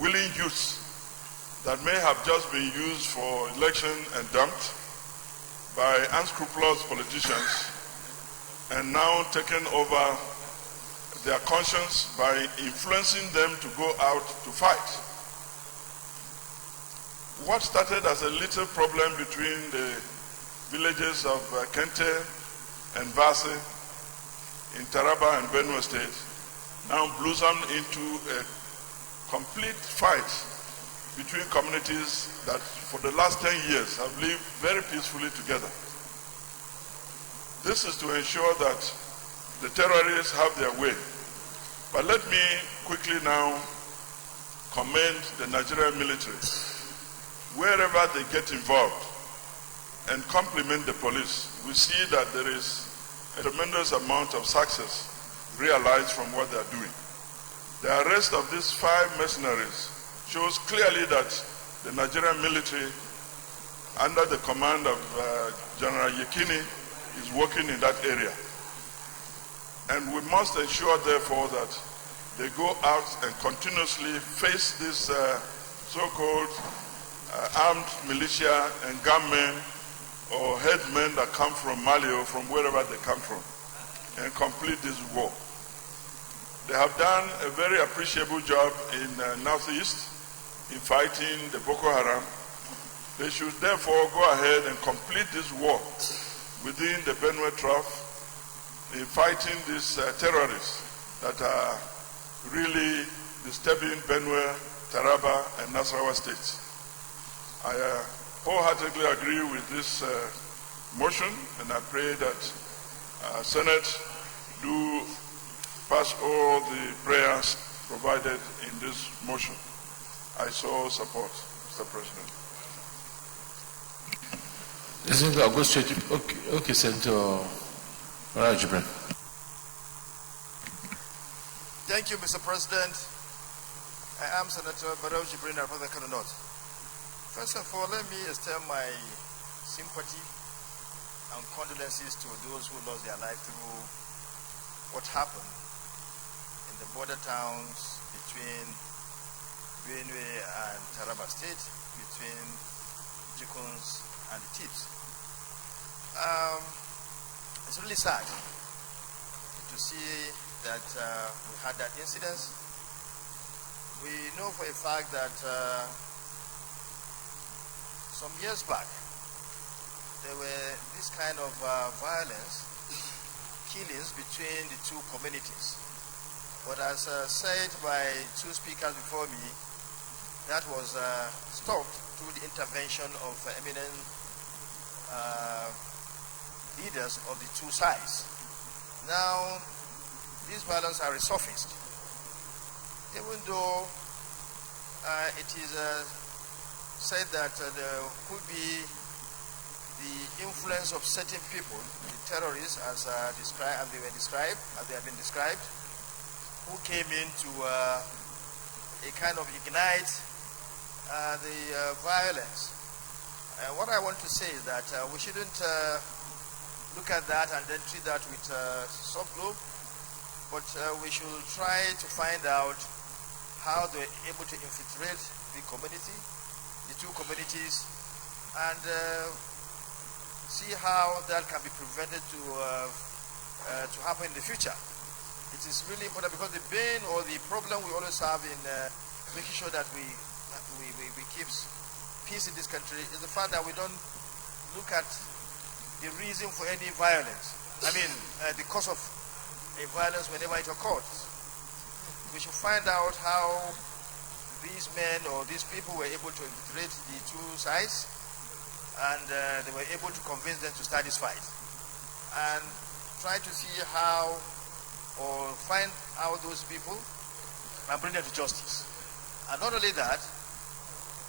willing youths that may have just been used for election and dumped by unscrupulous politicians and now taken over their conscience by influencing them to go out to fight. What started as a little problem between the villages of Kente and Vase in Taraba and Benue State now blossomed into a complete fight between communities that for the last 10 years have lived very peacefully together. This is to ensure that the terrorists have their way. But let me quickly now commend the Nigerian military wherever they get involved and compliment the police. We see that there is a tremendous amount of success realized from what they are doing. The arrest of these 5 mercenaries shows clearly that the Nigerian military, under the command of General Yekini, is working in that area. And we must ensure, therefore, that they go out and continuously face these so-called armed militia and gunmen or headmen that come from Mali or from wherever they come from and complete this war. They have done a very appreciable job in Northeast in fighting the Boko Haram. They should therefore go ahead and complete this war within the Benue Trough in fighting these terrorists that are really disturbing Benue, Taraba, and Nasarawa states. I wholeheartedly agree with this motion, and I pray that Senate do pass all the prayers provided in this motion. I so support, Mr. President. I'll go straight to, okay, Senator Jibrin. Thank you, Mr. President. I am Senator Barrow Jibrin of the Kano North. First of all, let me extend my sympathy and condolences to those who lost their life through what happened in the border towns between Benue and Taraba State, between Jikuns and the Tips. It's really sad to see that we had that incident. We know for a fact that some years back there were this kind of violence, killings between the two communities. But as said by 2 speakers before me, that was stopped through the intervention of eminent leaders of the two sides. Now, these violence are resurfaced. Even though it is said that there could be the influence of certain people, the terrorists as described, as they have been described, who came in to a kind of ignite the violence. What I want to say is that we shouldn't look at that and then treat that with soft glove, but we should try to find out how they're able to infiltrate the community, the two communities, and see how that can be prevented to happen in the future. It is really important because the bane or the problem we always have in making sure that we keep peace in this country is the fact that we don't look at the reason for any violence. I mean, the cause of a violence whenever it occurs. We should find out how these men or these people were able to infiltrate the two sides, and they were able to convince them to start this fight. And try to see how, or find out those people and bring them to justice. And not only that,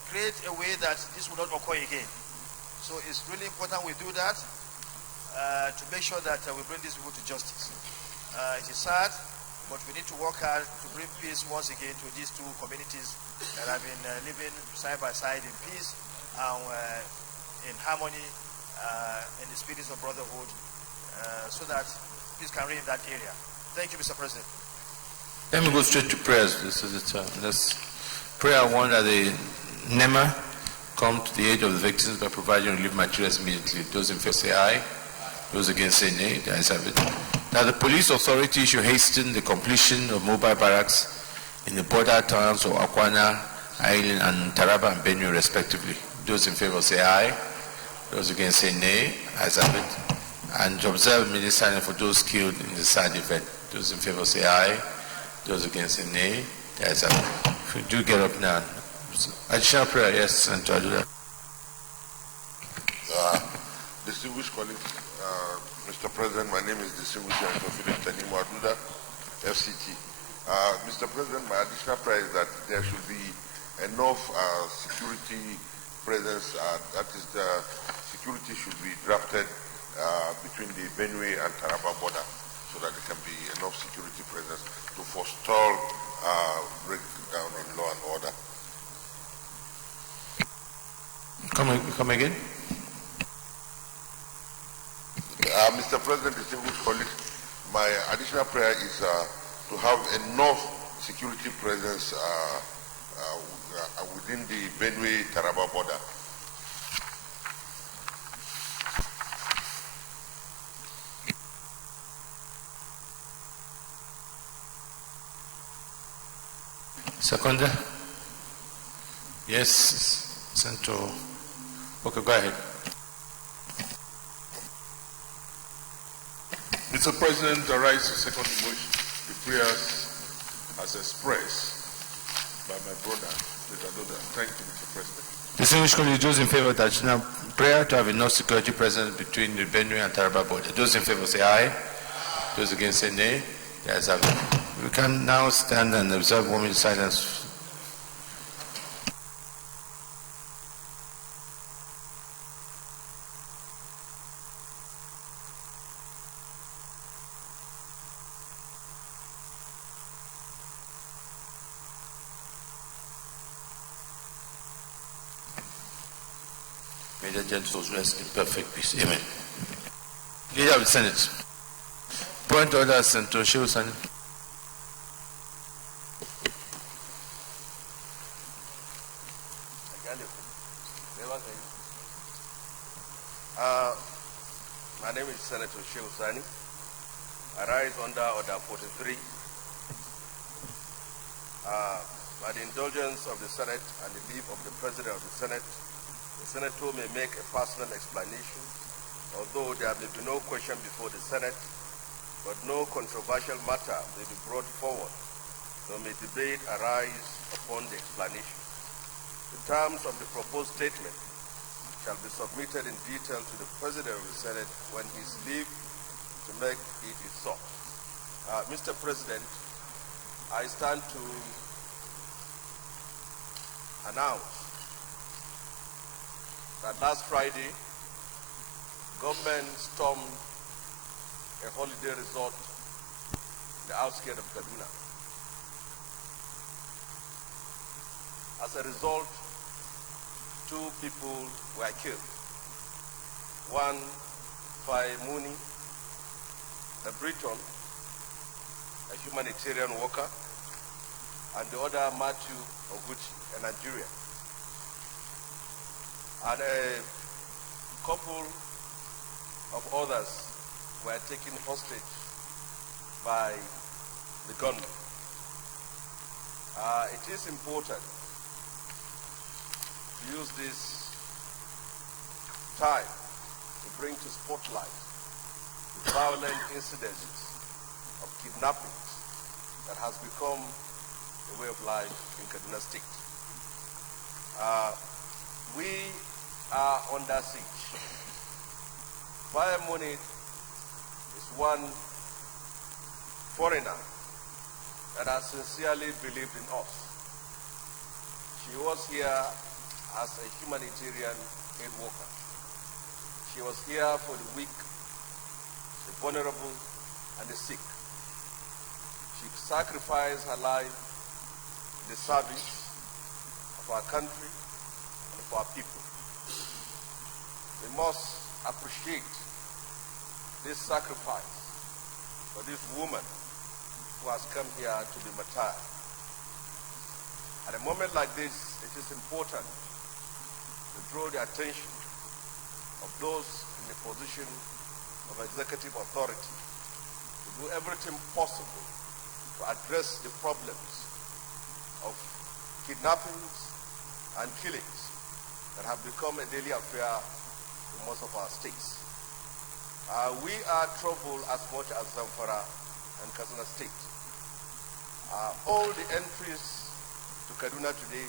create a way that this will not occur again. So it's really important we do that to make sure that we bring these people to justice. It is sad, but we need to work hard to bring peace once again to these two communities that have been living side by side in peace and in harmony, in the spirit of brotherhood, so that peace can reign in that area. Thank you, Mr. President. Let me go straight to prayers. Prayer one that the NEMA come to the aid of the victims by providing relief materials immediately. Those in favor say aye. Those against say nay. The ayes have it. That the police authority should hasten the completion of mobile barracks in the border towns of Akwana, Island, and Taraba and Benue respectively. Those in favor say aye. Those against say nay. Ayes have it. And to observe immediate silence for those killed in the sad event. Those in favor say aye. Those against say nay. The ayes have it. If you do get up now. Additional prayer, yes, Senator Aduda. Distinguished colleagues, Mr. President, my name is Distinguished Senator Philip Tanimo Aduda, FCT. Mr. President, my additional prayer is that there should be enough security presence, that is, the security should be drafted between the Benue and Taraba border so that there can be enough security presence to forestall breakdown in law and order. Come again? Mr. President, distinguished colleagues, my additional prayer is to have enough security presence within the Benue-Taraba border. Seconder? Yes, Senator. Okay, go ahead. Mr. President, I rise to second the motion, the prayers as expressed by my brother, Mr. Aduda. Thank you, Mr. President. Distinguished colleagues, those in favor of the additional prayer to have enough security presence between the Benue and Taraba border. Those in favor say aye. Those against say nay. The ayes have it. We can now stand and observe 1 minute silence. May the gentles rest in perfect peace. Amen. Leader of the Senate. Point order, Senator Shehu Sani. My name is Senator Shehu Sani. I rise under Order 43. By the indulgence of the Senate and the leave of the President of the Senate, the Senator may make a personal explanation, although there may be no question before the Senate, but no controversial matter may be brought forward, nor may debate arise upon the explanation. The terms of the proposed statement shall be submitted in detail to the President of the Senate when he is leave to make it is sought. Mr. President, I stand to announce that last Friday, government stormed a holiday resort in the outskirts of Kaduna. As a result, 2 people were killed. One, Fai Muni, a Briton, a humanitarian worker, and the other, Matthew Oguchi, a Nigerian. And a couple of others were taken hostage by the gunmen. It is important to use this time to bring to spotlight the violent incidents of kidnappings that has become a way of life in Kaduna State. We are under siege. Firemoney is one foreigner that has sincerely believed in us. She was here as a humanitarian aid worker. She was here for the weak, the vulnerable, and the sick. She sacrificed her life in the service of our country and of our people. We must appreciate this sacrifice for this woman who has come here to be martyred. At a moment like this, it is important to draw the attention of those in the position of executive authority to do everything possible to address the problems of kidnappings and killings that have become a daily affair in most of our states. We are troubled as much as Zamfara and Katsina State. All the entries to Kaduna today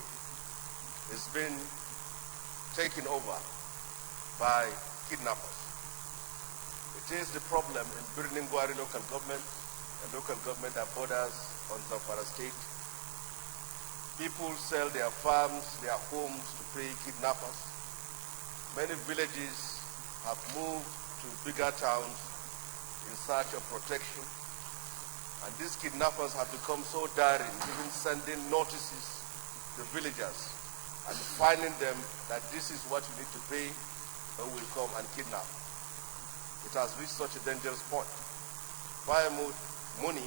is being taken over by kidnappers. It is the problem in Birnin Gwari local government, a local government that borders on Zamfara State. People sell their farms, their homes to pay kidnappers. Many villages have moved to bigger towns in search of protection. And these kidnappers have become so daring, even sending notices to villagers and finding them that this is what you need to pay or we'll come and kidnap. It has reached such a dangerous point. Firewood, Muni,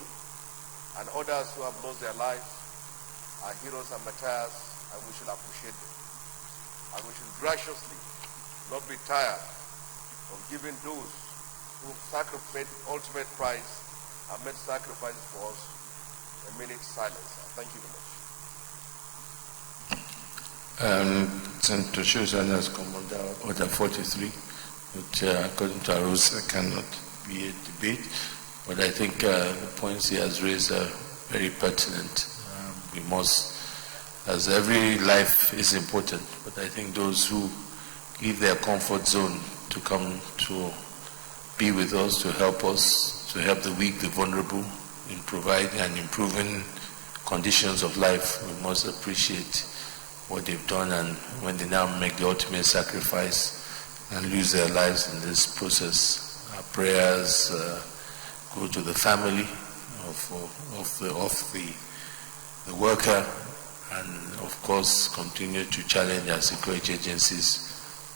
and others who have lost their lives are heroes and martyrs, and we should appreciate them. And we should graciously not be tired of giving those who sacrificed ultimate price and made sacrifices for us a minute's silence. Thank you very much. Senator Shoshana has come under Order 43, which according to our rules cannot be a debate, but I think the points he has raised are very pertinent. We must, as every life is important, but I think those who leave their comfort zone to come to be with us, to help the weak, the vulnerable, in providing and improving conditions of life, we must appreciate what they've done, and when they now make the ultimate sacrifice and lose their lives in this process, our prayers go to the family of the worker, and of course continue to challenge our security agencies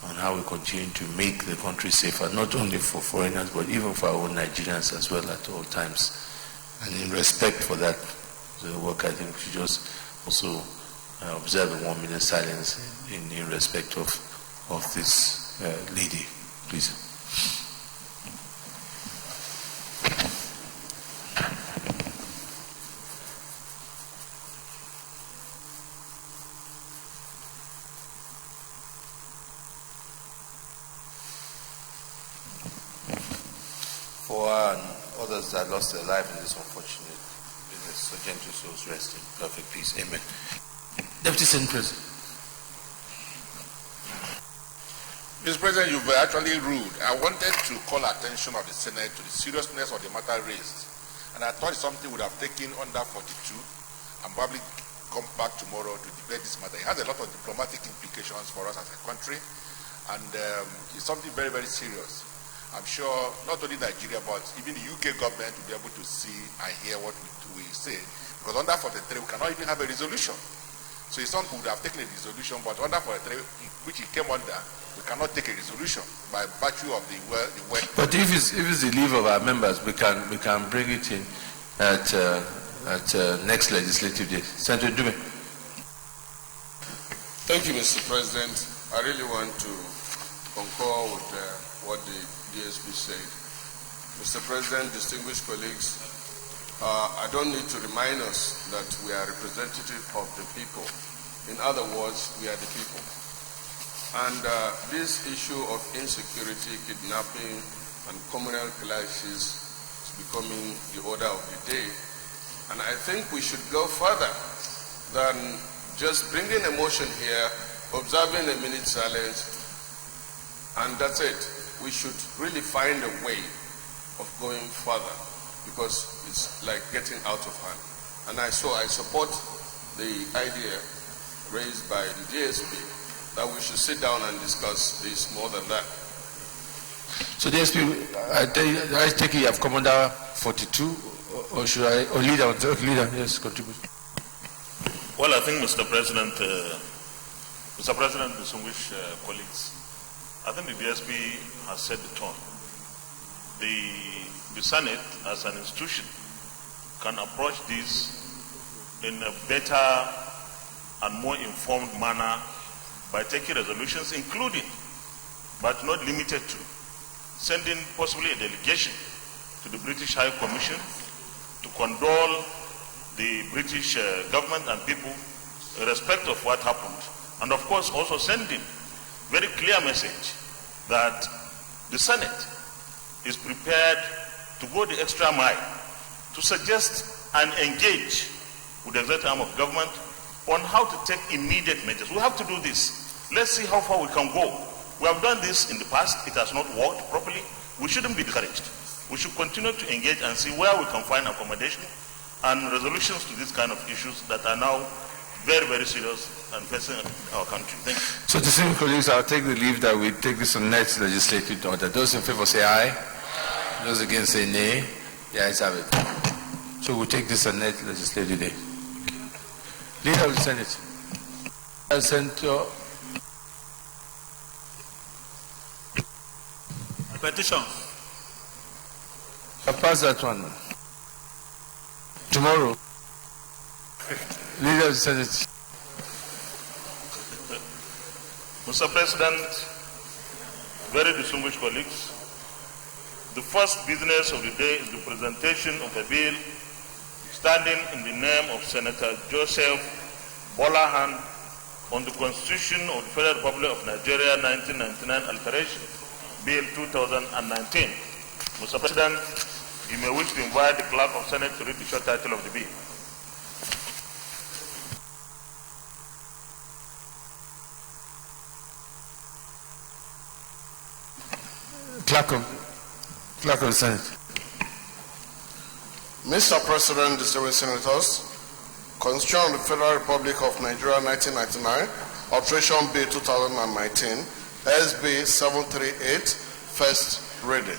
on how we continue to make the country safer, not only for foreigners, but even for our own Nigerians as well at all times. And in respect for that, the work, I think we should just also observe a 1 minute silence in respect of this lady, please. For others that lost their life in this unfortunate business, so gentle souls rest in perfect peace. Amen. Deputy Senate President. Mr. President, you've actually ruled. I wanted to call attention of the Senate to the seriousness of the matter raised. And I thought something would have taken under 42 and probably come back tomorrow to debate this matter. It has a lot of diplomatic implications for us as a country, and it's something very, very serious. I'm sure not only Nigeria, but even the UK government will be able to see and hear what we say. Because under 43, we cannot even have a resolution. So it's something we would have taken a resolution, but under 43, which it came under, we cannot take a resolution by virtue of the work. But if it's the leave of our members, we can bring it in at next legislative day. Senator Dume. Thank you, Mr. President. I really want to concur with what the DSP said. Mr. President, distinguished colleagues, I don't need to remind us that we are representative of the people. In other words, we are the people. And this issue of insecurity, kidnapping, and communal clashes is becoming the order of the day. And I think we should go further than just bringing a motion here, observing a minute silence, and that's it. We should really find a way of going further, because it's like getting out of hand. And I support the idea raised by the DSP that we should sit down and discuss this more than that. So DSP, I take it you have come under 42, or should I, or leader, yes, contribute. Well, I think, Mr. President, distinguished colleagues, I think the DSP has set the tone. The Senate, as an institution, can approach this in a better and more informed manner by taking resolutions, including, but not limited to, sending possibly a delegation to the British High Commission to condole the British government and people in respect of what happened. And of course also sending very clear message that the Senate is prepared to go the extra mile to suggest and engage with the executive arm of government on how to take immediate measures. We have to do this. Let's see how far we can go. We have done this in the past. It has not worked properly. We shouldn't be discouraged. We should continue to engage and see where we can find accommodation and resolutions to these kind of issues that are now very, very serious and facing our country. Thank you. So, distinguished colleagues, I'll take the leave that we take this on next legislative order. Those in favor say aye. Those against say nay. The ayes have it. So we'll take this on next legislative day. Leader of the Senate. Senator. Petition. I'll pass that one. Tomorrow. Leader of the Senate. Mr. President, very distinguished colleagues, the first business of the day is the presentation of a bill standing in the name of Senator Joseph Bolahan on the Constitution of the Federal Republic of Nigeria 1999 Alteration, Bill 2019. Mr. President, you may wish to invite the Clerk of Senate to read the short title of the bill. Clerk of the Senate. Mr. President, distinguished senators, Constitution of the Federal Republic of Nigeria 1999, Alteration Bill 2019, SB 738, first reading.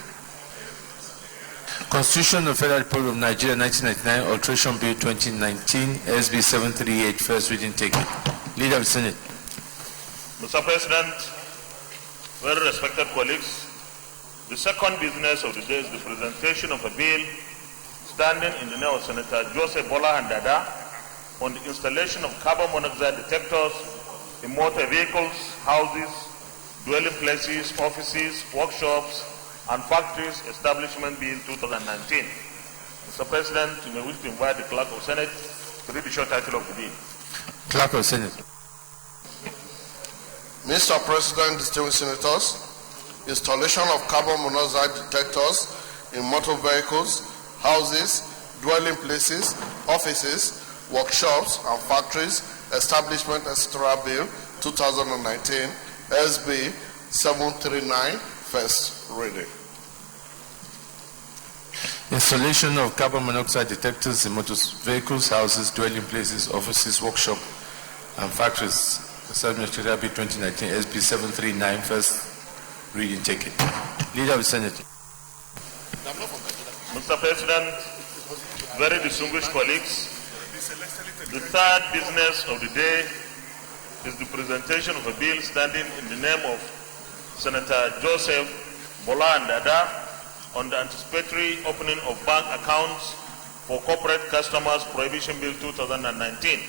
Constitution of the Federal Republic of Nigeria 1999, Alteration Bill 2019, SB 738, first reading taken. Leader of the Senate. Mr. President, very respected colleagues, the second business of the day is the presentation of a bill standing in the name of Senator Joseph Bolahan Dada on the installation of carbon monoxide detectors in motor vehicles, houses, dwelling places, offices, workshops, and factories, establishment bill 2019. Mr. President, you may wish to invite the Clerk of Senate to read the short title of the bill. Clerk of Senate. Mr. President, distinguished senators, installation of carbon monoxide detectors in motor vehicles, houses, dwelling places, offices, workshops, and factories, establishment, etc. Bill 2019, SB 739, first reading. Installation of carbon monoxide detectors in motor vehicles, houses, dwelling places, offices, workshops, and factories. Establishment Bill 2019, SB 739, first reading taken. Leader of the Senate. Mr. President, very distinguished colleagues, the third business of the day is the presentation of a bill standing in the name of Senator Joseph Bolahan Dada on the anticipatory opening of bank accounts for corporate customers, Prohibition Bill 2019.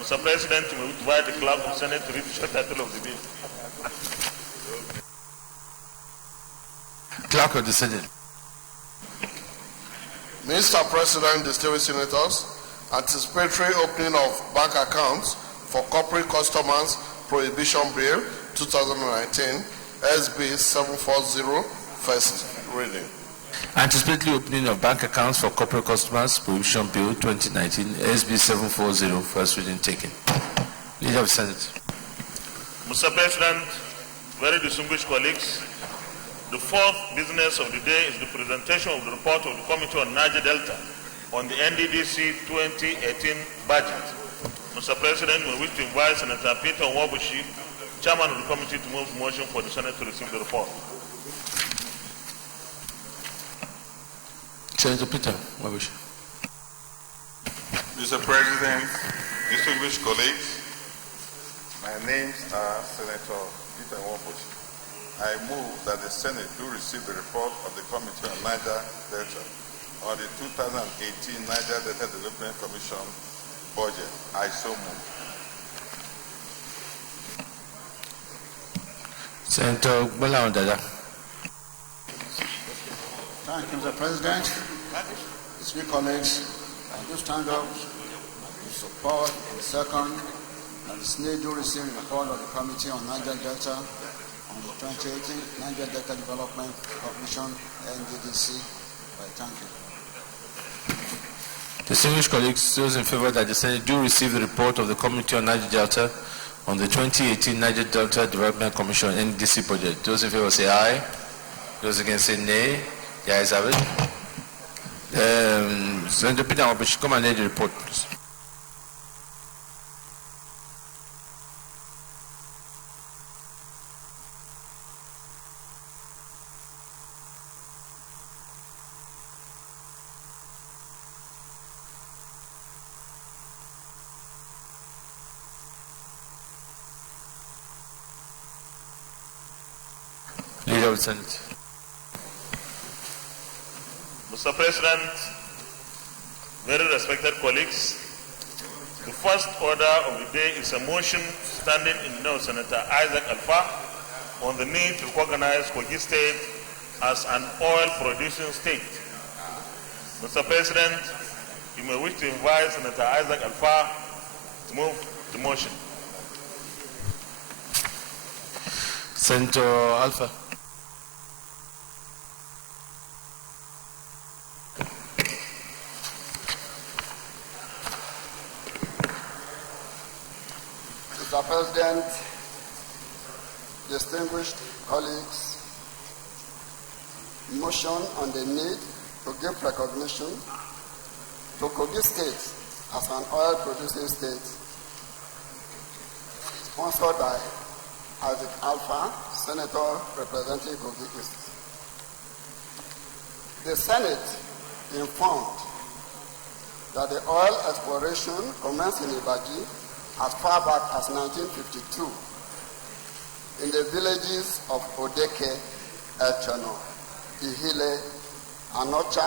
Mr. President, we will invite the Clerk of the Senate to read the short title of the bill. Clerk of the Senate. Mr. President, distinguished senators, anticipatory opening of bank accounts for corporate customers, Prohibition Bill 2019, SB 740, first reading. Anticipatory opening of bank accounts for corporate customers, Prohibition Bill 2019, SB 740, first reading taken. Leader of the Senate. Mr. President, very distinguished colleagues, the fourth business of the day is the presentation of the report of the Committee on Niger Delta on the NDDC 2018 budget. Mr. President, we wish to invite Senator Peter Nwabushi, Chairman of the committee, to move motion for the Senate to receive the report. Senator Peter Nwabushi. Mr. President, distinguished colleagues, my names are Senator Peter Nwabushi. I move that the Senate do receive the report of the Committee on Niger Delta on the 2018 Niger Delta Development Commission budget. I so move. Senator Bolaondada. Thank you, Mr. President. Esteemed colleagues, I do stand up to support and second that the Senate do receive the report of the Committee on Niger Delta on the 2018 Niger Delta Development Commission, NDDC. Thank you. Distinguished colleagues, those in favor that the Senate do receive the report of the Committee on Niger Delta on the 2018 Niger Delta Development Commission NDC project. Those in favor say aye. Those against say nay. The ayes have it. Senator Peter Wabish, come and read the report, please. Leader of the Senate. Mr. President, very respected colleagues, the first order of the day is a motion standing in the name of Senator Isaac Alpha on the need to recognize Kogi State as an oil-producing state. Mr. President, you may wish to invite Senator Isaac Alpha to move the motion. Senator Alpha. Mr. President, distinguished colleagues, motion on the need to give recognition to Kogi State as an oil-producing state, sponsored by Isaac Alpha, Senator representing Kogi East. The Senate informed that the oil exploration commenced in Ibaji as far back as 1952 in the villages of Odeke, Elchano, Ihile, Anocha,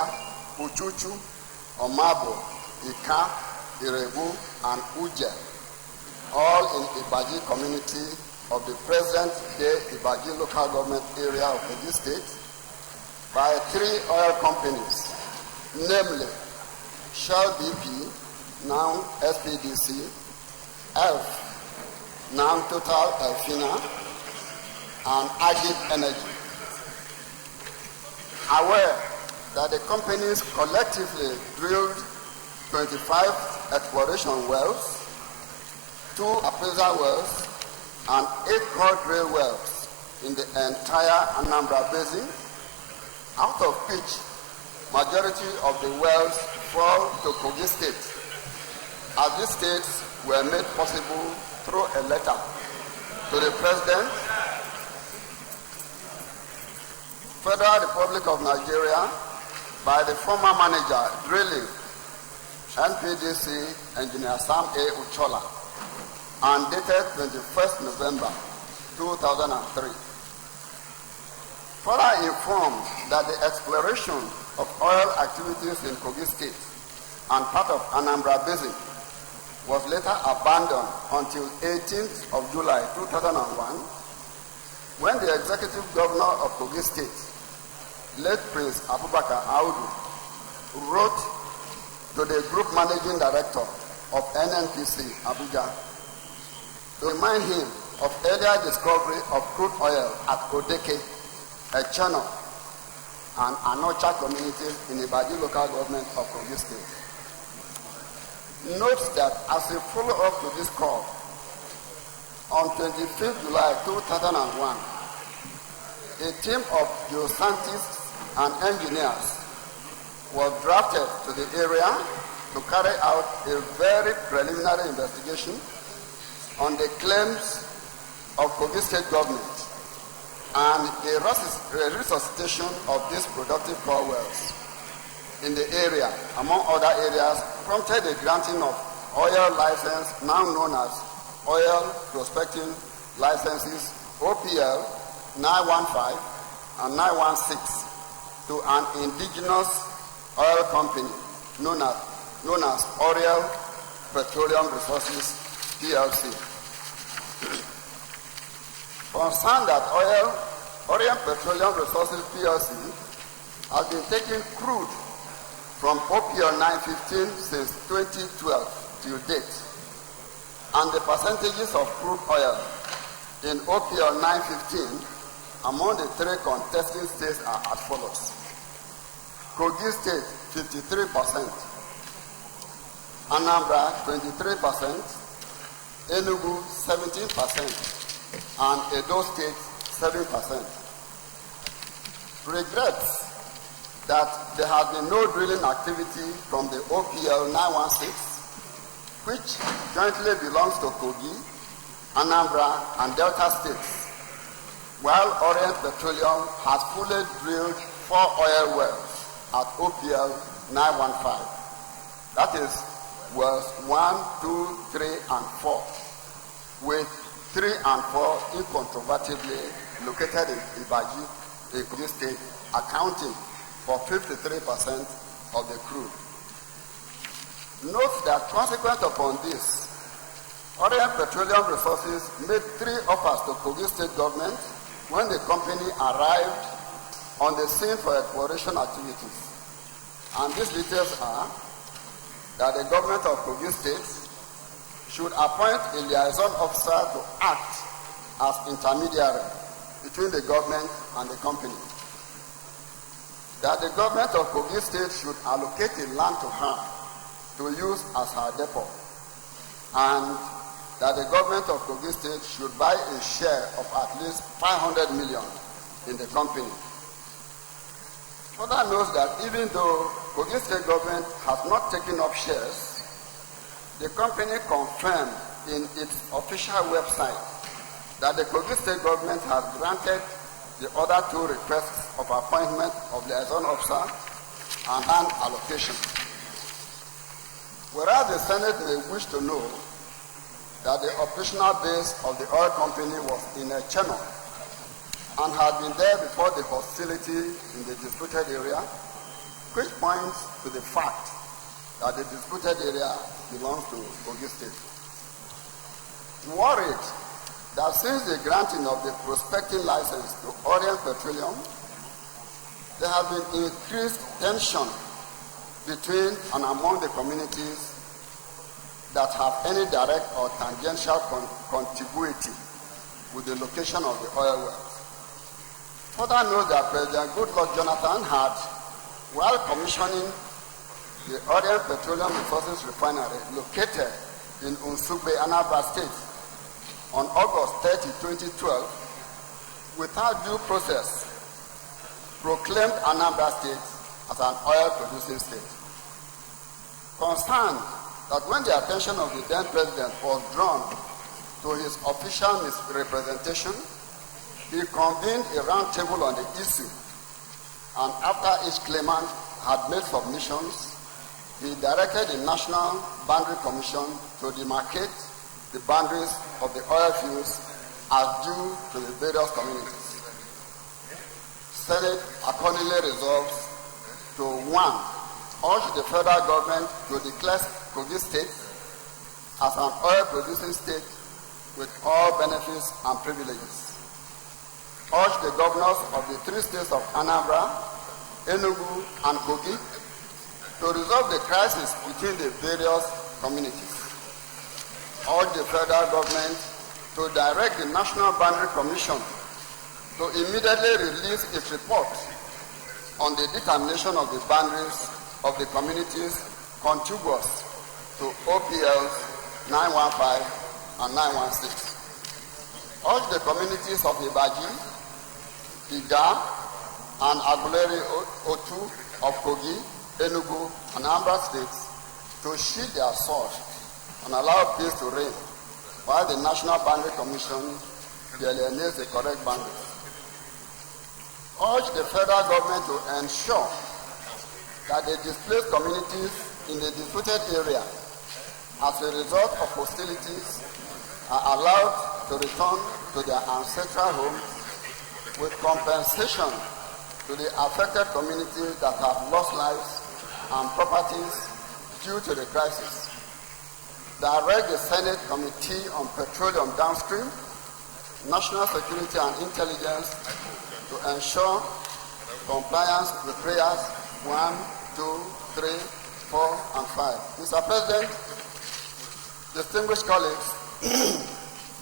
Uchuchu, Omabo, Ika, Irebu, and Uje, all in Ibaji community of the present-day Ibaji local government area of Kogi State, by 3 oil companies, namely Shell BP, now SPDC, ELF, now Total Elfina, and Agit Energy. Aware that the companies collectively drilled 25 exploration wells, 2 appraisal wells, and 8 core drill wells in the entire Anambra Basin, out of which majority of the wells fall to Kogi State, as these states were made possible through a letter to the President, Federal Republic of Nigeria, by the former manager drilling, NPDC Engineer Sam A. Uchola, and dated 21st November 2003. Further informed that the exploration of oil activities in Kogi State and part of Anambra Basin was later abandoned until 18th of July 2001, when the executive governor of Kogi State, late Prince Abubakar Audu, wrote to the group managing director of NNPC Abuja to remind him of earlier discovery of crude oil at Odeke, Echano, and Anocha communities in Ibaji local government of Kogi State. Note that as a follow-up to this call, on 25th July 2001, a team of geoscientists and engineers was drafted to the area to carry out a very preliminary investigation on the claims of Kogi State government and the resuscitation of these productive core wells in the area, among other areas, prompted the granting of oil license, now known as Oil Prospecting Licenses, OPL 915 and 916, to an indigenous oil company known as Oriel Petroleum Resources, PLC. concerned that Orient Petroleum Resources PLC has been taking crude from OPL 915 since 2012 till date, and the percentages of crude oil in OPL 915 among the three contesting states are as follows. Kogi State, 53%, Anambra, 23%, Enugu, 17%, and Edo State, 7%. Regrets that there has been no drilling activity from the OPL 916, which jointly belongs to Kogi, Anambra, and Delta States, while Orient Petroleum has fully drilled 4 oil wells at OPL 915. That is wells 1, 2, 3, and 4, with 3 and 4 incontrovertibly located in Ibaji, the Kogi State, accounting for 53% of the crude. Note that consequent upon this, Orient Petroleum Resources made 3 offers to Kogi State government when the company arrived on the scene for exploration activities. And these details are that the government of Kogi State should appoint a liaison officer to act as intermediary between the government and the company. That the government of Kogi State should allocate a land to her to use as her depot, and that the government of Kogi State should buy a share of at least 500 million in the company. Further notes that even though Kogi State government has not taken up shares, the company confirmed in its official website that the Kogi State government has granted the other 2 requests of appointment of liaison officer and hand allocation. Whereas the Senate may wish to know that the operational base of the oil company was in a channel and had been there before the hostility in the disputed area, which points to the fact that the disputed area belongs to Kogi State. Worried that since the granting of the prospecting license to Orient Petroleum, there has been increased tension between and among the communities that have any direct or tangential contiguity with the location of the oil wells. Further note that President Goodluck Jonathan had, while commissioning the Orient Petroleum Resources Refinery located in Nsugbe, Anambra State, on August 30, 2012, without due process, proclaimed Anambra State as an oil-producing state. Concerned that when the attention of the then president was drawn to his official misrepresentation, he convened a roundtable on the issue, and after each claimant had made submissions, he directed the National Boundary Commission to demarcate the boundaries of the oil fields as due to the various communities. Senate accordingly resolves to 1. Urge the federal government to declare Kogi State as an oil-producing state with all benefits and privileges. Urge the governors of the 3 states of Anambra, Enugu, and Kogi to resolve the crisis between the various communities. Urge the federal government to direct the National Boundary Commission to immediately release its report on the determination of the boundaries of the communities contiguous to OPLs 915 and 916. Urge the communities of Ibaji, Iga, and Aguleri Otu of Kogi, Enugu, and Anambra states to sheathe their sword and allow peace to reign, while the National Boundary Commission delineates the correct boundaries. Urge the federal government to ensure that the displaced communities in the disputed area, as a result of hostilities, are allowed to return to their ancestral homes with compensation to the affected communities that have lost lives and properties due to the crisis. Direct the Senate Committee on Petroleum Downstream national security and intelligence to ensure compliance with prayers 1, 2, 3, 4, and 5. Mr. President, distinguished colleagues,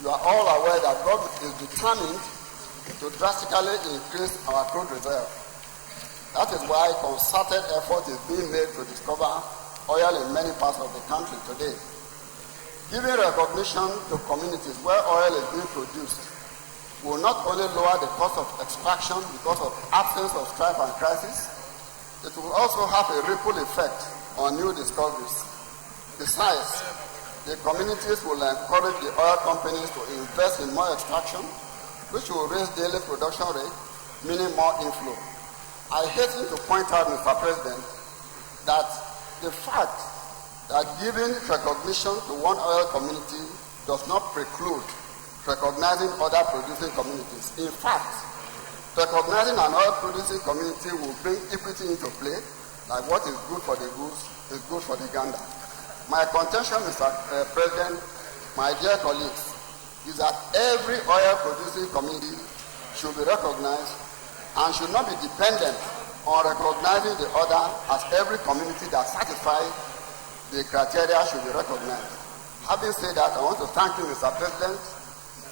you are all aware that government is determined to drastically increase our crude reserve. That is why concerted effort is being made to discover oil in many parts of the country today. Giving recognition to communities where oil is being produced will not only lower the cost of extraction because of absence of strife and crisis, it will also have a ripple effect on new discoveries. Besides, the communities will encourage the oil companies to invest in more extraction, which will raise daily production rate, meaning more inflow. I hasten to point out, Mr. President, that the fact that giving recognition to one oil community does not preclude recognizing other producing communities. In fact, recognizing an oil-producing community will bring equity into play, like what is good for the goose is good for the gander. My contention, Mr. President, my dear colleagues, is that every oil-producing community should be recognized and should not be dependent on recognizing the other, as every community that satisfies the criteria should be recognized. Having said that, I want to thank you, Mr. President,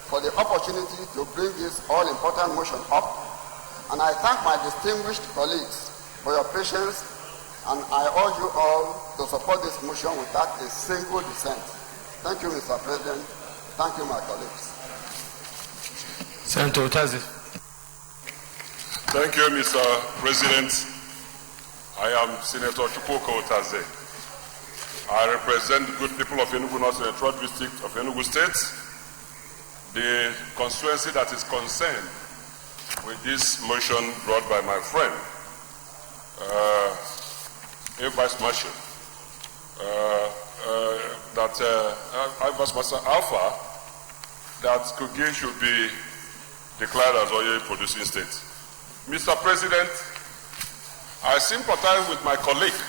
for the opportunity to bring this all-important motion up, and I thank my distinguished colleagues for your patience, and I urge you all to support this motion without a single dissent. Thank you, Mr. President. Thank you, my colleagues. Senator Otaze. Thank you, Mr. President. I am Senator Chukwuka Otaze. I represent the good people of Enugu North Central District of Enugu State, the constituency that is concerned with this motion brought by my friend, Vice Marshal, Vice Marshal Alpha, that Kogi should be declared as oil producing state. Mr. President, I sympathize with my colleague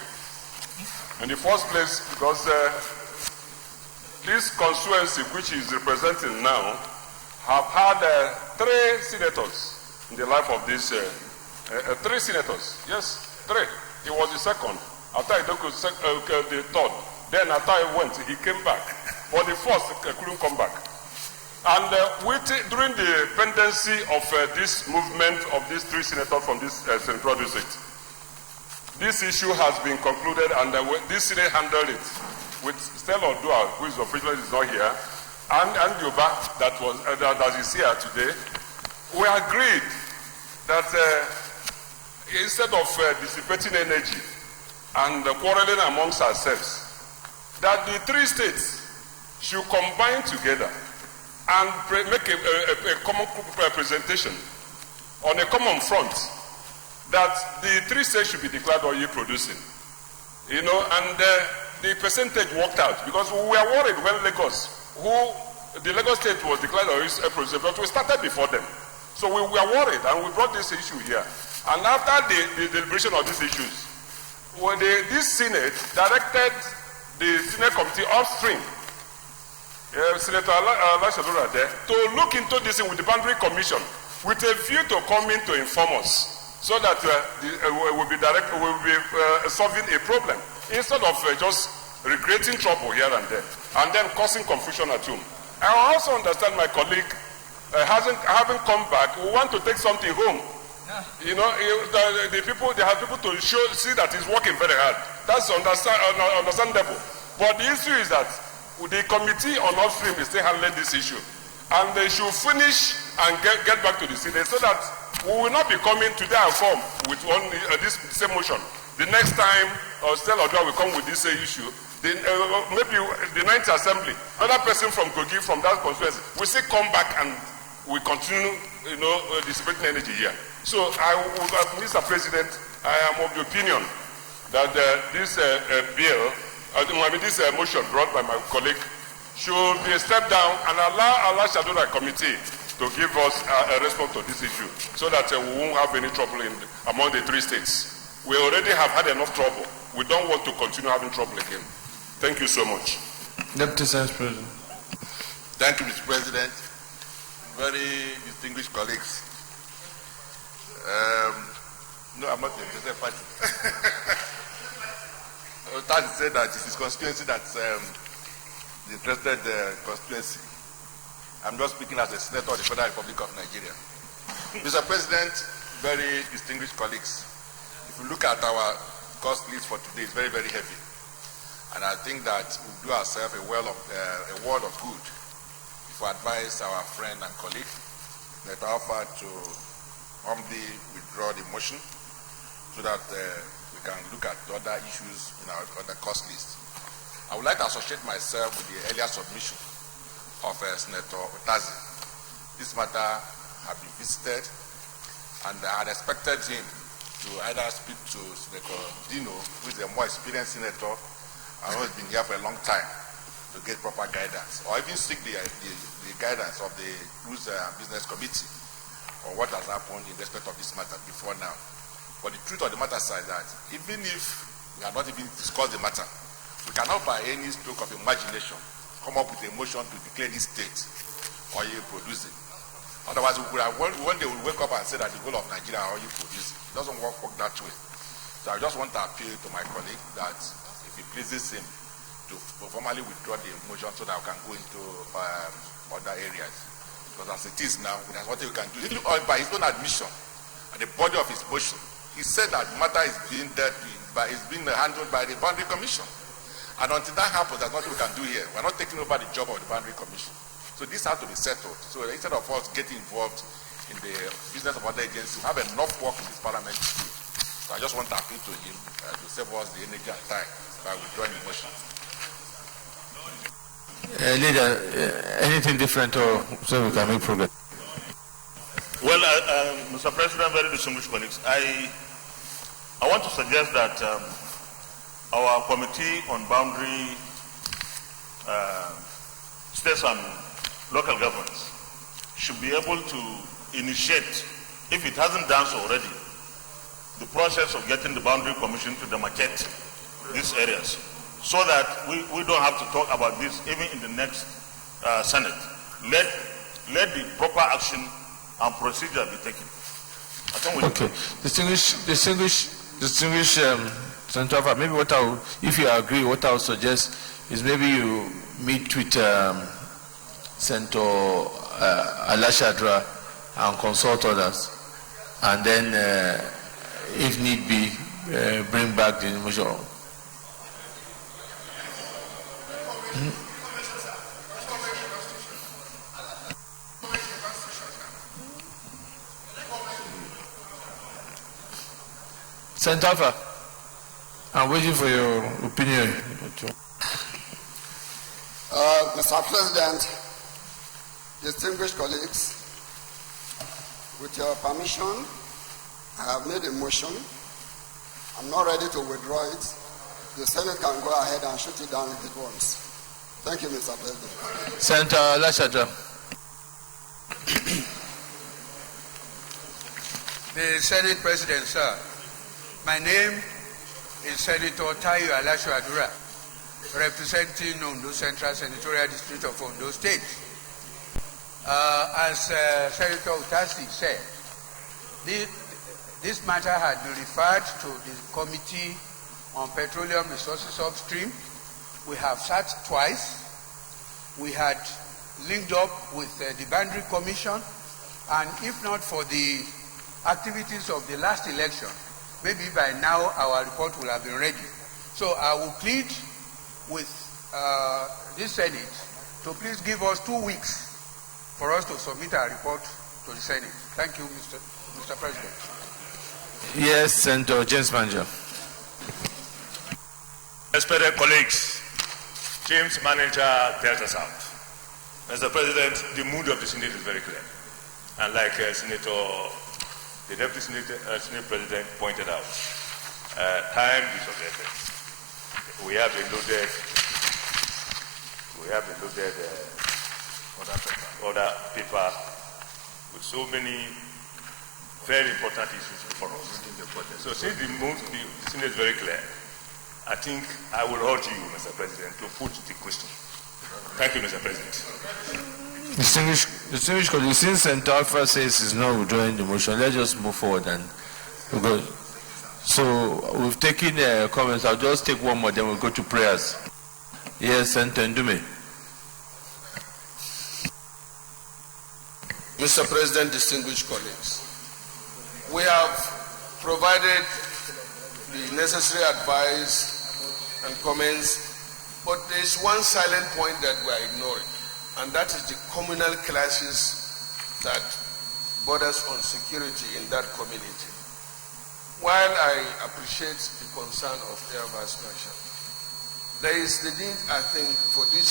in the first place because this constituency, which he is representing now, have had 3 senators in the life of this, 3 senators. Yes, 3. He was the second. After he took the third. Then after he went, he came back. But the first couldn't come back. And during the pendency of this movement of these 3 senators from this Central District, this issue has been concluded, and this Senate handled it with Stella Odua, who is officially not here, and Yoba, that is here today. We agreed that instead of dissipating energy and quarreling amongst ourselves, that the 3 states should combine together and make a common presentation on a common front that the 3 states should be declared oil producing. You know, and the percentage worked out because we were worried when the Lagos state was declared oil producing, but we started before them. So we were worried and we brought this issue here. And after the deliberation of these issues, this Senate directed the Senate Committee upstream, Senator Alashadura there, to look into this with the Boundary Commission with a view to coming to inform us so that we'll be solving a problem instead of just recreating trouble here and there and then causing confusion at home. I also understand my colleague having come back, we want to take something home. You know, they have people to see that he's working very hard. That's understandable. But the issue is that the committee on upstream is still handling this issue, and they should finish and get back to the Senate so that we will not be coming to their form with this same motion. The next time, Stella Odua will come with this issue. Maybe the 9th Assembly, another person from Kogi, from that constituency, will still come back and we continue, dissipating energy here. So, Mr. President, I am of the opinion that this this motion brought by my colleague should be stepped down and allow Shadura Committee to give us a response to this issue so that we won't have any trouble among the 3 states. We already have had enough trouble. We don't want to continue having trouble again. Thank you so much. Deputy Senate President. Thank you, Mr. President. very distinguished colleagues. No, I'm not the interested party. That said that it's his constituency that's the interested constituency. I'm just speaking as a senator of the Federal Republic of Nigeria. Mr. President, very distinguished colleagues, if you look at our cost list for today, it's very, very heavy. And I think that we'll do ourselves a world of good if we advise our friend and colleague, Senator Alpha, to humbly withdraw the motion so that we can look at the other issues in our other cost list. I would like to associate myself with the earlier submission of Senator Otazi. This matter had been visited, and I had expected him to either speak to Senator Dino, who is a more experienced senator and who has been here for a long time, to get proper guidance, or even seek the guidance of the Rules Business Committee on what has happened in respect of this matter before now. But the truth of the matter is that even if we have not even discussed the matter, we cannot by any stroke of imagination come up with a motion to declare this state or you produce it. Otherwise, one day we'll wake up and say that the whole of Nigeria are you produce it. It doesn't work that way. So I just want to appeal to my colleague that if it pleases him to formally withdraw the motion so that we can go into other areas. Because as it is now, there's nothing we can do. By his own admission, at the body of his motion, he said that the matter is being handled by the Boundary Commission. And until that happens, there's nothing we can do here. We're not taking over the job of the Boundary Commission. So this has to be settled. So instead of us getting involved in the business of other agencies, we have enough work in this parliament to do. So I just want to appeal to him to save us the energy and time by withdrawing the motion. Leader, anything different or so we can make progress? Well, Mr. President, very distinguished colleagues, I want to suggest that our Committee on Boundary States and Local Governments should be able to initiate, if it hasn't done so already, the process of getting the Boundary Commission to demarcate these areas, so that we don't have to talk about this even in the next Senate. Let the proper action and procedure be taken. I think okay. Distinguished Senator Alpha, maybe if you agree, what I would suggest is maybe you meet with Senator Alashadra and consult others, and then, if need be, bring back the motion. Senator Alpha, I'm waiting for your opinion. Mr. President, distinguished colleagues, with your permission, I have made a motion. I'm not ready to withdraw it. The Senate can go ahead and shoot it down if it wants. Thank you, Mr. President. Senator Alashadra. The Senate President, sir, my name is Senator Tayo Alashadra, representing Ondo Central Senatorial District of Ondo State. As Senator Otazi said, this matter had been referred to the Committee on Petroleum Resources Upstream. We have sat twice. We had linked up with the Boundary Commission, and if not for the activities of the last election, maybe by now our report will have been ready. So I will plead with this Senate to please give us 2 weeks for us to submit our report to the Senate. Thank you, Mr. President. Yes, Senator James Manja. Respected colleagues, James Manager, Delta South. Mr. President, the mood of the Senate is very clear. And like the Deputy Senate President pointed out, time is of the essence. We have a loaded order paper with so many very important issues for us. So since the Senate is very clear, I think I will urge you, Mr. President, to put the question. Thank you, Mr. President. Distinguished colleagues, since Senator Alpha says he's not withdrawing the motion, let's just move forward and we'll go. So we've taken comments. I'll just take one more, then we'll go to prayers. Yes, Senator Ndume. Mr. President, distinguished colleagues, we have provided the necessary advice and comments, but there is one silent point that we are ignoring, and that is the communal clashes that borders on security in that community. While I appreciate the concern of Air Vice Marshal, there is the need, I think, for this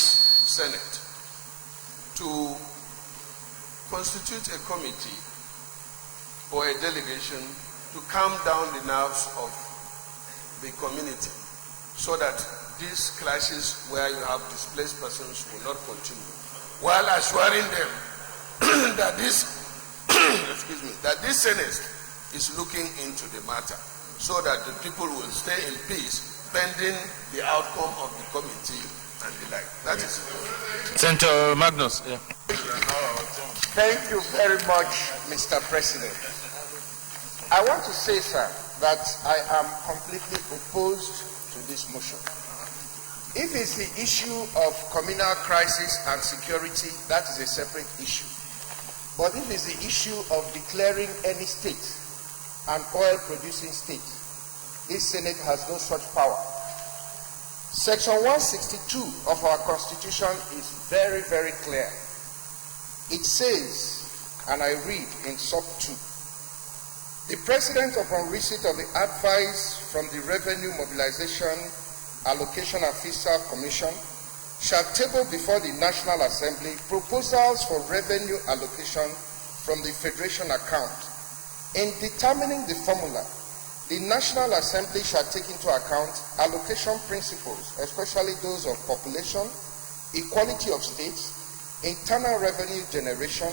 Senate to constitute a committee or a delegation to calm down the nerves of the community so that these clashes where you have displaced persons will not continue, while assuring them that this that this Senate is looking into the matter so that the people will stay in peace pending the outcome of the committee and the like. That is it. Senator Magnus. Yeah. Thank you very much, Mr. President. I want to say, sir, that I am completely opposed to this motion. If it's the issue of communal crisis and security, that is a separate issue. But if it's the issue of declaring any state an oil-producing state, this Senate has no such power. Section 162 of our Constitution is very, very clear. It says, and I read in sub 2, the President, upon receipt of the advice from the Revenue Mobilization Allocation and Fiscal Commission, shall table before the National Assembly proposals for revenue allocation from the Federation account. In determining the formula, the National Assembly shall take into account allocation principles, especially those of population, equality of states, internal revenue generation,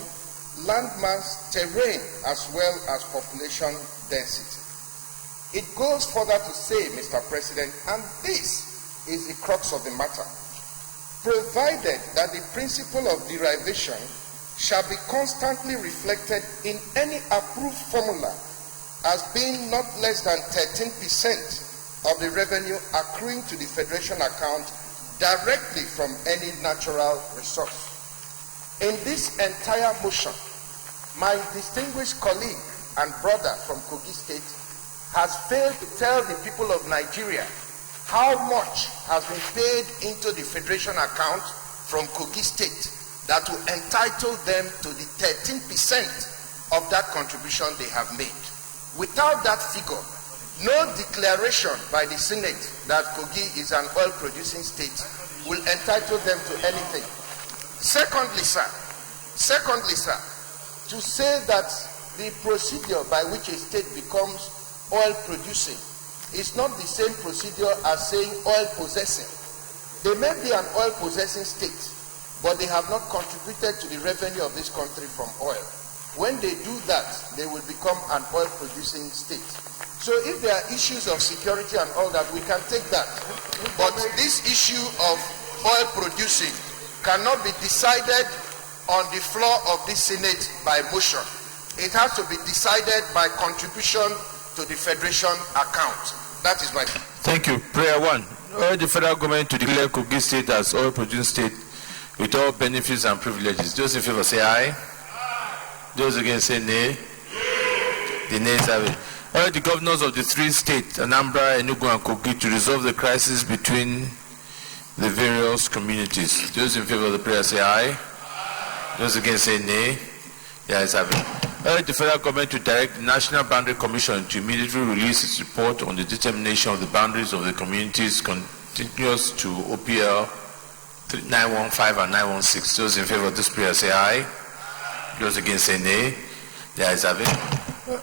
landmass, terrain, as well as population density. It goes further to say, Mr. President, and this is the crux of the matter, provided that the principle of derivation shall be constantly reflected in any approved formula as being not less than 13% of the revenue accruing to the Federation account directly from any natural resource. In this entire motion, my distinguished colleague and brother from Kogi State has failed to tell the people of Nigeria how much has been paid into the Federation account from Kogi State that will entitle them to the 13% of that contribution they have made. Without that figure, no declaration by the Senate that Kogi is an oil-producing state will entitle them to anything. Secondly, sir, to say that the procedure by which a state becomes oil-producing is not the same procedure as saying oil-possessing. They may be an oil-possessing state, but they have not contributed to the revenue of this country from oil. When they do that, they will become an oil-producing state. So if there are issues of security and all that, we can take that. But this issue of oil-producing cannot be decided on the floor of this Senate by motion. It has to be decided by contribution to the Federation account. That is my... Thank you. Prayer 1. Urge the federal government to declare Kogi State as oil-producing state with all benefits and privileges. Those in favor say aye. Those against say nay. The nays have it. Urge the governors of the three states, Anambra, Enugu, and Kogi, to resolve the crisis between the various communities. Those in favor of the prayer say aye. Those against say nay. The ayes have it. Urge the federal government to direct the National Boundary Commission to immediately release its report on the determination of the boundaries of the communities contiguous to OPL 915 and 916. Those in favor of this prayer say aye. Those against say nay. The ayes have it.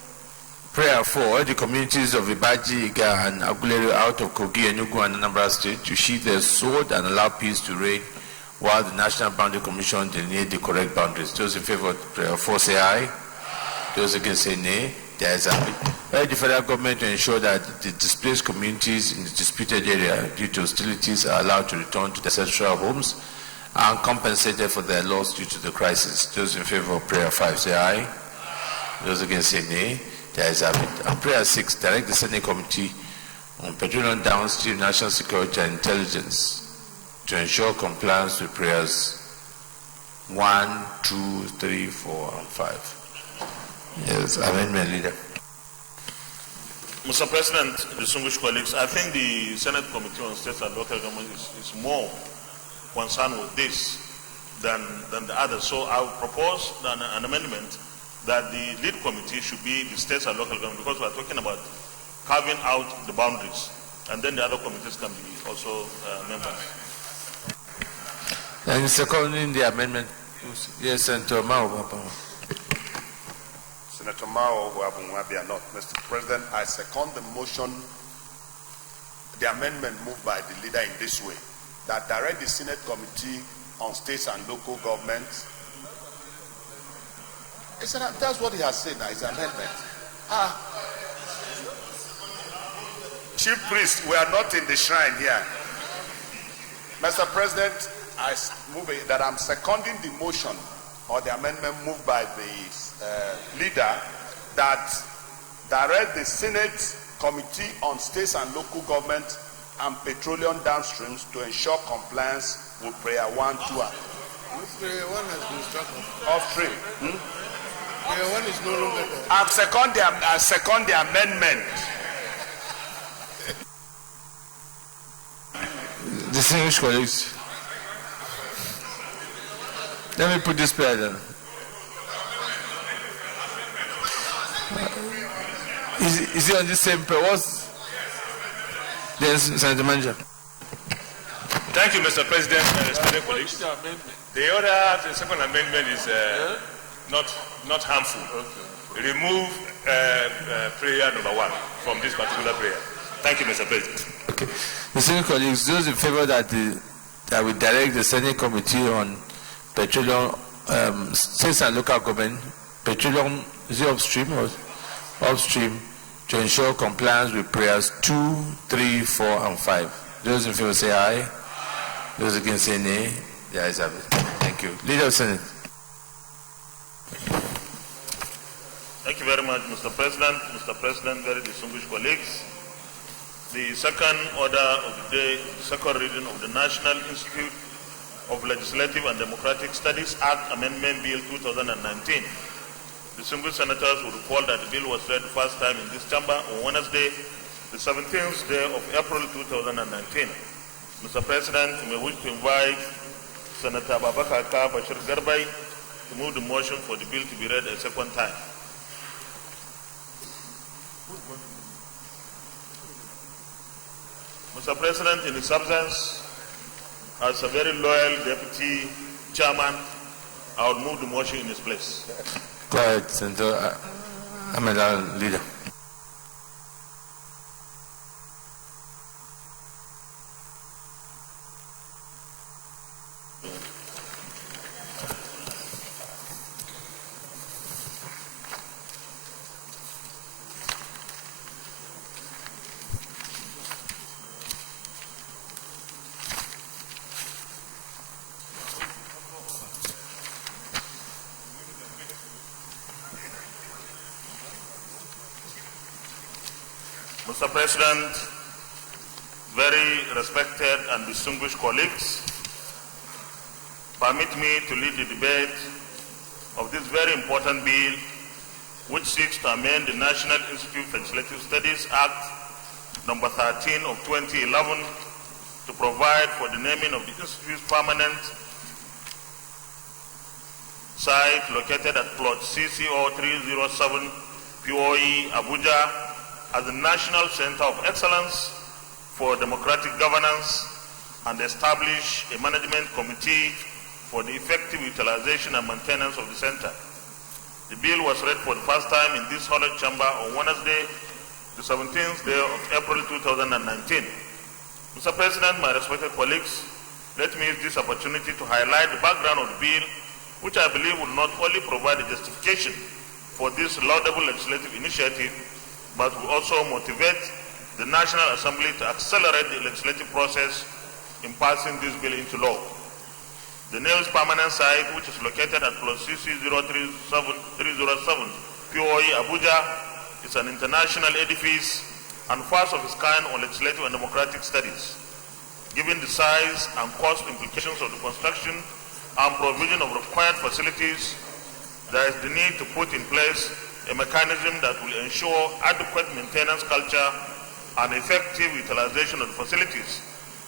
Prayer 4. Urge the communities of Ibaji, Iga, and Aguleri out of Kogi, Enugu, and Anambra State to sheath their sword and allow peace to reign while the National Boundary Commission delineate the correct boundaries. Those in favor of prayer 4 say aye. Those against say nay. The ayes have it. Urge the federal government to ensure that the displaced communities in the disputed area due to hostilities are allowed to return to their ancestral homes are compensated for their loss due to the crisis. Those in favor of prayer 5 say aye. Those against say nay. The ayes have it. And prayer 6, direct the Senate Committee on Petroleum Downstream National Security and Intelligence to ensure compliance with prayers 1, 2, 3, 4, and 5. Yes, amendment leader. Mr. President, distinguished colleagues, I think the Senate Committee on State and Local Government is more concerned with this than the others. So I will propose an amendment that the lead committee should be the states and local government, because we are talking about carving out the boundaries, and then the other committees can be also members. And seconding the amendment, yes, Senator Mao. Senator Mao, not. Mr. President, I second the motion, the amendment moved by the leader in this way, that direct the Senate Committee on States and Local Governments. That's what he has said now, his amendment. Chief priest, we are not in the shrine here. Mr. President, I move that I'm seconding the motion or the amendment moved by the leader that direct the Senate Committee on States and Local Government and Petroleum Downstreams to ensure compliance with prayer 1, 2, and Prayer 1 has been struck off stream. Prayer 1 is no longer there. I second the amendment. Distinguished colleagues, let me put this prayer down. Is it on the same prayer? Yes, Senator Manager. Thank you, Mr. President, respected colleagues. The second amendment is not harmful. Okay. Remove prayer number 1 from this particular prayer. Thank you, Mr. President. Okay. Distinguished colleagues, those in favor that we direct the Senate Committee on Petroleum, States and Local Government, Petroleum, is it upstream or upstream, to ensure compliance with prayers 2, 3, 4, and 5. Those in favor say aye. Those against say nay. The ayes have it. Thank you. Leader of Senate. Thank you very much, Mr. President. Mr. President, very distinguished colleagues. The second order of the day, second reading of the National Institute of Legislative and Democratic Studies Act Amendment Bill 2019. Distinguished senators will recall that the bill was read the first time in this chamber on Wednesday, the 17th day of April 2019. Mr. President, we wish to invite Senator Babakar Bashir Garbai to move the motion for the bill to be read a second time. Mr. President, in his absence, as a very loyal deputy chairman, I would move the motion in his place. Go ahead, Senator Ahmed Leader. Mr. President, very respected and distinguished colleagues, permit me to lead the debate of this very important bill, which seeks to amend the National Institute of Legislative Studies Act number 13 of 2011 to provide for the naming of the Institute's permanent site located at plot CCO 307 POE Abuja as the National Center of Excellence for Democratic Governance and establish a management committee for the effective utilization and maintenance of the center. The bill was read for the first time in this hallowed chamber on Wednesday, the 17th day of April 2019. Mr. President, my respected colleagues, let me use this opportunity to highlight the background of the bill, which I believe will not only provide a justification for this laudable legislative initiative, but will also motivate the National Assembly to accelerate the legislative process in passing this bill into law. The NIL's permanent site, which is located at plus CC0307 POE Abuja, is an international edifice and first of its kind on legislative and democratic studies. Given the size and cost implications of the construction and provision of required facilities, there is the need to put in place a mechanism that will ensure adequate maintenance culture and effective utilization of the facilities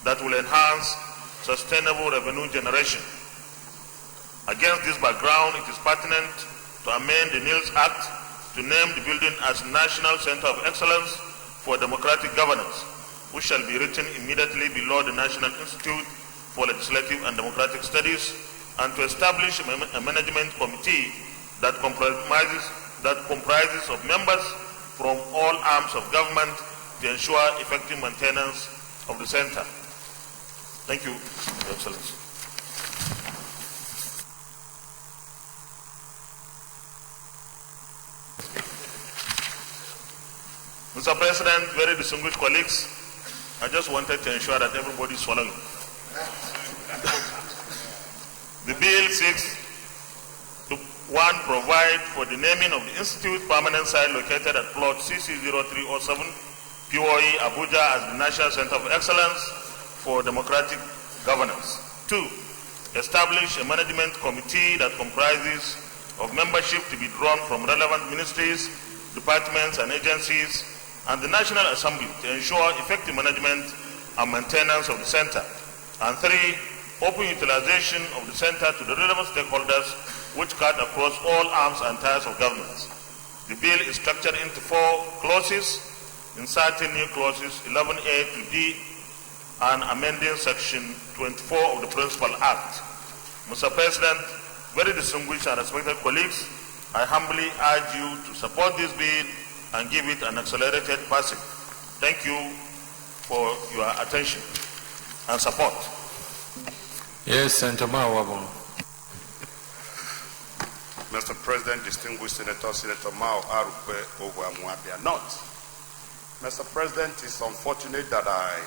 that will enhance sustainable revenue generation. Against this background, it is pertinent to amend the NILS Act to name the building as National Center of Excellence for Democratic Governance, which shall be written immediately below the National Institute for Legislative and Democratic Studies, and to establish a management committee that comprises of members from all arms of government to ensure effective maintenance of the center. Thank you, Your Excellency. Mr. President, very distinguished colleagues, I just wanted to ensure that everybody is following. The bill seeks to, one, provide for the naming of the Institute permanent site located at plot CC0307 POE Abuja as the National Center of Excellence for Democratic Governance. Two, establish a management committee that comprises of membership to be drawn from relevant ministries, departments and agencies, and the National Assembly to ensure effective management and maintenance of the center. And three, open utilization of the center to the relevant stakeholders which cut across all arms and tiers of government. The bill is structured into 4 clauses, inserting new clauses 11A to D and amending section 24 of the Principal Act. Mr. President, very distinguished and respected colleagues, I humbly urge you to support this bill and give it an accelerated passage. Thank you for your attention and support. Yes, Senator Mao. Mr. President, distinguished Senator Mao Arupe Ohuamwabia North. Mr. President, it's unfortunate that I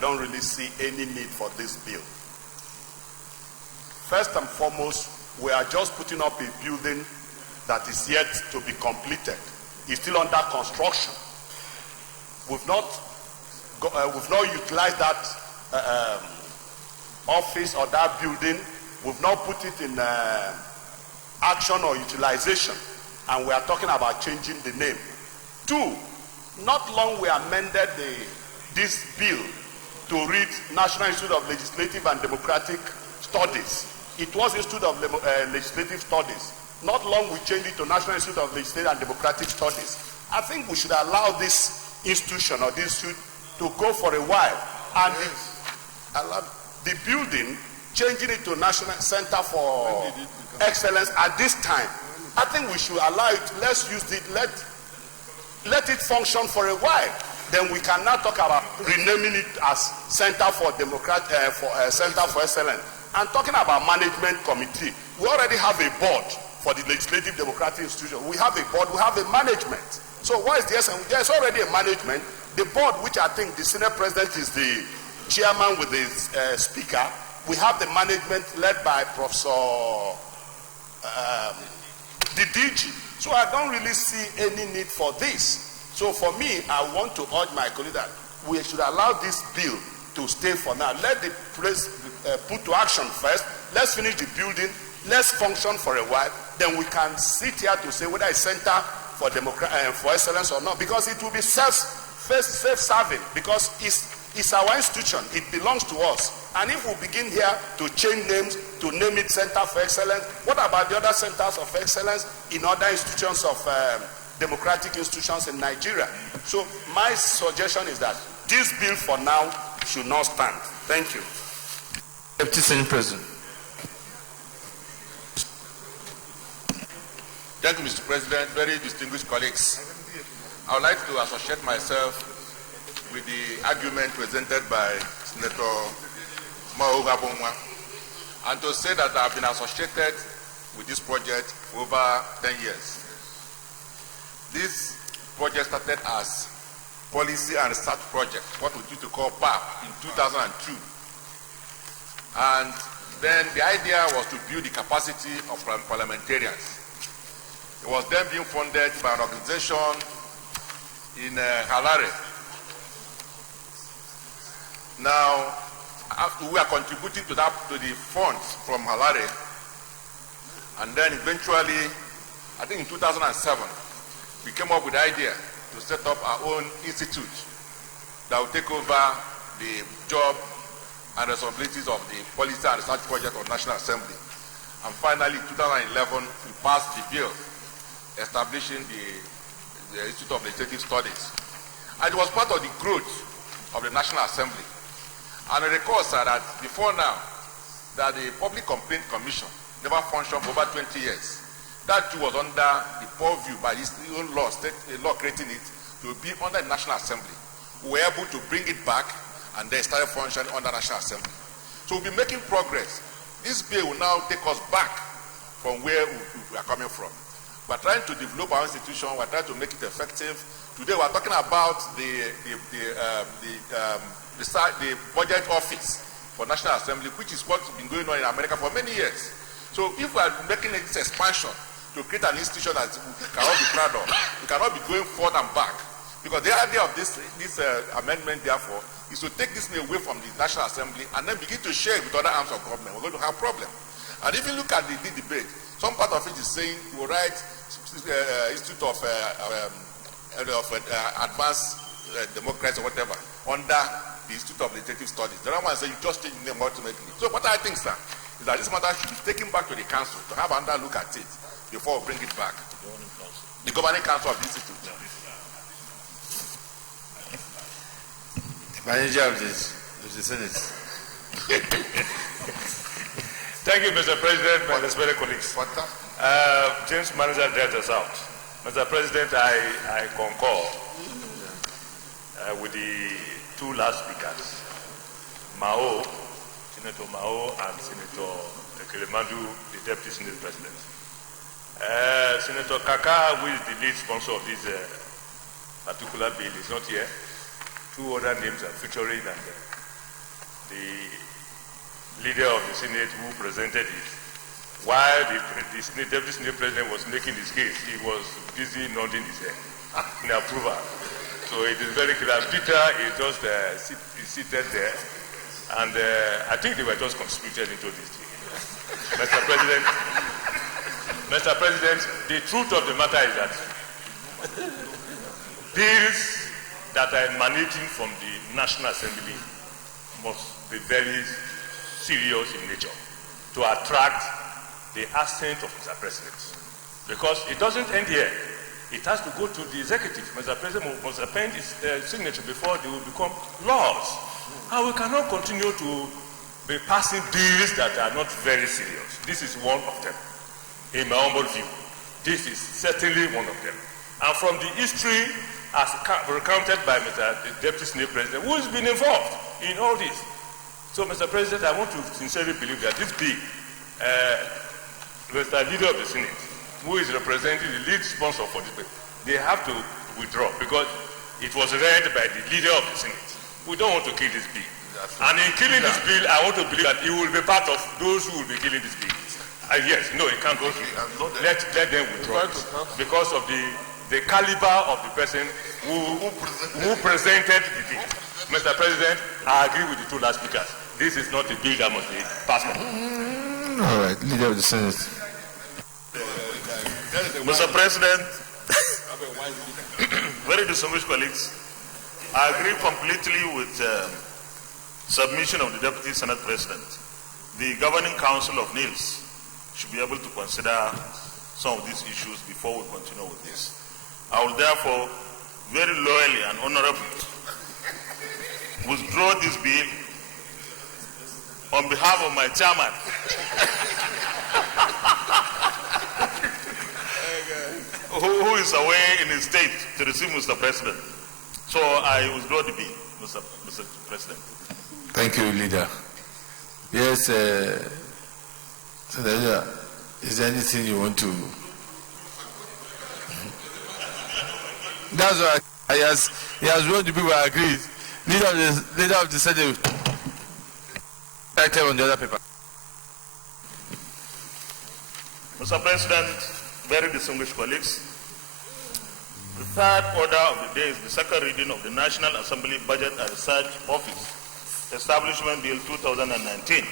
don't really see any need for this bill. First and foremost, we are just putting up a building that is yet to be completed. It's still under construction. We've not utilized that office or that building. We've not put it in action or utilization, and we are talking about changing the name. Two, not long we amended this bill to read National Institute of Legislative and Democratic Studies. It was Institute of Legislative Studies. Not long we changed it to National Institute of Legislative and Democratic Studies. I think we should allow this institution or this institute to go for a while. And the building, changing it to National Center for Excellence at this time, I think we should allow it. Let's use it. Let it function for a while. Then we can now talk about renaming it as Center for Center for Excellence. And talking about management committee, we already have a board for the Legislative Democratic Institution. We have a board, we have a management. So what is the essence? There's already a management. The board, which I think the Senate President is the chairman with the speaker, we have the management led by Professor the DG. So I don't really see any need for this. So for me, I want to urge my colleagues that we should allow this bill to stay for now. Let the place put to action first. Let's finish the building. Let's function for a while. Then we can sit here to say whether it's Center for Excellence or not, because it will be self-serving, because it's our institution. It belongs to us. And if we begin here to change names, to name it Center for Excellence, what about the other centers of excellence in other institutions of democratic institutions in Nigeria? So my suggestion is that this bill for now should not stand. Thank you. Deputy Senate President. Thank you, Mr. President. Very distinguished colleagues. I would like to associate myself with the argument presented by Senator Mao Gabonwa, and to say that I have been associated with this project for over 10 years. This project started as Policy and Research Project, what we used to call PAP, in 2002. And Then the idea was to build the capacity of parliamentarians. It was then being funded by an organization in Harare. Now, after we are contributing to the funds from Harare, and then eventually, I think in 2007, we came up with the idea to set up our own institute that will take over the job and responsibilities of the policy and research project of National Assembly. And finally, in 2011, we passed the bill establishing the Institute of Legislative Studies. And it was part of the growth of the National Assembly. And I recall, sir, that before now, that the Public Complaint Commission never functioned for over 20 years. That too was under the purview by its own law, law creating it to be under the National Assembly. We were able to bring it back and then started functioning under National Assembly. So we'll be making progress. This bill will now take us back from where we are coming from. We're trying to develop our institution. We're trying to make it effective. Today we're talking about the budget office for National Assembly, which is what's been going on in America for many years. So if we are making this expansion to create an institution that we cannot be proud of, we cannot be going forward and back. Because the idea of this amendment, therefore, is to take this away from the National Assembly and then begin to share it with other arms of government. We're going to have a problem. And if you look at the debate, some part of it is saying we will write Institute of Advanced Democracy or whatever under the Institute of Legislative Studies. The other one says you just change the name ultimately. So what I think, sir, is that this matter should be taken back to the council to have another look at it before we bring it back. The governing council of the institute. The manager of the Senate. Thank you, Mr. President, my respected colleagues. James Manager Delta South. Mr. President, I concur with the two last speakers, Mao, Senator Mao, and Senator Kelemandu, the Deputy Senate President. Senator Kaka, who is the lead sponsor of this particular bill, is not here. Two other names are featuring, and the leader of the Senate who presented it. While the Deputy Senate President was making his case, he was busy nodding his head in approval. So it is very clear. Peter is just seated there, and I think they were just contributed into this thing. Mr. President, the truth of the matter is that bills that are emanating from the National Assembly must be very serious in nature to attract the assent of Mr. President. Because it doesn't end here. It has to go to the executive. Mr. President must append his signature before they will become laws. And we cannot continue to be passing bills that are not very serious. This is one of them. In my humble view, this is certainly one of them. And from the history as recounted by the Deputy Senate President, who has been involved in all this. So, Mr. President, I want to sincerely believe that this bill, Mr. Leader of the Senate, who is representing the lead sponsor for this bill, they have to withdraw because it was read by the Leader of the Senate. We don't want to kill this bill. And in killing this bill, I want to believe that he will be part of those who will be killing this bill. Yes, no, it can't go through. Let them withdraw it because of the caliber of the person who presented the bill. Mr. President, I agree with the two last speakers. This is not a bill that must be passed. All right, Leader of the Senate. Mr. President, very distinguished colleagues, I agree completely with submission of the Deputy Senate President. The Governing Council of NILS should be able to consider some of these issues before we continue with this. I will therefore very loyally and honorably withdraw this bill on behalf of my chairman, who is away in his state to receive Mr. President. So I withdraw the bill, Mr. President. Thank you, Leader. Yes, Senator, is there anything you want to? That's why he has wrote the people agreed. Leader of the Senate. Item on the other paper. Mr. President, very distinguished colleagues, the third order of the day is the second reading of the National Assembly Budget and Research Office Establishment Bill 2019.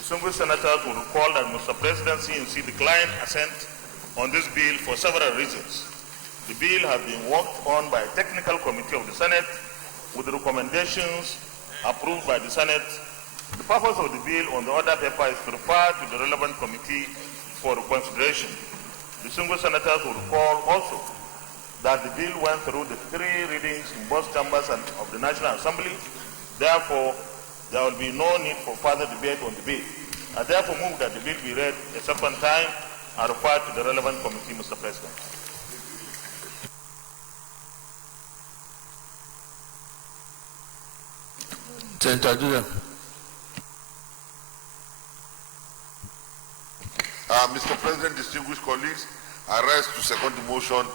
Distinguished senators will recall that Mr. President CNC declined assent on this bill for several reasons. The bill has been worked on by a technical committee of the Senate with recommendations approved by the Senate. The purpose of the bill on the order paper is to refer to the relevant committee for consideration. Distinguished senators will recall also that the bill went through the three readings in both chambers of the National Assembly. Therefore, there will be no need for further debate on the bill. I therefore move that the bill be read a second time and referred to the relevant committee, Mr. President. Senator Duda. Mr. President, distinguished colleagues, I rise to second the motion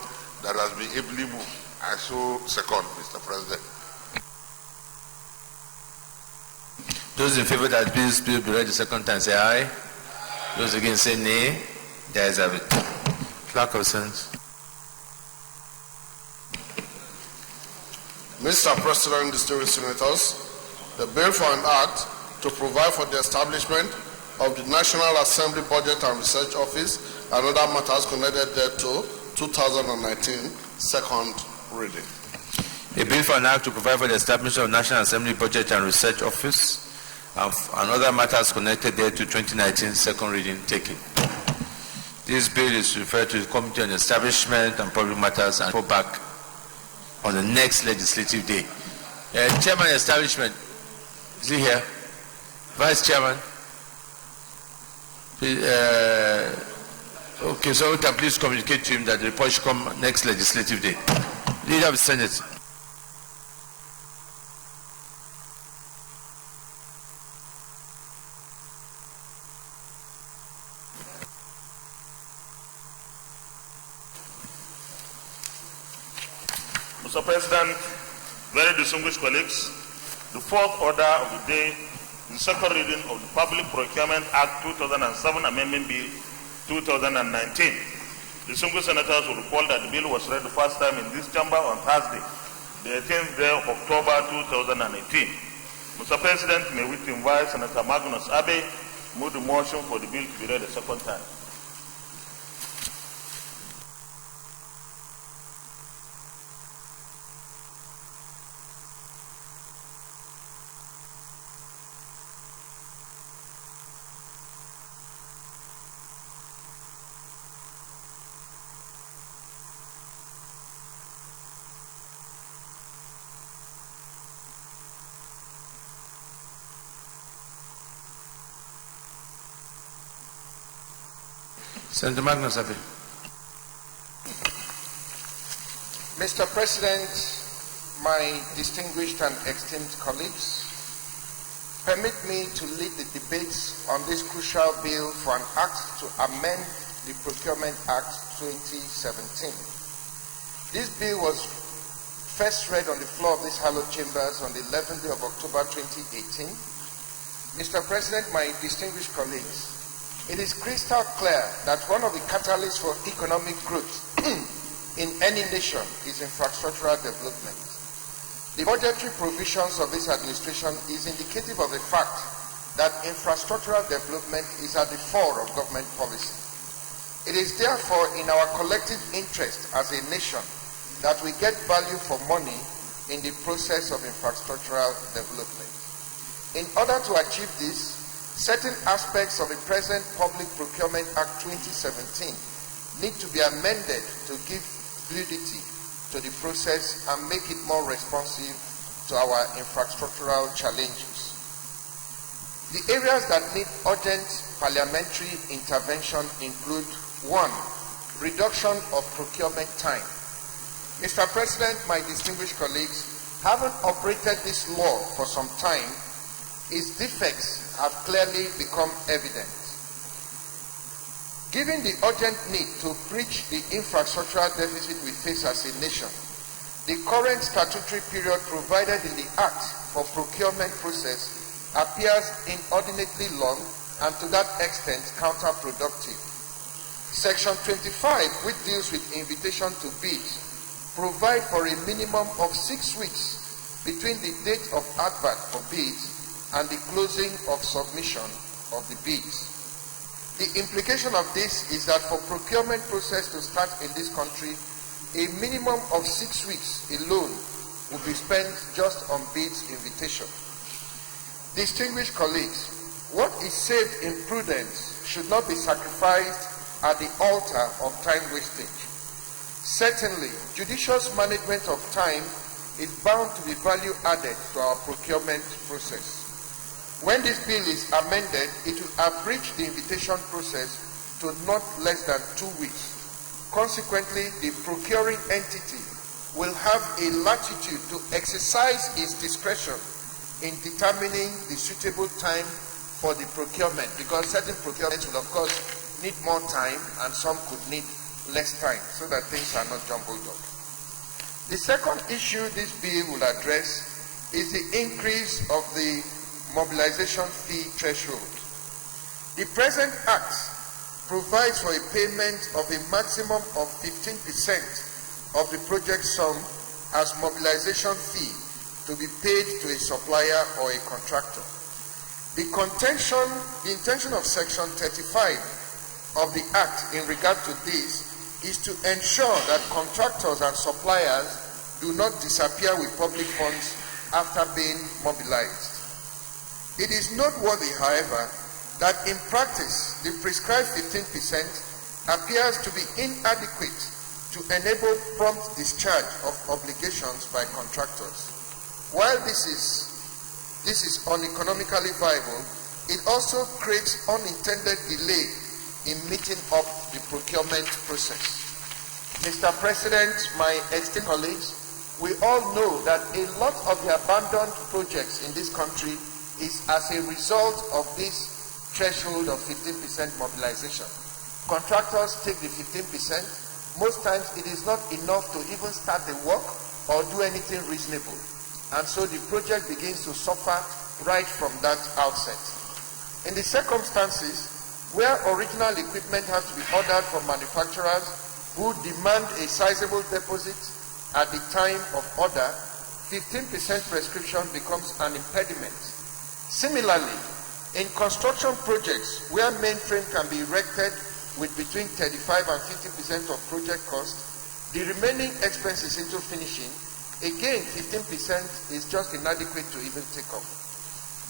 that has been ably moved. I so second, Mr. President. Those in favor that this bill be read the second time say aye. Those against say nay. The ayes have it. Clerk of Senate. Mr. President, distinguished senators, the bill for an act to provide for the establishment of the National Assembly Budget and Research Office and other matters connected thereto, 2019, second reading. A bill for an act to provide for the establishment of National Assembly Budget and Research Office and other matters connected thereto, 2019, second reading taken. This bill is referred to the Committee on Establishment and Public Matters and put back on the next legislative day. Chairman Establishment, is he here? Vice Chairman? Okay, so we can please communicate to him that the report should come next legislative day. Leader of the Senate. Mr. President, very distinguished colleagues, the fourth order of the day is the second reading of the Public Procurement Act 2007 Amendment Bill 2019. Distinguished senators will recall that the bill was read the first time in this chamber on Thursday, the 18th day of October 2018. Mr. President, may we invite Senator Magnus Abe to move the motion for the bill to be read a second time. Senator Magnus Abe. Mr. President, my distinguished and esteemed colleagues, permit me to lead the debates on this crucial bill for an act to amend the Procurement Act 2017. This bill was first read on the floor of these hallowed chambers on the 11th day of October 2018. Mr. President, my distinguished colleagues, it is crystal clear that one of the catalysts for economic growth in any nation is infrastructural development. The budgetary provisions of this administration is indicative of the fact that infrastructural development is at the fore of government policy. It is therefore in our collective interest as a nation that we get value for money in the process of infrastructural development. In order to achieve this, certain aspects of the present Public Procurement Act 2017 need to be amended to give fluidity to the process and make it more responsive to our infrastructural challenges. The areas that need urgent parliamentary intervention include: 1. Reduction of procurement time. Mr. President, my distinguished colleagues, having operated this law for some time, its defects have clearly become evident. Given the urgent need to bridge the infrastructural deficit we face as a nation, the current statutory period provided in the Act for procurement process appears inordinately long and to that extent counterproductive. Section 25, which deals with invitation to bid, provide for a minimum of 6 weeks between the date of advert for bids and the closing of submission of the bids. The implication of this is that for procurement process to start in this country, a minimum of 6 weeks alone will be spent just on bids invitation. Distinguished colleagues, what is saved in prudence should not be sacrificed at the altar of time wastage. Certainly, judicious management of time is bound to be value added to our procurement process. When this bill is amended, it will abridge the invitation process to not less than 2 weeks. Consequently, the procuring entity will have a latitude to exercise its discretion in determining the suitable time for the procurement, because certain procurements will, of course, need more time and some could need less time, so that things are not jumbled up. The second issue this bill will address is the increase of the mobilization fee threshold. The present Act provides for a payment of a maximum of 15% of the project sum as mobilization fee to be paid to a supplier or a contractor. The intention of Section 35 of the Act in regard to this is to ensure that contractors and suppliers do not disappear with public funds after being mobilized. It is noteworthy, however, that in practice, the prescribed 15% appears to be inadequate to enable prompt discharge of obligations by contractors. While this is uneconomically viable, it also creates unintended delay in meeting up the procurement process. Mr. President, my esteemed colleagues, we all know that a lot of the abandoned projects in this country is as a result of this threshold of 15% mobilization. Contractors take the 15%. Most times it is not enough to even start the work or do anything reasonable. And so the project begins to suffer right from that outset. In the circumstances where original equipment has to be ordered from manufacturers who demand a sizable deposit at the time of order, 15% prescription becomes an impediment. Similarly, in construction projects where mainframe can be erected with between 35 and 50% of project cost, the remaining expenses into finishing, again 15% is just inadequate to even take up.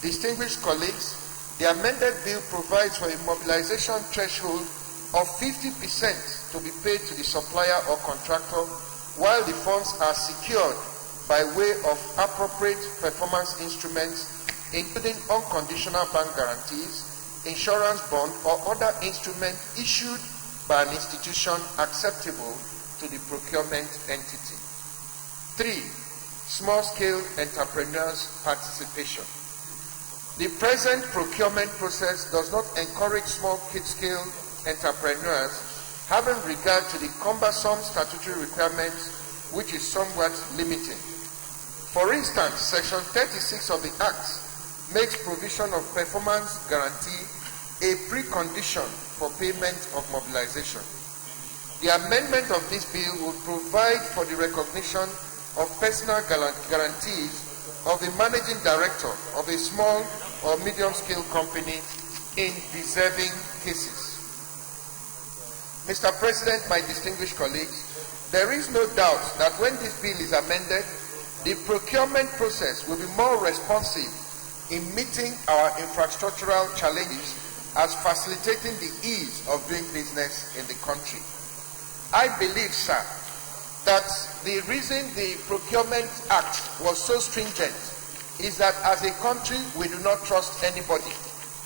Distinguished colleagues, the amended bill provides for a mobilization threshold of 50% to be paid to the supplier or contractor while the funds are secured by way of appropriate performance instruments, including unconditional bank guarantees, insurance bond, or other instrument issued by an institution acceptable to the procurement entity. 3. Small-scale entrepreneurs' participation. The present procurement process does not encourage small-scale entrepreneurs, having regard to the cumbersome statutory requirements, which is somewhat limiting. For instance, Section 36 of the Act makes provision of performance guarantee a precondition for payment of mobilization. The amendment of this bill would provide for the recognition of personal guarantees of the managing director of a small or medium-scale company in deserving cases. Mr. President, my distinguished colleagues, there is no doubt that when this bill is amended, the procurement process will be more responsive in meeting our infrastructural challenges as facilitating the ease of doing business in the country. I believe, sir, that the reason the Procurement Act was so stringent is that as a country we do not trust anybody.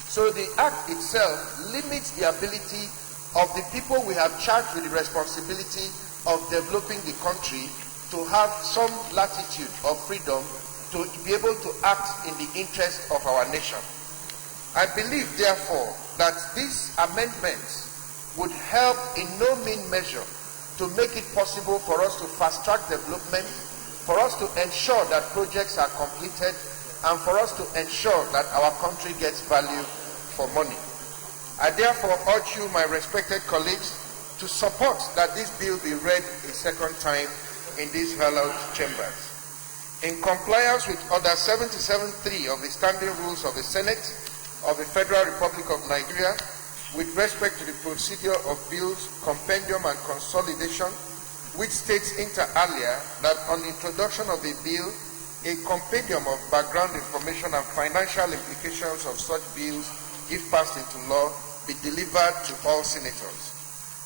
So the Act itself limits the ability of the people we have charged with the responsibility of developing the country to have some latitude or freedom to be able to act in the interest of our nation. I believe, therefore, that these amendments would help in no mean measure to make it possible for us to fast-track development, for us to ensure that projects are completed, and for us to ensure that our country gets value for money. I therefore urge you, my respected colleagues, to support that this bill be read a second time in these hallowed chambers. In compliance with Order 77.3 of the Standing Rules of the Senate of the Federal Republic of Nigeria, with respect to the procedure of bills, compendium and consolidation, which states inter alia that on the introduction of a bill, a compendium of background information and financial implications of such bills, if passed into law, be delivered to all senators.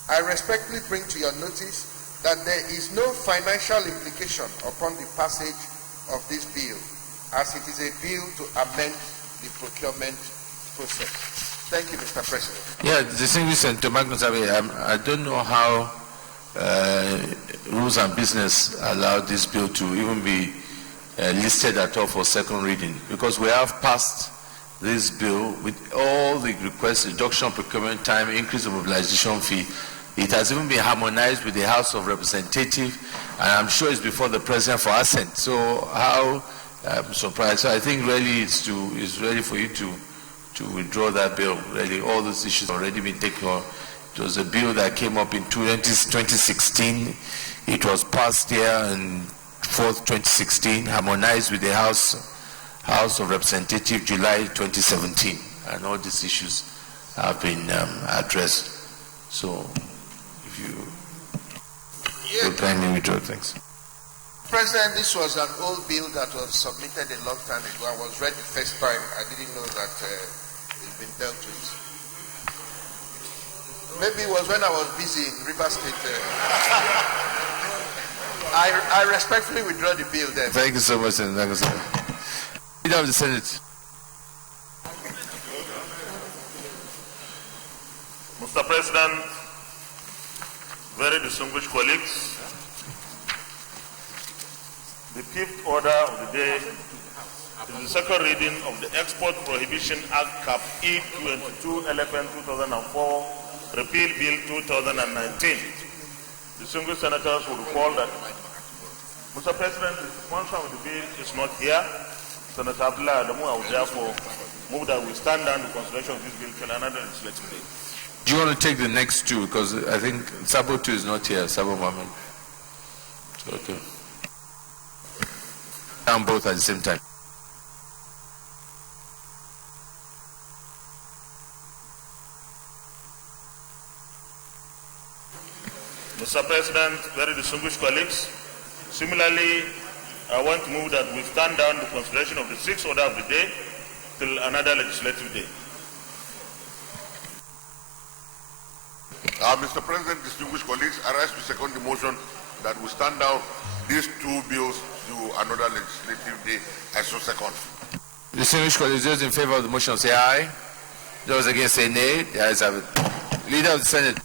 I respectfully bring to your notice that there is no financial implication upon the passage of this bill, as it is a bill to amend the procurement process. Thank you, Mr. President. Yeah, distinguished Senator Magnus Abe, I don't know how rules and business allow this bill to even be listed at all for second reading, because we have passed this bill with all the requests, reduction of procurement time, increase of mobilization fee. It has even been harmonized with the House of Representatives, and I'm sure it's before the President for assent. So how, I'm surprised. So I think really it's ready for you to withdraw that bill. Really, all those issues have already been taken on. It was a bill that came up in 2016. It was passed here in 4th 2016, harmonized with the House of Representatives July 2017, and all these issues have been addressed. So, if you will kindly withdraw things. President, this was an old bill that was submitted a long time ago. I was read the first time. I didn't know that it's been dealt with. Maybe it was when I was busy in River State. I respectfully withdraw the bill then. Thank you so much, Senator. Leader of the Senate. Mr. President, very distinguished colleagues, the fifth order of the day is the second reading of the Export Prohibition Act Cap E 22 LFN 2004 Repeal Bill 2019. Distinguished senators will recall that Mr. President, the sponsor of the bill is not here. Senator Abdullah Adamu, I will therefore move that we stand down the consideration of this bill till another legislative day. Do you want to take the next two? Because I think Sabo 2 is not here, Sabo Mohammed. Okay. Down both at the same time. Mr. President, very distinguished colleagues, similarly, I want to move that we stand down the consideration of the sixth order of the day till another legislative day. Mr. President, distinguished colleagues, I rise to second the motion that we stand down these two bills to another legislative day. I so second. Distinguished colleagues, those in favor of the motion say aye. Those against say nay. The ayes have it. Leader of the Senate.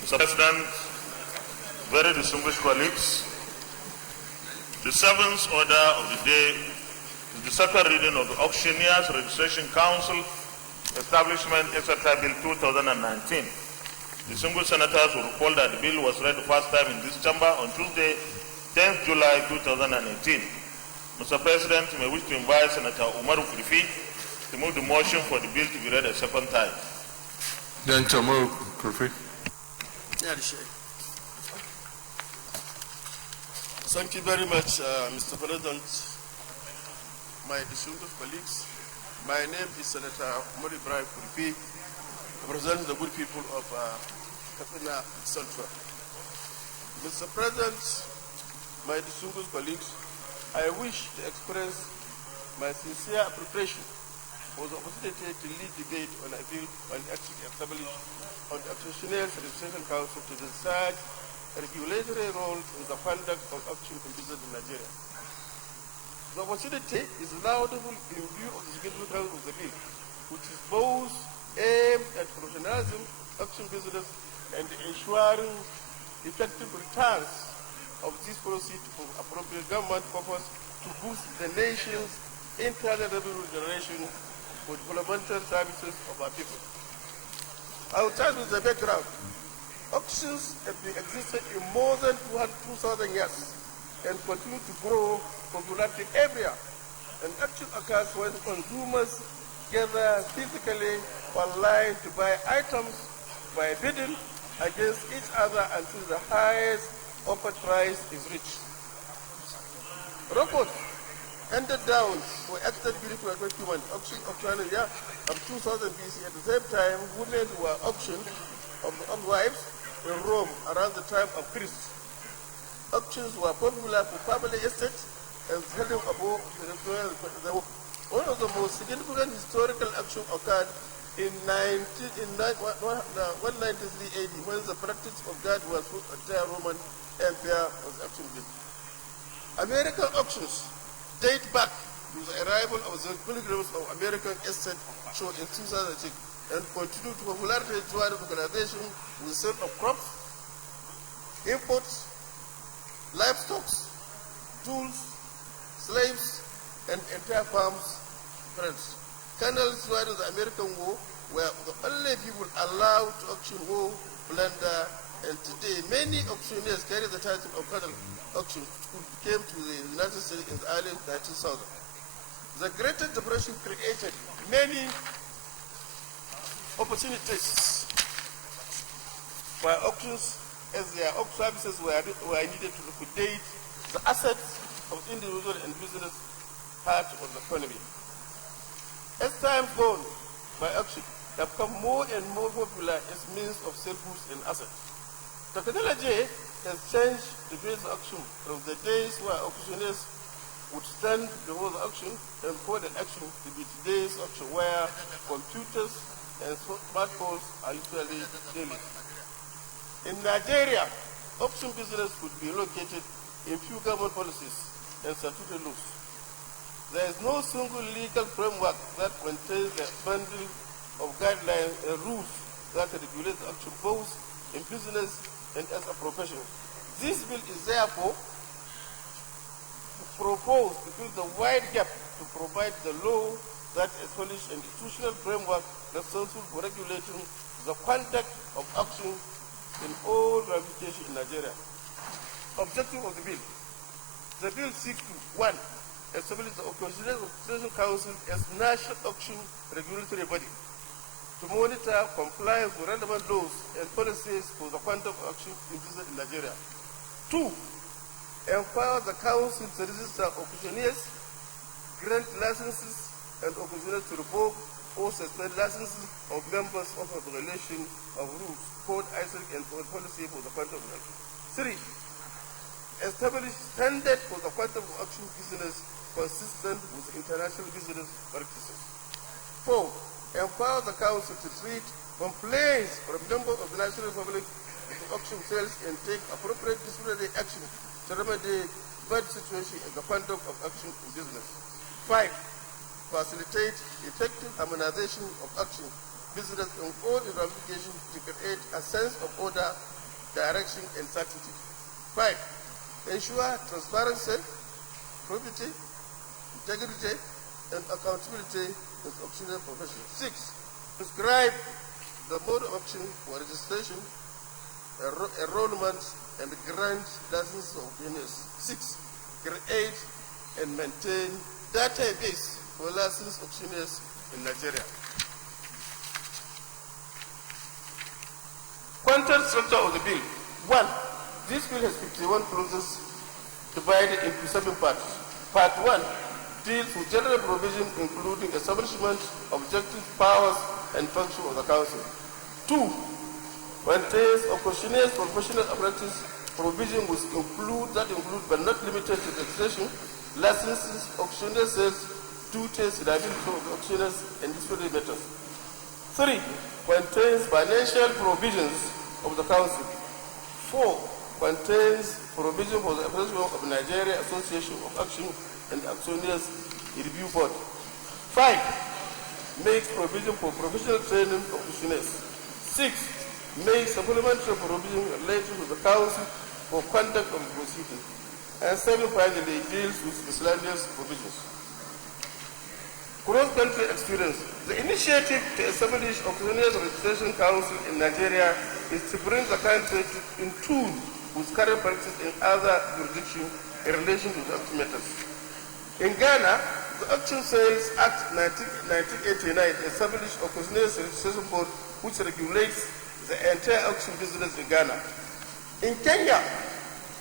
Mr. President, very distinguished colleagues, the seventh order of the day is the second reading of the Auctioneers Registration Council Establishment etc. Bill 2019. Distinguished senators will recall that the bill was read the first time in this chamber on Tuesday, 10th July 2018. Mr. President, you may wish to invite Senator Umaru Kurifi to move the motion for the bill to be read a second time. Senator Umaru Kurifi. Thank you very much, Mr. President. My distinguished colleagues, my name is Senator Umaru Ibrahim Kurifi, representing the good people of Katsina Central. Mr. President, my distinguished colleagues, I wish to express my sincere appreciation for the opportunity to lead debate on a bill on the establishment of the Auctioneers Registration Council to decide regulatory roles in the conduct of auction in business in Nigeria. The opportunity is laudable in view of the significance of the bill, which is both aimed at professionalism, auction business, and ensuring effective returns of these proceeds for appropriate government purpose to boost the nation's internal revenue generation for developmental services of our people. I will start with the background. Auctions have been existing in more than 2,000 years and continue to grow popularity every year. And auction occurs when consumers gather physically online to buy items by bidding against each other until the highest offered price is reached. Records handed down for extant beautiful human auction of China of 2000 BC. At the same time, women were auctioned of wives in Rome around the time of Christ. Auctions were popular for family estates and selling above the one of the most significant historical actions occurred in 193 AD when the practice of God was for the entire Roman Empire was actually. American auctions date back to the arrival of the pilgrims of American estate show in 2006 and continue to popularity toward organization with the sale of crops, imports, livestock, tools, slaves, and entire farms. Friends, colonels during the American War were the only people allowed to auction war, plunder, and today many auctioneers carry the title of colonel auction who came to the United States in the early 1900s. The Great Depression created many opportunities for auctions as their services were needed to liquidate the assets of individual and business part of the economy. As time goes by, auction have become more and more popular as means of sale goods and assets. Technology has changed the base auction from the days where auctioneers would stand before the auction and record an action to be today's auction where computers and smartphones are usually daily. In Nigeria, auction business could be located in few government policies and statutory laws. There is no single legal framework that contains a bundle of guidelines and rules that regulate the auction both in business and as a profession. This bill is therefore proposed to fill the wide gap to provide the law that establishes an institutional framework responsible for regulating the conduct of auction in all ramifications in Nigeria. Objective of the bill. The bill seeks to, 1, establish the Auction Council as national auction regulatory body to monitor compliance with relevant laws and policies for the conduct of auction in business in Nigeria. 2, empower the council to register auctioneers, grant licenses, and auctioneers to revoke or suspend licenses of members of a violation of rules, code, ISIC, and policy for the conduct of auction. 3, establish standard for the conduct of auction business consistent with international business practices. 4, empower the council to treat complaints from members of the national public of auction sales and take appropriate disciplinary action to remedy bad situation in the conduct of auction in business. 5, facilitate effective harmonization of auction business in all its ramifications to create a sense of order, direction, and certainty. 5, ensure transparency, probity, integrity, and accountability in the auctioneer profession. 6, prescribe the mode of auction for registration, enrollment, and grant licenses of auctioneers. 6, create and maintain database for licensed auctioneers in Nigeria. Content structure of the bill. 1, this bill has 51 clauses divided into 7 parts. Part 1 deals with general provision including establishment, objectives, powers, and function of the council. 2, contains auctioneers' professional apprentice provision which include but not limited to registration, licenses, auctioneer sales, duties, liability of auctioneers, and disciplinary matters. 3, contains financial provisions of the council. 4, contains provision for the establishment of Nigeria Association of Auction and Auctioneers Review Board. 5, makes provision for professional training of auctioneers. 6, makes supplementary provision related to the council for conduct of proceedings. And 7, finally, deals with miscellaneous provisions. Cross-country experience. The initiative to establish Auctioneers Registration Council in Nigeria is to bring the country in tune with current practice in other jurisdictions in relation to the auction matters. In Ghana, The Auction Sales Act 1989 established a Auctioneers Registration Board which regulates the entire auction business in Ghana. In Kenya,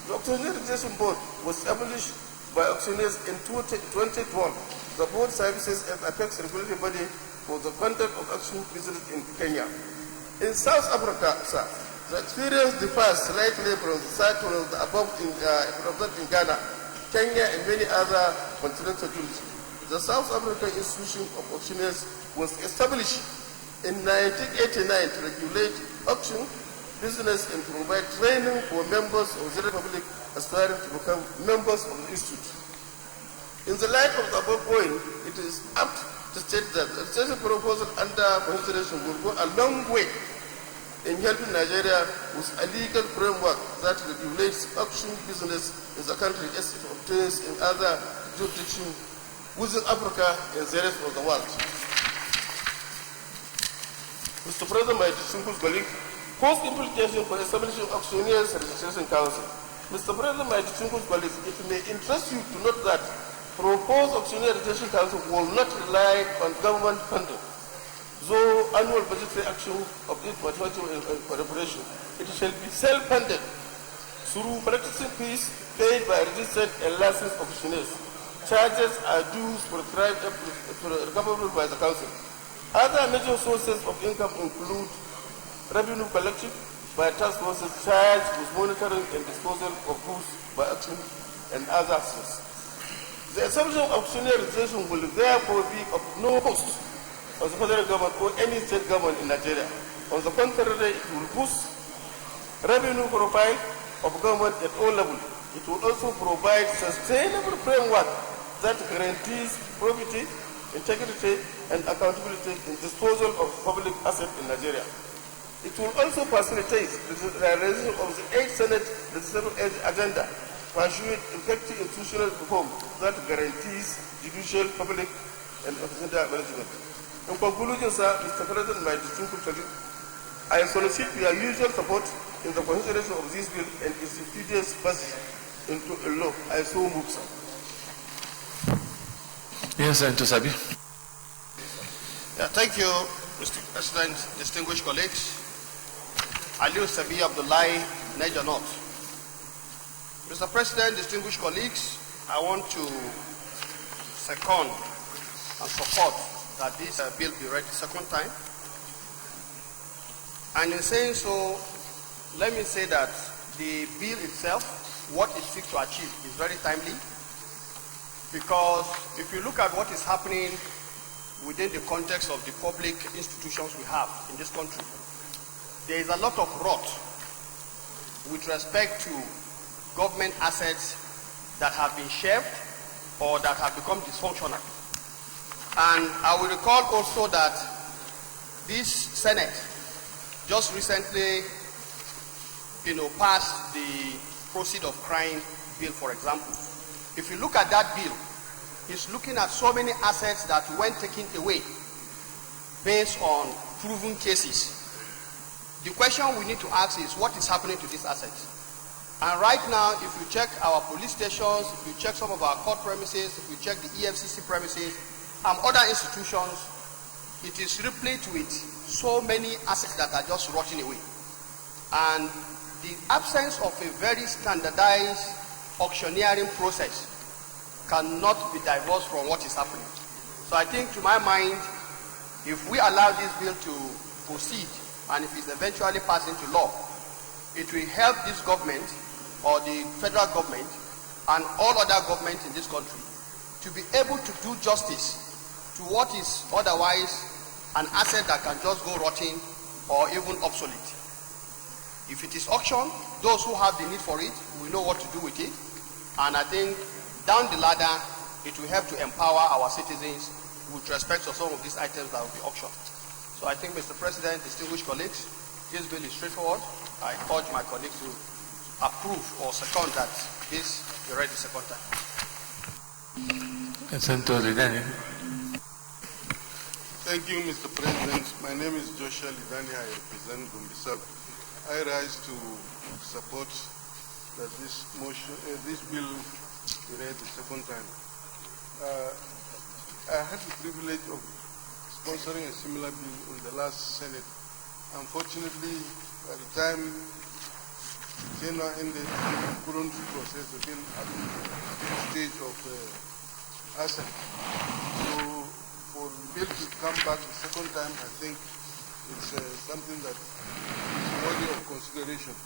the Auctioneers Registration Board was established by auctioneers in 2012. The board services as apex regulatory body for the conduct of auction business in Kenya. In South Africa, sir, the experience differs slightly from the cycle of the above in Ghana, Kenya, and many other continental countries. The South African Institution of Auctioneers was established in 1989 to regulate auction business and provide training for members of the Republic aspiring to become members of the Institute. In the light of the above point, it is apt to state that the registration proposal under consideration will go a long way in helping Nigeria with a legal framework that regulates auction business in the country as it obtains in other jurisdictions within Africa and the rest of the world. Mr. President, my distinguished colleague, post implication for establishing Auctioneers Registration Council. Mr. President, my distinguished colleagues, it may interest you to note that proposed Auctioneers Registration Council will not rely on government funding. Though annual budgetary action of this mathematical corporation, it shall be self-funded through practicing fees paid by registered and licensed auctioneers. Charges are dues prescribed recoverable by the council. Other major sources of income include revenue collection by task forces charged with monitoring and disposal of goods by auction and other sources. The establishment of auctioneer registration will therefore be of no cost of the federal government or any state government in Nigeria. On the contrary, it will boost revenue profile of government at all levels. It will also provide sustainable framework that guarantees probity, integrity, and accountability in disposal of public assets in Nigeria. It will also facilitate the realization of the 8th Senate legislative agenda, pursuing effective institutional reform that guarantees judicial, public, and official management. In conclusion, sir, Mr. President, my distinguished colleague, I solicit your usual support in the consideration of this bill and its expedient passage into a law. I so move, sir. Yes, Senator Sabi. Yeah, thank you, Mr. President, distinguished colleagues. Aliu Sabi Abdullahi, Niger North. Mr. President, distinguished colleagues, I want to second and support that this bill be read the second time. And in saying so, let me say that the bill itself, what it seeks to achieve, is very timely, because if you look at what is happening within the context of the public institutions we have in this country, there is a lot of rot with respect to government assets that have been shelved or that have become dysfunctional. And I will recall also that this Senate just recently, passed the Proceed of Crime bill, for example. If you look at that bill, it's looking at so many assets that went taken away based on proven cases. The question we need to ask is, what is happening to these assets? And right now, if you check our police stations, if you check some of our court premises, if you check the EFCC premises, and other institutions, it is replete with so many assets that are just rotting away. And the absence of a very standardized auctioneering process cannot be divorced from what is happening. So I think, to my mind, if we allow this bill to proceed, and if it's eventually passed into law, it will help this government, or the federal government, and all other governments in this country, to be able to do justice to what is otherwise an asset that can just go rotting or even obsolete. If it is auction, those who have the need for it will know what to do with it. And I think down the ladder, it will help to empower our citizens with respect to some of these items that will be auctioned. So I think, Mr. President, distinguished colleagues, this bill is straightforward. I urge my colleagues to approve or second that this be read the second time. Senator Lidani. Thank you, Mr. President. My name is Joshua Lidani. I represent Gumbisab. I rise to support that this motion, this bill be read the second time. I had the privilege of sponsoring a similar bill in the last Senate. Unfortunately, by the time the tenure ended, we couldn't process the bill at the stage of assent. So for the bill to come back the second time, I think it's something that is worthy of consideration.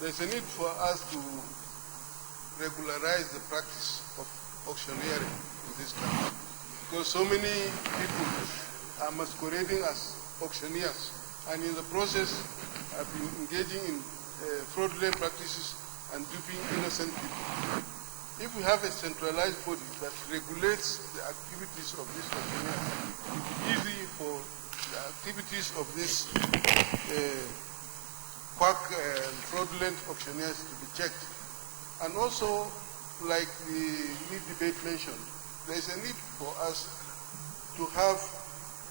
There's a need for us to regularize the practice of auctioneering in this country, because so many people are masquerading as auctioneers, and in the process have been engaging in fraudulent practices and duping innocent people. If we have a centralized body that regulates the activities of these auctioneers, it's easy for the activities of these quack fraudulent auctioneers to be checked. And also, like the lead debate mentioned, there is a need for us to have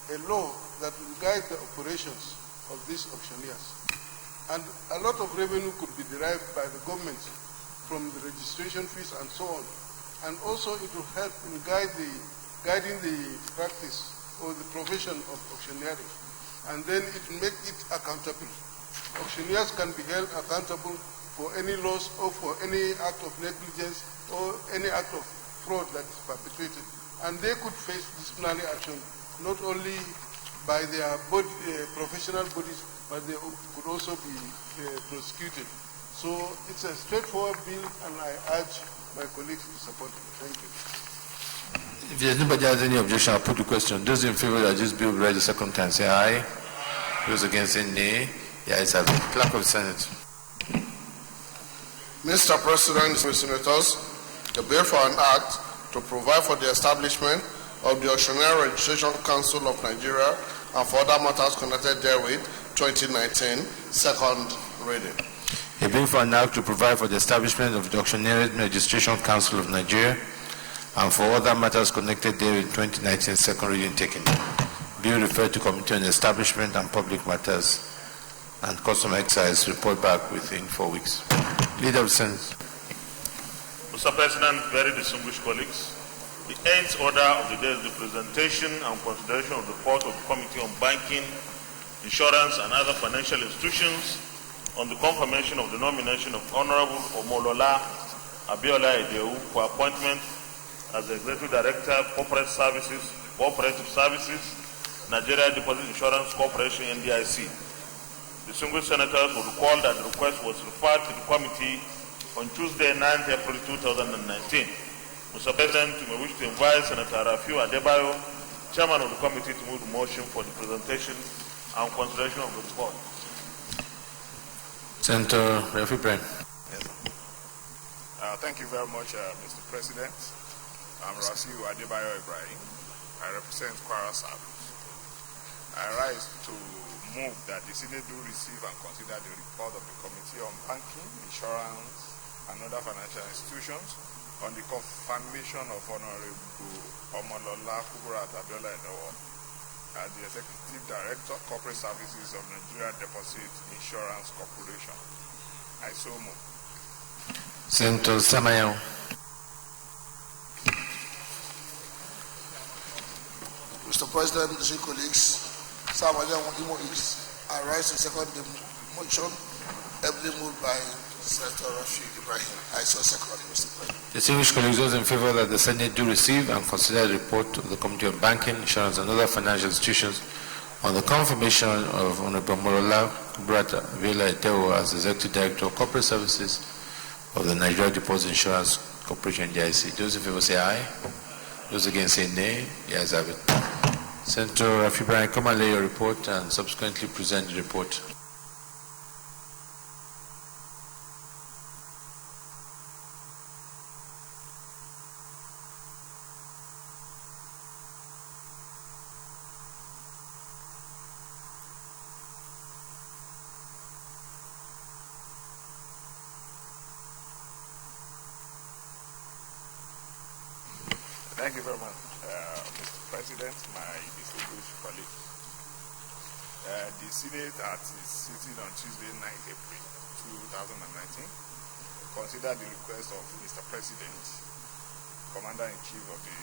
a law that will guide the operations of these auctioneers. And a lot of revenue could be derived by the government from the registration fees and so on. And also it will help in guiding the practice or the profession of auctioneering. And then it will make it accountable. Auctioneers can be held accountable for any loss or for any act of negligence or any act of fraud that is perpetrated. And they could face disciplinary action not only by their professional bodies, but they could also be prosecuted. So it's a straightforward bill, and I urge my colleagues to support it. Thank you. If there's nobody has any objection, I'll put the question. Those in favor that this bill be read the second time, say aye. Those against, say nay. The ayes have it. Clerk of the Senate. Mr. President, Senators, the bill for an act to provide for the establishment of the Auctioneer Registration Council of Nigeria and for other matters connected therewith, 2019, second reading. A bill for an act to provide for the establishment of the Auctioneer Registration Council of Nigeria and for other matters connected therewith, 2019, second reading taken. Bill referred to Committee on Establishment and Public Matters and Custom Excise, report back within 4 weeks. Leader of the Senate. Mr. President, very distinguished colleagues, the eighth order of the day is the presentation and consideration of the report of the Committee on Banking, Insurance and Other Financial Institutions on the confirmation of the nomination of Honorable Omolola Abiola Edeu for appointment as the Executive Director, Cooperative Services, Nigeria Deposit Insurance Corporation, NDIC. Distinguished senators will recall that the request was referred to the committee on Tuesday, 9th April 2019. Mr. President, you may wish to invite Senator Rafiu Adebayo, Chairman of the committee, to move the motion for the presentation and consideration of the report. Senator Rafiu Ibrahim. Yes, thank you very much, Mr. President. I'm Rafiu Adebayo Ibrahim. I represent Kwara South. I rise to move that the Senate do receive and consider the report of the Committee on Banking, Insurance and Other Financial Institutions on the confirmation of Honorable Omolola Abiola Edeu as the Executive Director, Corporate Services of Nigeria Deposit Insurance Corporation. I so move. Senator Samayo. Mr. President, distinguished colleagues, I rise to second the motion, heavily moved by Senator Rafiu Ibrahim. I so second, Mr. President. Distinguished colleagues, those in favor that the Senate do receive and consider the report of the Committee on Banking, Insurance and Other Financial Institutions on the confirmation of Honorable Omolola Abiola Edeu as Executive Director of Corporate Services of the Nigeria Deposit Insurance Corporation, NDIC. Those in favor say aye. Those against say nay. The ayes have it. Senator Rafiu Ibrahim, come and lay your report and subsequently present the report. Thank you very much, Mr. President, my distinguished colleagues. The Senate at its sitting on Tuesday, 9th April 2019, considered the request of Mr. President, Commander-in-Chief of the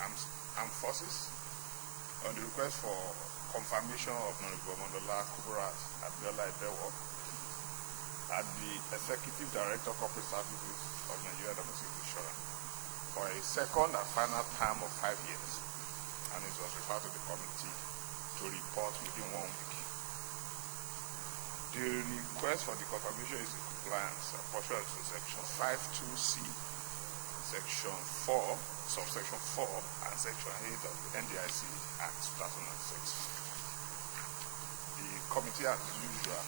Armed Armed Forces on the request for confirmation of Honorable Omodola Kuburat Abiola Edewo as the Executive Director of Corporate Services of Nigeria Domestic Insurance for a second and final term of 5 years, and it was referred to the committee to report within 1 week. The request for the confirmation is in compliance pursuant to Section 52C, Section 4, Subsection 4, and Section 8 of the NDIC Act 2006. The committee, as usual,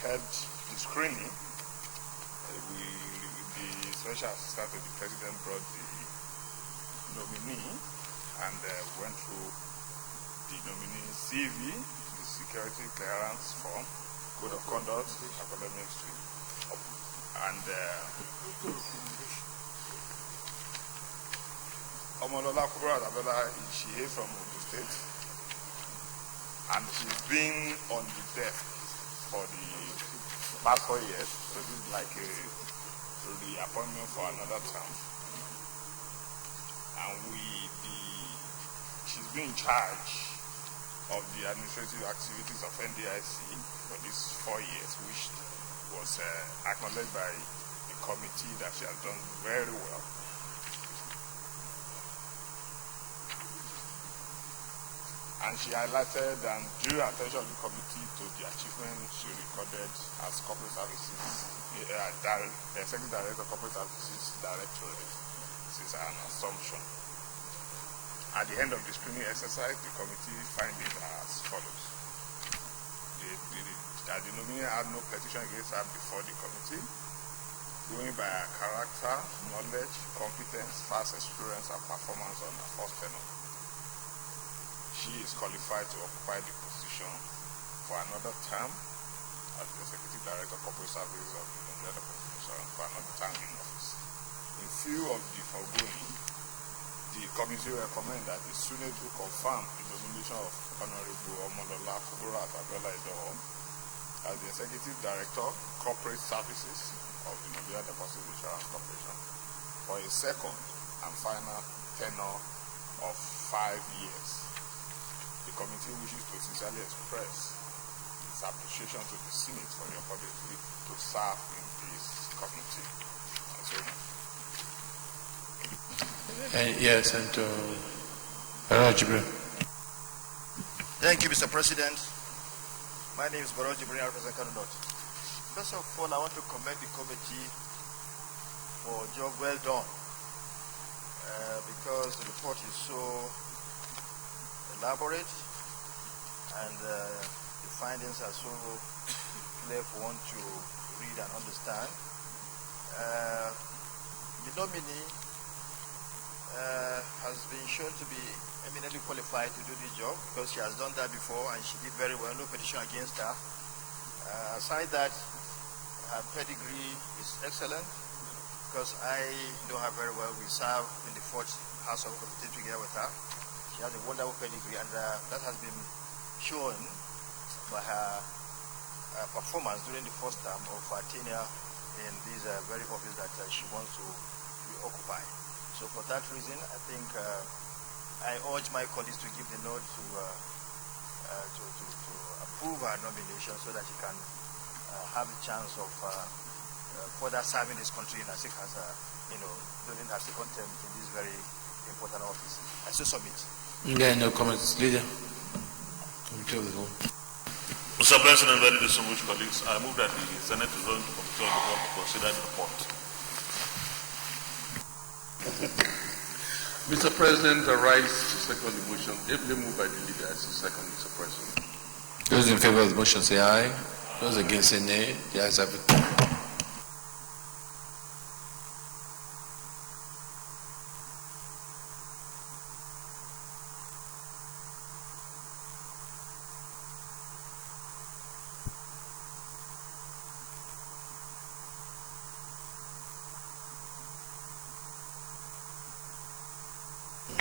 held the screening. The Special Assistant to the President brought the nominee and went through the nominee CV, the security clearance form, code of conduct, academic history, and Omodola Kuburat Abiola, she is from Ogun State, and she's been on the desk for the past 4 years, so this is like the appointment for another term. And she's been in charge of the administrative activities of NDIC for these 4 years, which was acknowledged by the committee that she has done very well. And she highlighted and drew attention of the committee to the achievements she recorded as Corporate Services, Executive Director of Corporate Services Directorate since an assumption. At the end of the screening exercise, the committee findings are as follows. The nominee had no petition against her before the committee, going by her character, knowledge, competence, past experience, and performance on her first tenure. She is qualified to occupy the position for another term as the Executive Director of Corporate Services of the Nigeria Domestic Insurance for another term in office. In view of the foregoing, the committee recommends that the Senate will confirm the nomination of Honorable Omodola Kuburat Abiola Edewo as the Executive Director, Corporate Services of the Nigeria Deposit Insurance Corporation for a second and final tenure of 5 years. The committee wishes to sincerely express its appreciation to the Senate for the opportunity to serve in this committee. Yes, and Thank you, Mr. President. My name is Baroj Jibril, I represent Kanudot. First of all, I want to commend the committee for a job well done because the report is so elaborate and the findings are so clear for one to read and understand. The nominee has been shown to be eminently qualified to do the job because she has done that before and she did very well, no petition against her. Aside that, her pedigree is excellent because I know her very well. We serve in the 4th House of Representatives together with her. She has a wonderful pedigree, and that has been shown by her performance during the first term of her tenure in this very office that she wants to occupy. So for that reason, I think I urge my colleagues to give the nod to approve her nomination so that she can have a chance of further serving this country in her second, during her second term in this very important office. I so submit. Yeah, no comments, leader. Mr. President, very distinguished colleagues, I move that the Senate return to Committee on the Floor to consider the report. Mr. President, I rise to second the motion. Ably moved by the leader as a second, Mr. President. Those in favor of the motion say aye. Those against say nay. The ayes have it.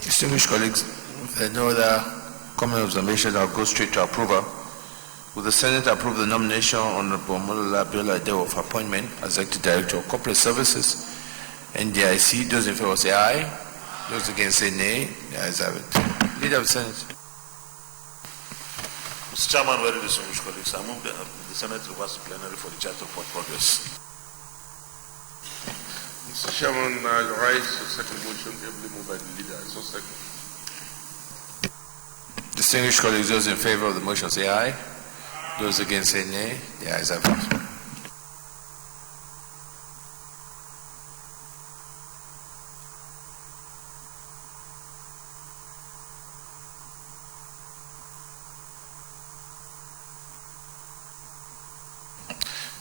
Distinguished colleagues, if there are no other comment observations, I'll go straight to approval. Will the Senate approve the nomination of Honorable Omodola Abiola Edewo for appointment as Executive Director of Corporate Services, NDIC? Those in favor say aye. Those against say nay. The ayes have it. Leader of the Senate. Mr. Chairman, very distinguished colleagues, I move that the Senate reverse the plenary for the charge of court progress. Mr. Chairman, I rise to second motion, ably moved by the leader. So second. Distinguished colleagues, those in favor of the motion say aye. Those against say nay. The ayes have it.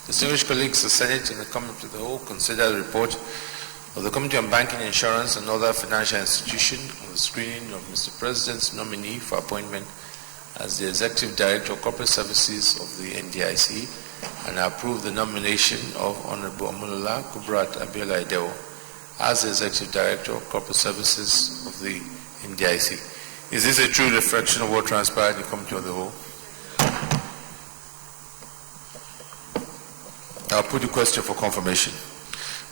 Distinguished colleagues, the Senate in the Committee of the Whole consider the report of the Committee on Banking, Insurance and Other Financial Institutions on the screening of Mr. President's nominee for appointment as the Executive Director of Corporate Services of the NDIC and approve the nomination of Honorable Omolola Kubrat Abiola Edewo as the Executive Director of Corporate Services of the NDIC. Is this a true reflection of what transpired in the Committee of the Whole? I'll put the question for confirmation.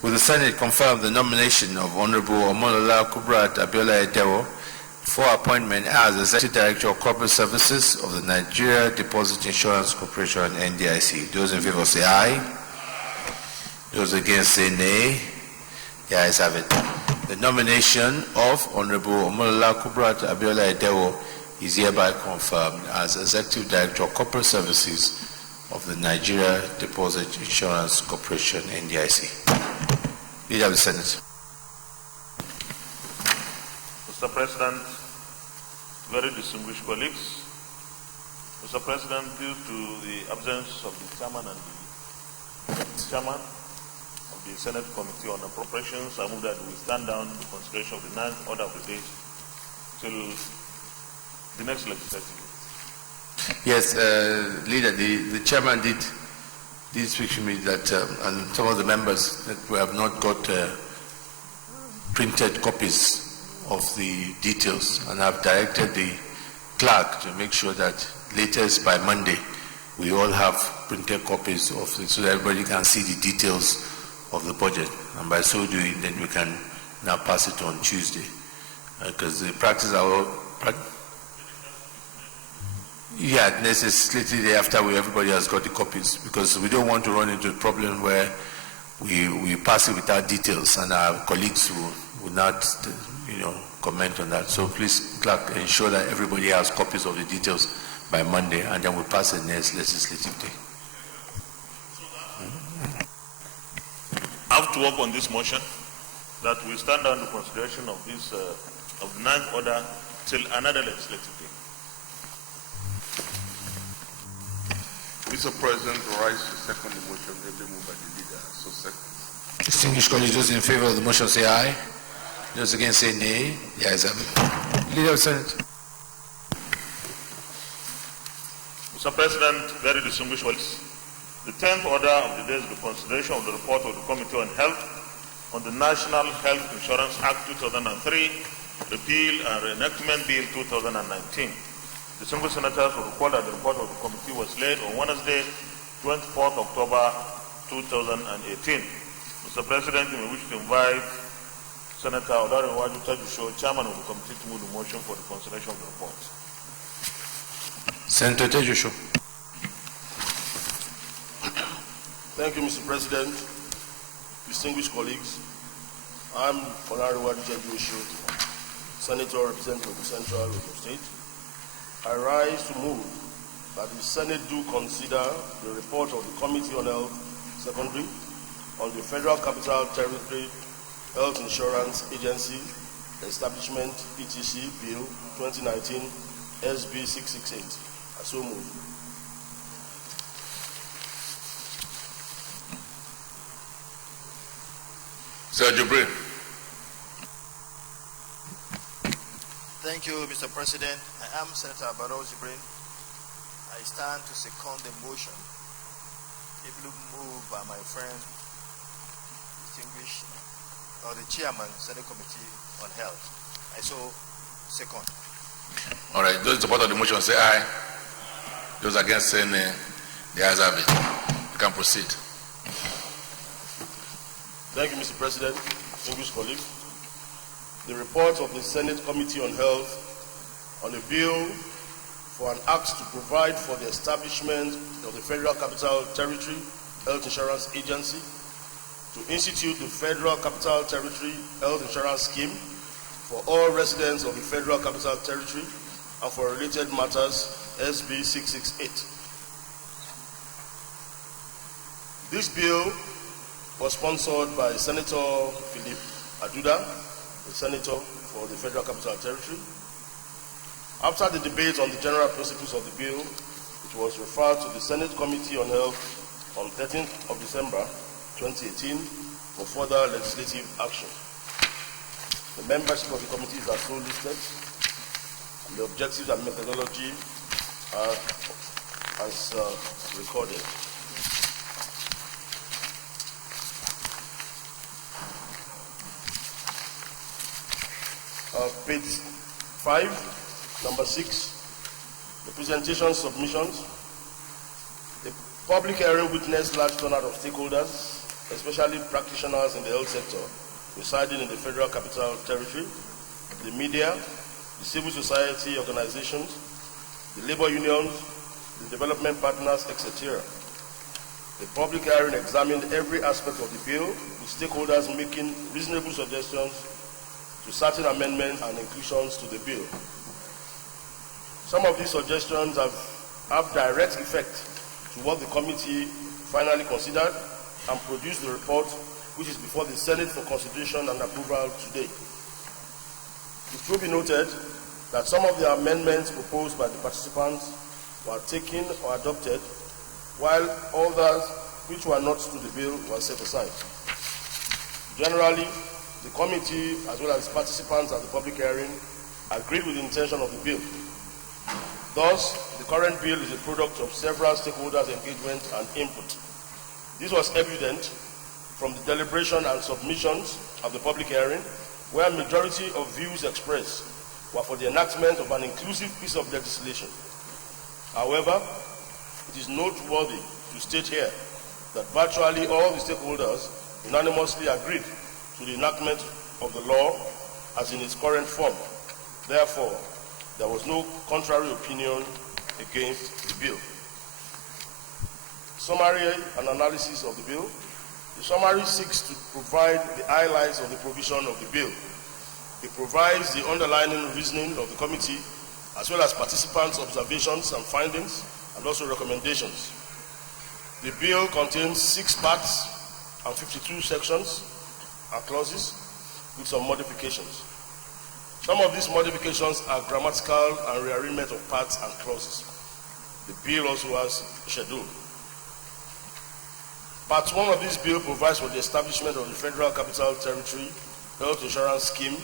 Will the Senate confirm the nomination of Honorable Omolola Kubrat Abiola Edewo for appointment as Executive Director of Corporate Services of the Nigeria Deposit Insurance Corporation (NDIC)? Those in favor say aye. Those against say nay. The ayes have it. The nomination of Honorable Omolola Kubrat Abiola Edewo is hereby confirmed as Executive Director of Corporate Services of the Nigeria Deposit Insurance Corporation (NDIC). Leader of the Senate. Mr. President, very distinguished colleagues, Mr. President, due to the absence of the chairman and the chairman of the Senate Committee on Appropriations, I move that we stand down the consideration of the 9th order of the day till the next legislative. Yes, Leader, the chairman did speak to me that and some of the members that we have not got printed copies of the details, and I've directed the clerk to make sure that latest by Monday we all have printed copies of it so that everybody can see the details of the budget, and by so doing then we can now pass it on Tuesday, because the practice yeah, necessarily day after everybody has got the copies, because we don't want to run into a problem where we pass it without details and our colleagues will not, comment on that. So please, clerk, ensure that everybody has copies of the details by Monday, and then we'll pass it next legislative day. I have to work on this motion that we stand down the consideration of this of the 9th order till another legislative day. Mr. President, rise to second the motion, ably moved by the leader. So second. Distinguished colleagues, those in favor of the motion say aye. Those against say nay. The ayes have it. Leader of the Senate. Mr. President, very distinguished colleagues, the 10th order of the day is the consideration of the report of the Committee on Health on the National Health Insurance Act 2003, Repeal and Reenactment Bill 2019. The single senators will recall that the report of the committee was laid on Wednesday, 24th October 2018. Mr. President, we wish to invite Senator Odarinwaju Tajusho, chairman of the committee, to move the motion for the consideration of the report. Senator Tajusho. Thank you, Mr. President. Distinguished colleagues, I'm Odarinwaju Tajusho, Senator representative of the Central Region State. I rise to move that the Senate do consider the report of the Committee on Health Secondary on the Federal Capital Territory Health Insurance Agency Establishment ETC Bill 2019 SB 668. I so move. Sir Jubril. Thank you, Mr. President. I am Senator Barrow Jibrin. I stand to second the motion, ably moved by my friend, distinguished, the chairman, Senate Committee on Health. I so second. All right, those in support of the motion say aye. Those against say nay. The ayes have it. You can proceed. Thank you, Mr. President, distinguished colleagues. the report of the Senate Committee on Health on a bill for an act to provide for the establishment of the Federal Capital Territory Health Insurance Agency, to institute the Federal Capital Territory Health Insurance Scheme for all residents of the Federal Capital Territory and for related matters, SB 668. This bill was sponsored by Senator Philip Aduda, the Senator for the Federal Capital Territory. After the debate on the general principles of the bill, it was referred to the Senate Committee on Health on 13th of December 2018 for further legislative action. The membership of the committees are so listed, and the objectives and methodology are as recorded. Page 5, number 6, the presentation submissions. The public hearing witnessed large turnout of stakeholders, especially practitioners in the health sector residing in the Federal Capital Territory, the media, the civil society organizations, the labor unions, the development partners, etc. The public hearing examined every aspect of the bill, with stakeholders making reasonable suggestions to certain amendments and inclusions to the bill. Some of these suggestions have direct effect to what the committee finally considered and produced the report, which is before the Senate for consideration and approval today. It should be noted that some of the amendments proposed by the participants were taken or adopted, while others which were not to the bill were set aside. Generally, the committee, as well as participants at the public hearing, agreed with the intention of the bill. Thus, the current bill is a product of several stakeholders' engagement and input. This was evident from the deliberation and submissions of the public hearing, where a majority of views expressed were for the enactment of an inclusive piece of legislation. However, it is noteworthy to state here that virtually all the stakeholders unanimously agreed to the enactment of the law as in its current form. Therefore, there was no contrary opinion against the bill. Summary and analysis of the bill. The summary seeks to provide the highlights of the provision of the bill. It provides the underlying reasoning of the committee, as well as participants' observations and findings, and also recommendations. The bill contains 6 parts and 52 sections and clauses with some modifications. Some of these modifications are grammatical and rearrangement of parts and clauses. The bill also has a schedule. Part 1 of this bill provides for the establishment of the Federal Capital Territory Health Insurance Scheme,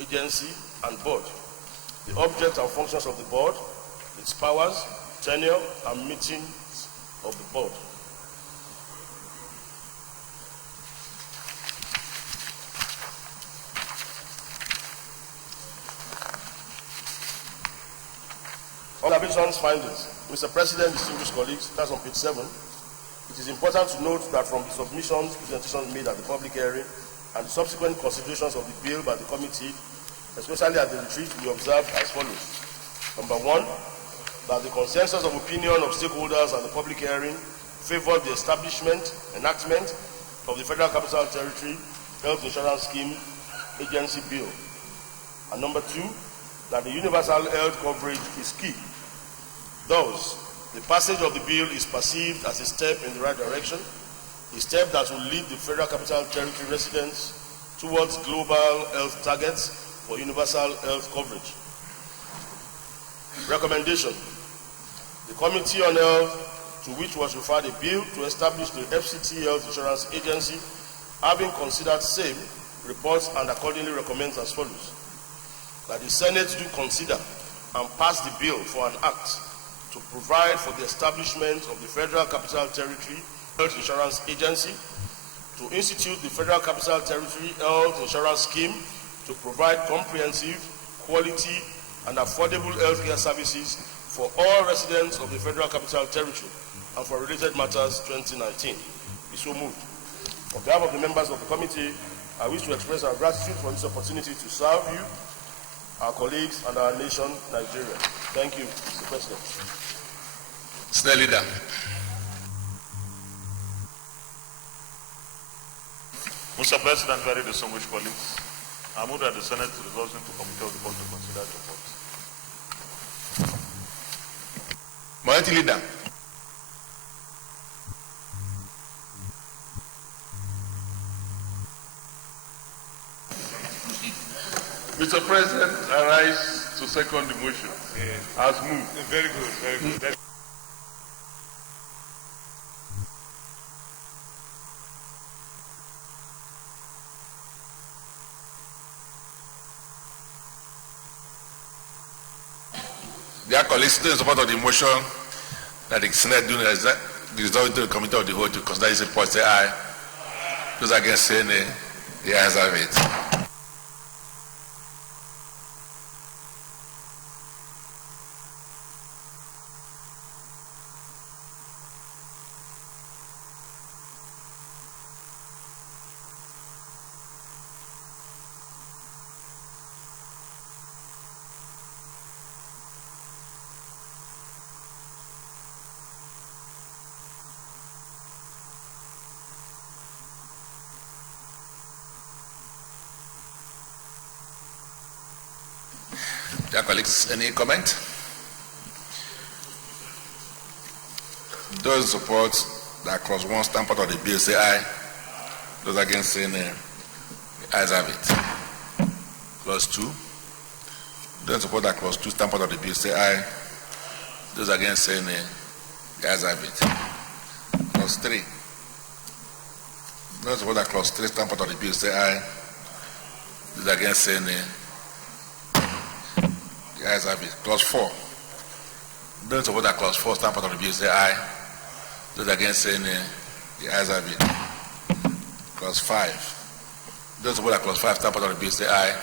Agency, and Board. The object and functions of the Board, its powers, tenure, and meetings of the Board. Observations, findings. Mr. President, distinguished colleagues, that's on page 7. It is important to note that from the submissions, presentations made at the public hearing, and the subsequent considerations of the bill by the committee, especially at the retreat, we observe as follows. Number 1, that the consensus of opinion of stakeholders at the public hearing favored the establishment, enactment of the Federal Capital Territory Health Insurance Scheme Agency Bill. And number 2, that the universal health coverage is key. Thus, the passage of the bill is perceived as a step in the right direction, a step that will lead the Federal Capital Territory residents towards global health targets for universal health coverage. Recommendation. The Committee on Health, to which was referred a bill to establish the FCT Health Insurance Agency, having considered same, reports and accordingly recommends as follows. That the Senate do consider and pass the bill for an act to provide for the establishment of the Federal Capital Territory Health Insurance Agency, to institute the Federal Capital Territory Health Insurance Scheme to provide comprehensive, quality, and affordable healthcare services for all residents of the Federal Capital Territory and for related matters 2019. Be so moved. On behalf of the members of the committee, I wish to express our gratitude for this opportunity to serve you, our colleagues, and our nation, Nigeria. Thank you, Mr. President. Senior Leader. Mr. President, very distinguished colleagues, I move that the Senate resolves into Committee of the Court to consider the report. Minority Leader. Mr. President, I rise to second the motion. As moved. Very good, very good. Dear colleagues, in support of the motion that the Senate do resolve into the Committee of the Whole to consider this report, say aye. Those against say nay. The ayes have it. Dear colleagues, any comment? Those in support that clause 1 stamp part of the bill say aye. Those against say nay. The ayes have it. Clause 2. Those in support that clause 2 stamp part of the bill say aye. Those against say nay. The ayes have it. Clause 3. Those in support that clause 3 stamp part of the bill say aye. Those against say nay. The ayes have it. Clause 4. Those support that clause 4 stamp part of the bill say aye. Those against say nay. The ayes have it. Clause 5. Those support that clause 5 stamp part of the bill say aye.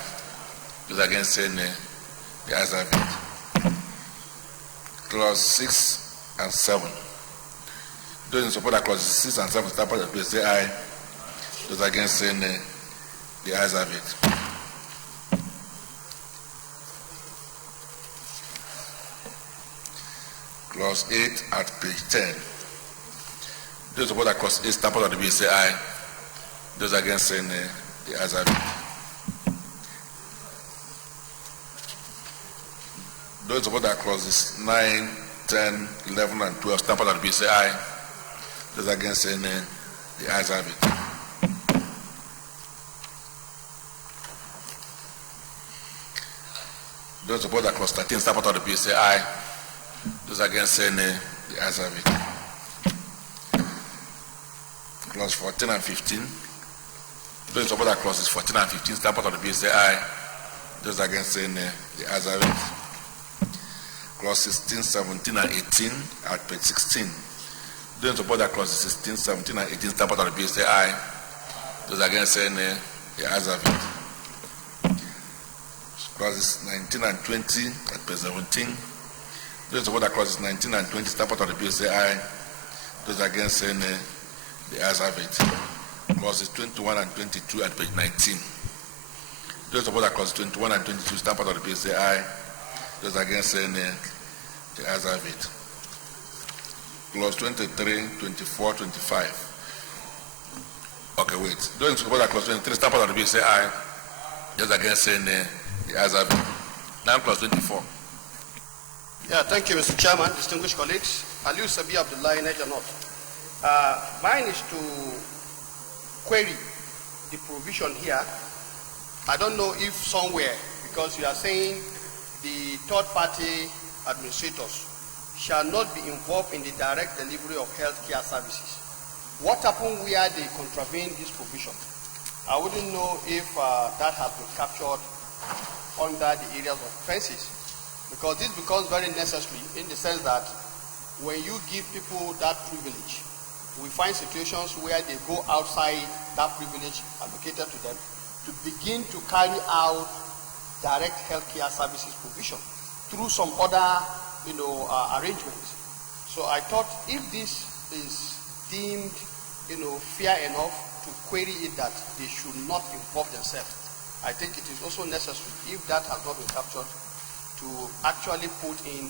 Those against say nay. The ayes have it. Clause 6 and 7. Those in support that clauses 6 and 7 stamp part of the bill say aye. Those against say nay. The ayes have it. Clause 8 at page 10. Those support that clause 8 stamp out of the bill say aye. Those against say nay. The ayes have it. Those support that clauses 9, 10, 11, and 12 stamp out of the bill say aye. Those against say nay. The ayes have it. Those support that clause 13 stamp out of the bill say aye. Those against say nay. The ayes have it. Clause 14 and 15. Those in support of clauses 14 and 15 stamp out of the bill say aye. Those against say nay. The ayes have it. Clause 16, 17, and 18 at page 16. Those in support of clauses 16, 17, and 18 stamp out of the bill say aye. Those against say nay. The ayes have it. Clauses 19 and 20 at page 17. Those in support of clauses 19 and 20 stamp out of the bill say aye. Those against say nay. The ayes have it. Clauses 21 and 22 at page 19. Those in support of clauses 21 and 22 stamp out of the bill say aye. Those against say nay. The ayes have it. Clause 23, 24, 25. Okay, wait. Those in support of clause 23 stamp out of the bill say aye. Those against say nay. The ayes have it. Now clause 24. Yeah, thank you, Mr. Chairman, distinguished colleagues. Aliu Sabi Abdullah, Niger North. Mine is to query the provision here. I don't know if somewhere, because you are saying the third-party administrators shall not be involved in the direct delivery of health care services. What happened where they contravene this provision? I wouldn't know if that has been captured under the areas of offenses, because this becomes very necessary in the sense that when you give people that privilege, we find situations where they go outside that privilege allocated to them to begin to carry out direct healthcare services provision through some other, arrangements. So I thought if this is deemed, fair enough to to query it that they should not involve themselves. I think it is also necessary, if that has not been captured, to actually put in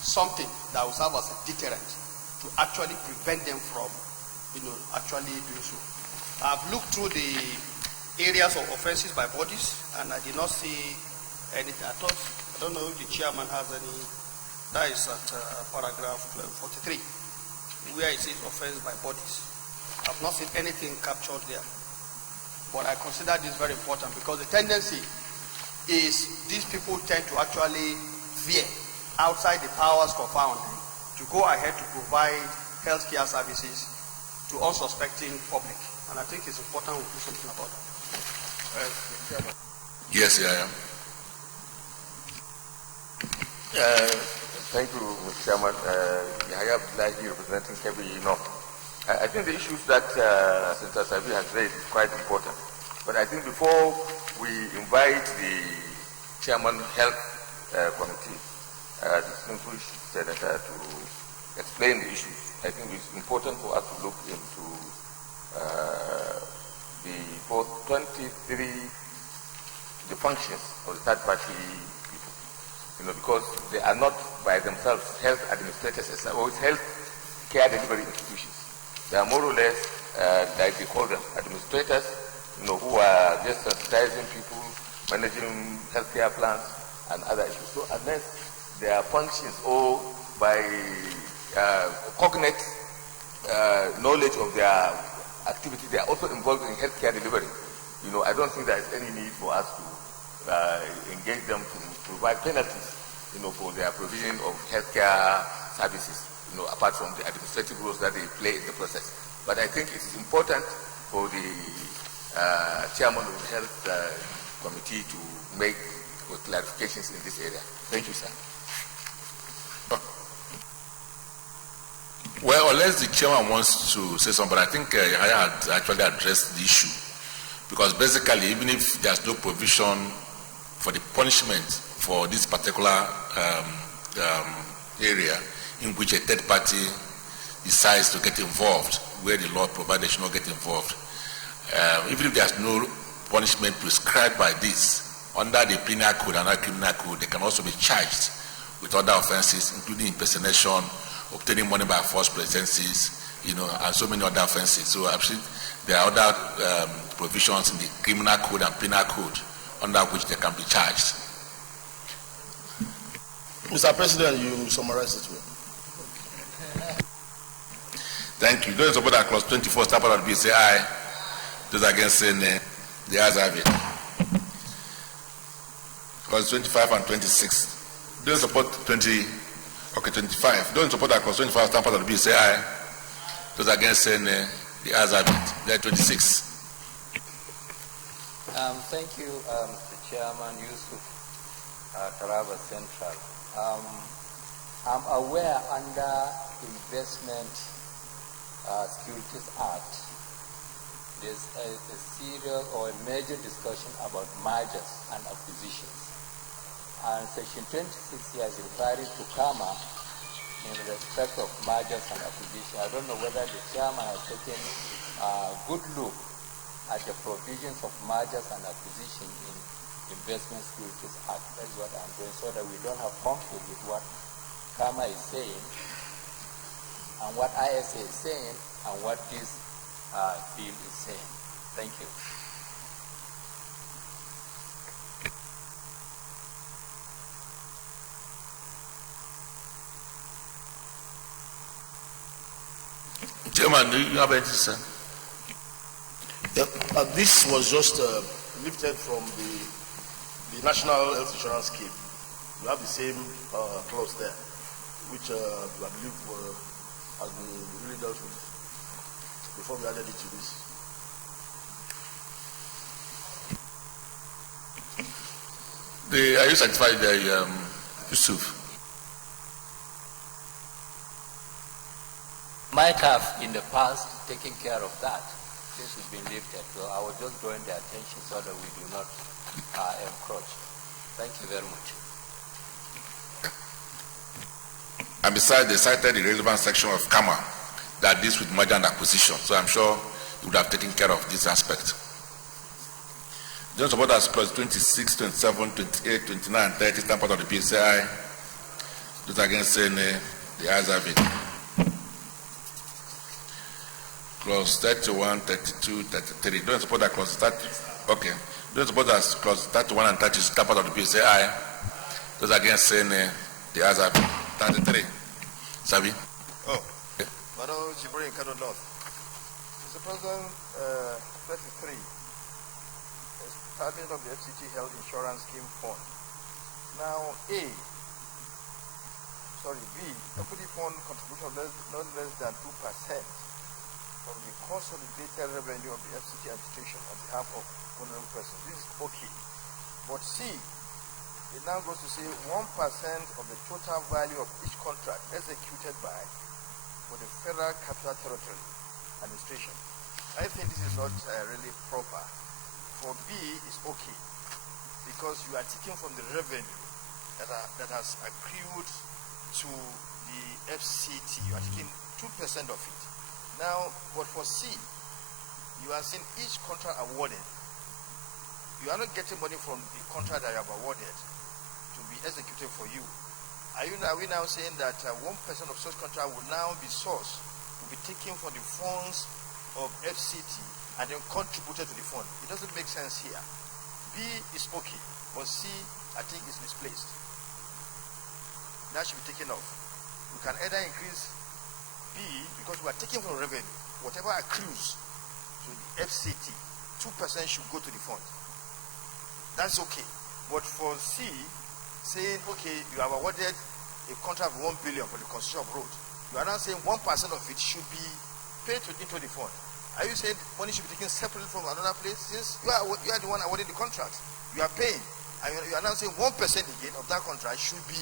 something that will serve as a deterrent to actually prevent them from, actually doing so. I've looked through the areas of offenses by bodies, and I did not see anything. I don't know if the chairman has any. That is at paragraph 43, where it says offense by bodies. I've not seen anything captured there. But I consider this very important because the tendency is these people tend to actually veer outside the powers conferred on them to go ahead to provide healthcare services to unsuspecting public. And I think it's important we do something about that. Yes, I am. Thank you, Mr. Chairman. Yahya Abdullahi representing Kebbi North. I think the issues that Senator Sabi has raised is quite important. But I think before we invite the Chairman Health Committee, the distinguished Senator, to explain the issues, I think it's important for us to look into the functions of the third party people, because they are not by themselves health administrators or health care delivery institutions. They are more or less, like they call them, administrators, who are just sensitizing people, managing healthcare plans and other issues. So unless their functions or by cognate knowledge of their activity, they are also involved in healthcare delivery. I don't think there is any need for us to engage them to provide penalties, for their provision of healthcare services, apart from the administrative roles that they play in the process. But I think it is important for the chairman of the health committee to make clarifications in this area. Thank you, sir. Well, unless the chairman wants to say something, but I think Yahya had actually addressed the issue. Because basically, even if there's no provision for the punishment for this particular area in which a third party decides to get involved, where the law provides they should not get involved, even if there's no punishment prescribed by this, under the penal code and criminal code, they can also be charged with other offenses, including impersonation, obtaining money by false presences, and so many other offenses. So actually, there are other provisions in the criminal code and penal code under which they can be charged. Mr. President, you summarize it well. Thank you. Those in support that clause 24, start part of the bill, say aye. Those against say nay. The ayes have it. Clause 25 and 26. Those in support 25. Those in support that clause 25, start part of the bill, say aye. Those against say nay. The ayes have it. There 26. Thank you, Mr. Chairman Yusuf, Taraba Central. I'm aware under Investment Securities Act, there's a serious or a major discussion about mergers and acquisitions. And Section 26 here is referring to KAMA in respect of mergers and acquisitions. I don't know whether the chairman has taken a good look at the provisions of mergers and acquisition in Investment Securities Act. That's what I'm doing, so that we don't have conflict with what KAMA is saying and what ISA is saying and what this bill is saying. Thank you. Chairman, do you have anything to say? Yep. This was just lifted from the National Health Insurance Scheme. We have the same clause there, which I believe has been really dealt with before we added it to this. Are you satisfied, Yusuf? Might have in the past taken care of that. This has been lifted, so I was just drawing the attention so that we do not encroach. Thank you very much. And besides, they cited the relevant section of KAMA that deals with merger and acquisition. So I'm sure would have taken care of this aspect. Those support as clause 26, 27, 28, 29, 30, stand part of the PSI. Those against saying the ayes have it. Clause 31, 32, 33. Don't support that clause 30. Okay. Don't support that clause 31 and 30 stand part of the PSI. Those against saying the ayes have it. 33. Sabi? Oh. Okay. Madam Jibril Kano North. Mr. President, 33. Establishment of the FCT Health Insurance Scheme Fund. Now, B, equity fund contribution not less than 2% of the consolidated revenue of the FCT administration on behalf of vulnerable persons. This is okay. But C, it now goes to say 1% of the total value of each contract executed by for the Federal Capital Territory Administration. I think this is not really proper. For B is okay because you are taking from the revenue that has accrued to the FCT. You are taking 2% of it. Now, but for C, you are saying each contract awarded, you are not getting money from the contract that you have awarded to be executed for you. Are we now saying that 1% of such contract will now be sourced, will be taken from the funds of FCT and then contributed to the fund? It doesn't make sense here. B is okay, but C, I think, is misplaced. That should be taken off. We can either increase B because we are taking from revenue. Whatever accrues to the FCT, 2% should go to the fund. That's okay. But for C, saying, okay, you have awarded a contract of 1 billion for the construction of road, you are now saying 1% of it should be paid into the fund. Are you saying money should be taken separately from another place? Since you are the one awarding the contract, you are paying, and you are now saying 1% again of that contract should be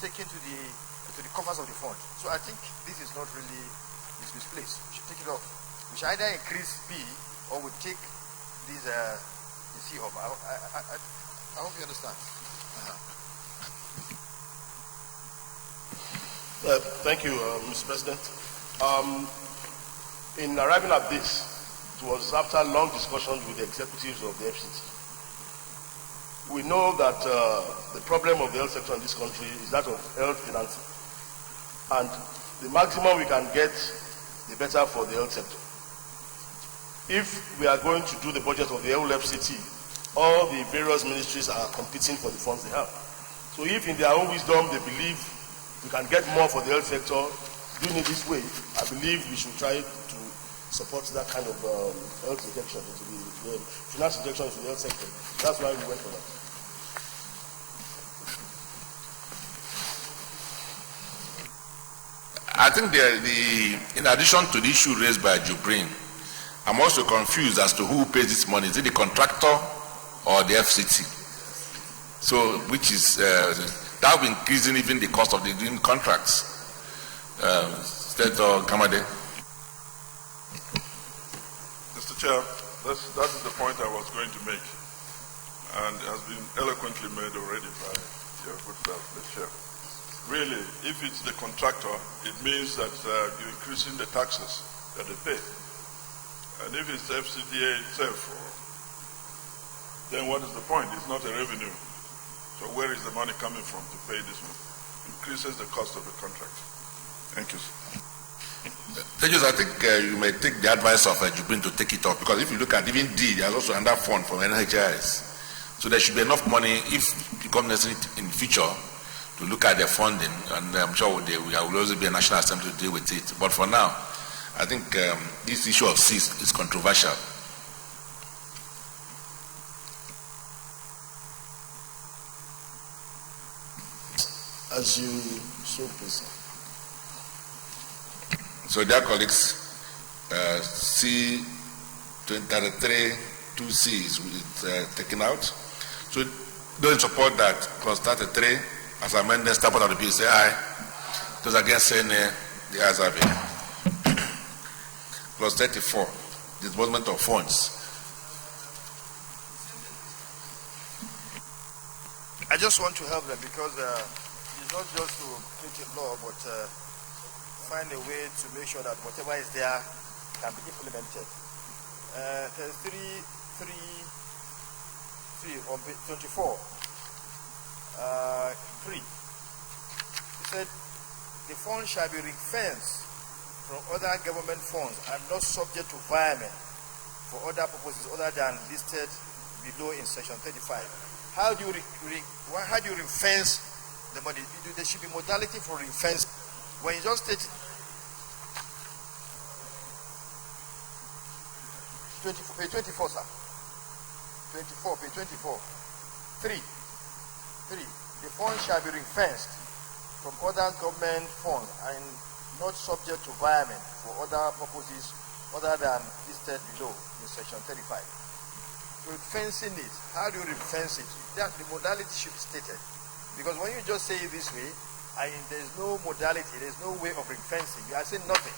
taken to the coffers of the fund. So I think this is not really misplaced. We should take it off. We should either increase B or we take this the C off. I hope you understand. Thank you, Mr. President. In arriving at this, it was after long discussions with the executives of the FCT. We know that the problem of the health sector in this country is that of health financing. And the maximum we can get, the better for the health sector. If we are going to do the budget of the whole FCT, all the various ministries are competing for the funds they have. So if in their own wisdom they believe we can get more for the health sector, doing it this way, I believe we should try to support that kind of health injection into the finance injection into the health sector. That's why we went for that. I think in addition to the issue raised by Jubrin, I'm also confused as to who pays this money. Is it the contractor or the FCT? So, which is that will increasing even the cost of the green contracts. Senator Kamade. Mr. Chair, that is the point I was going to make, and it has been eloquently made already by your good self, the chair. Really, if it's the contractor, it means that you're increasing the taxes that they pay. And if it's the FCTA itself, then what is the point? It's not a revenue. So where is the money coming from to pay this one? Increases the cost of the contract. Thank you. I think you may take the advice of Jubrin to take it off, because if you look at even D, there's also another fund from NHIS. So there should be enough money if it becomes necessary in the future to look at the funding, and I'm sure there will also be a National Assembly to deal with it. But for now, I think this issue of C is controversial. As you so please. So, dear colleagues, C-2033, 2C is taken out. So, those in support that clause 33 as amended, start out of the PSI, those against saying the ayes have it. Clause 34, disbursement of funds. I just want to help them because it's not just to create a law, but find a way to make sure that whatever is there can be implemented. 3 on page 24. 3. It said the fund shall be ring-fenced from other government funds and not subject to violence for other purposes other than listed below in section 35. How do you ring-fence the money? There should be modality for ring-fence. When you just state 24, sir. 24, page 24. 3. The fund shall be ring-fenced from other government funds and not subject to violence for other purposes other than listed below in section 35. Ring-fencing it, how do you ring-fence it? The modality should be stated. Because when you just say it this way, there's no modality, there's no way of ring-fencing. You are saying nothing.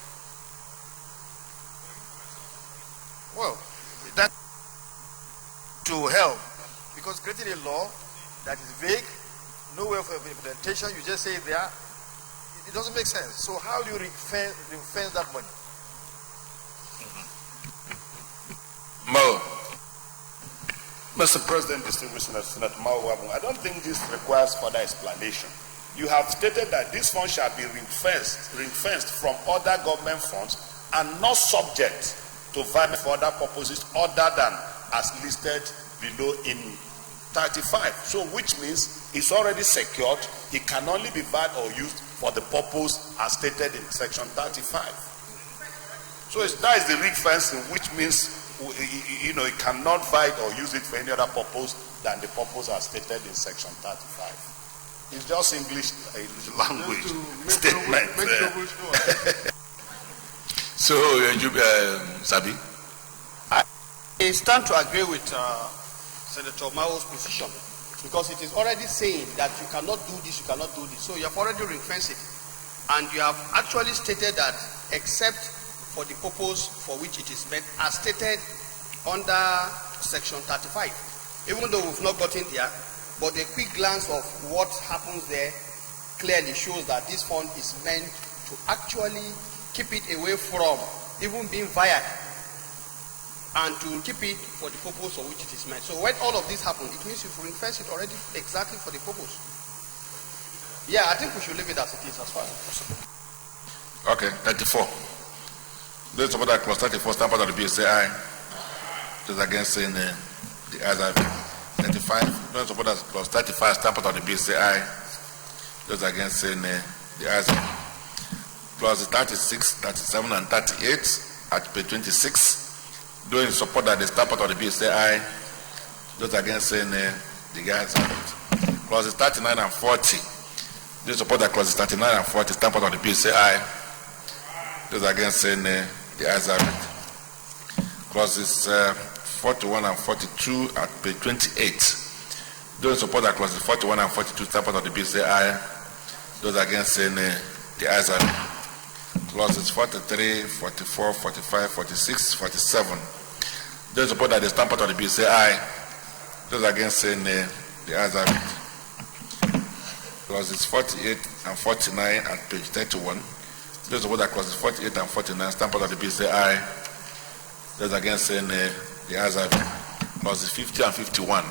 Well, that to help, because creating a law that is vague, no way of implementation, you just say it there, it doesn't make sense. So how do you ring-fence that money? Mo. Mr. President, distinguished Senator Mao, I don't think this requires further explanation. You have stated that this fund shall be ring-fenced from other government funds and not subject to violence for other purposes other than as listed below in 35. So which means it's already secured. It can only be valid or used for the purpose as stated in section 35. So that is the ring-fencing, which means it cannot void or use it for any other purpose than the purpose as stated in section 35. It's just English language statement. So, Sabi? I stand to agree with Senator Mao's position because it is already saying that you cannot do this, you cannot do this. So you have already ring-fenced it. And you have actually stated that except for the purpose for which it is meant, as stated under section 35. Even though we've not gotten there, but a quick glance of what happens there clearly shows that this fund is meant to actually keep it away from even being fired and to keep it for the purpose for which it is meant. So when all of this happens, it means you've ring-fenced it already exactly for the purpose. Yeah, I think we should leave it as it is as far as possible. Okay, 34. Those support that clause 34 stand part of the BSAI. Those against saying the ayes have it. 35. Those support that clause 35 stand part of the BSAI. Those against saying the ayes have it. Clauses 36, 37, and 38 at page 26. Those in support that they stand part of the BSAI. Those against saying the ayes have it. Clauses 39 and 40. Those support that clauses 39 and 40 stand part of the BSAI. Those against saying the ayes have it. Clauses 41 and 42 at page 28. Those in support that clauses 41 and 42 stand part of the BSAI. Those against saying the ayes have it. Clauses 43, 44, 45, 46, 47. Those in support that they stand part of the BSAI. Those against saying the ayes have it. Clauses 48 and 49 at page 31. Those support that clauses 48 and 49 stand part of the BSAI. Those against saying the ayes have it. Clauses 50 and 51.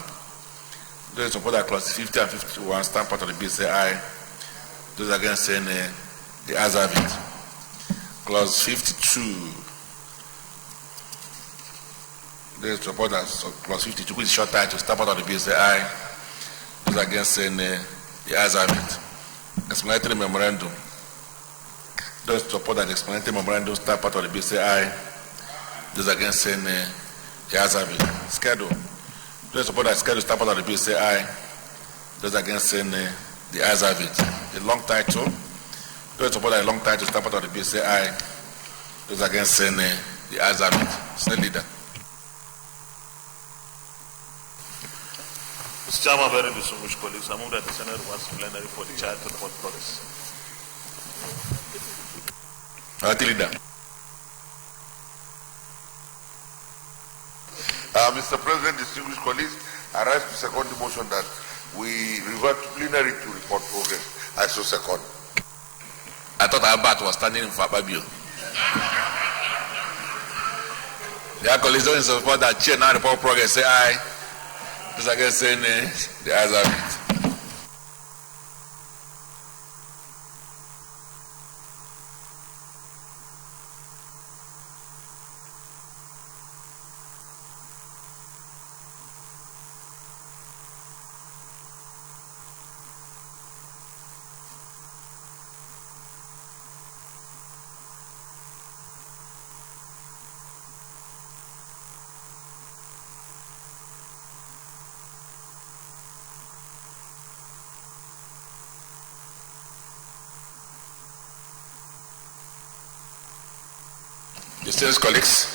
Those support that clauses 50 and 51 stand part of the BSAI. Those against saying the ayes have it. Clause 52. Those support that clause 52, which is short title, stand part of the BSAI. Those against saying the ayes have it. Explanatory memorandum. Those support that explanatory memorandum stand part of the BSAI. Those against saying the ayes have it. Schedule. Those support that schedule stand part of the BSAI. Those against saying the ayes have it. The long title. Those support that long title stand part of the BSAI. Those against saying the ayes have it. Senate leader. Mr. Chairman, very distinguished colleagues, I move that the Senate wants plenary for the child report progress. Leader. Mr. President, distinguished colleagues, I rise to second the motion that we revert to plenary to report progress. I so second. I thought Albert was standing in for Babio. Dear colleagues, those in support that chair now report progress, say aye. Those against say nay. The ayes have it. Distinguished colleagues,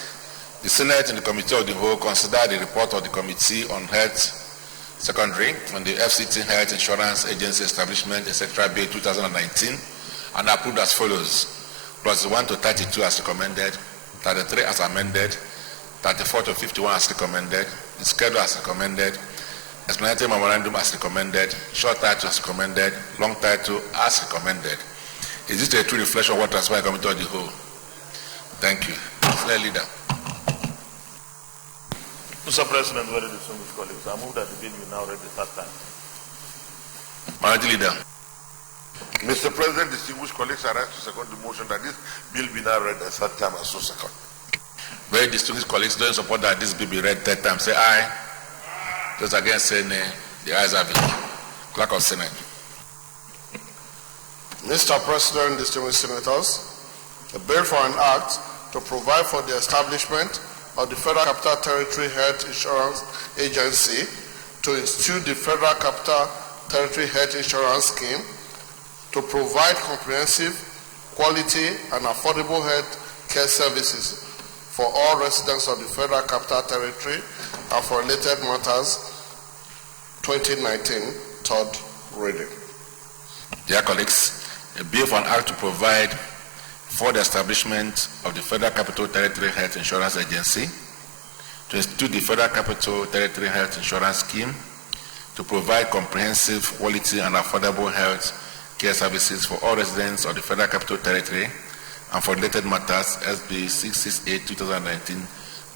the Senate and the Committee of the Whole consider the report of the Committee on Health Secondary on the FCT Health Insurance Agency Establishment, etc. Bill 2019 and approved as follows. Clauses 1 to 32 as recommended, 33 as amended, 34 to 51 as recommended, the schedule as recommended, explanatory memorandum as recommended, short title as recommended, long title as recommended. Is this a true reflection of what transpired in the Committee of the Whole? Thank you. Senior Leader. Mr. President, very distinguished colleagues, I move that the bill be now read the third time. Minority Leader. Mr. President, distinguished colleagues, I rise to second the motion that this bill be now read the third time as so second. Very distinguished colleagues, those in support that this bill be read third time, say aye. Those against say nay. The ayes have it. Clerk of Senate. Mr. President, distinguished senators, a bill for an act to provide for the establishment of the Federal Capital Territory Health Insurance Agency, to institute the Federal Capital Territory Health Insurance Scheme, to provide comprehensive, quality, and affordable health care services for all residents of the Federal Capital Territory and for related matters, 2019, third reading. Dear colleagues, a bill for an act to provide for the establishment of the Federal Capital Territory Health Insurance Agency, to institute the Federal Capital Territory Health Insurance Scheme, to provide comprehensive, quality, and affordable health care services for all residents of the Federal Capital Territory and for related matters, SB 668/2019,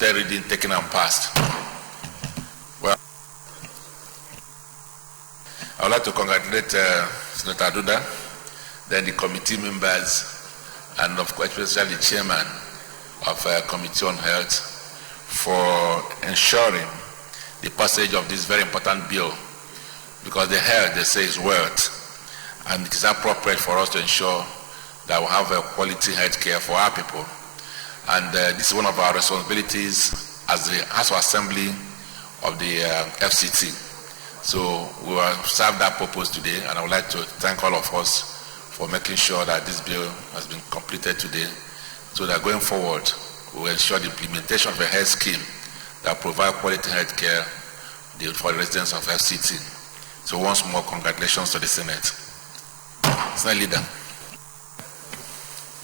third reading taken and passed. Well, I would like to congratulate Senator Duda, then the committee members, and of course, especially the chairman of Committee on Health, for ensuring the passage of this very important bill, because the health, they say, is wealth, and it is appropriate for us to ensure that we have a quality health care for our people. And this is one of our responsibilities as the House of Assembly of the FCT. So we will serve that purpose today, and I would like to thank all of us for making sure that this bill has been completed today, so that going forward, we will ensure the implementation of a health scheme that provide quality health care for the residents of FCT. So once more, congratulations to the Senate. Senate Leader.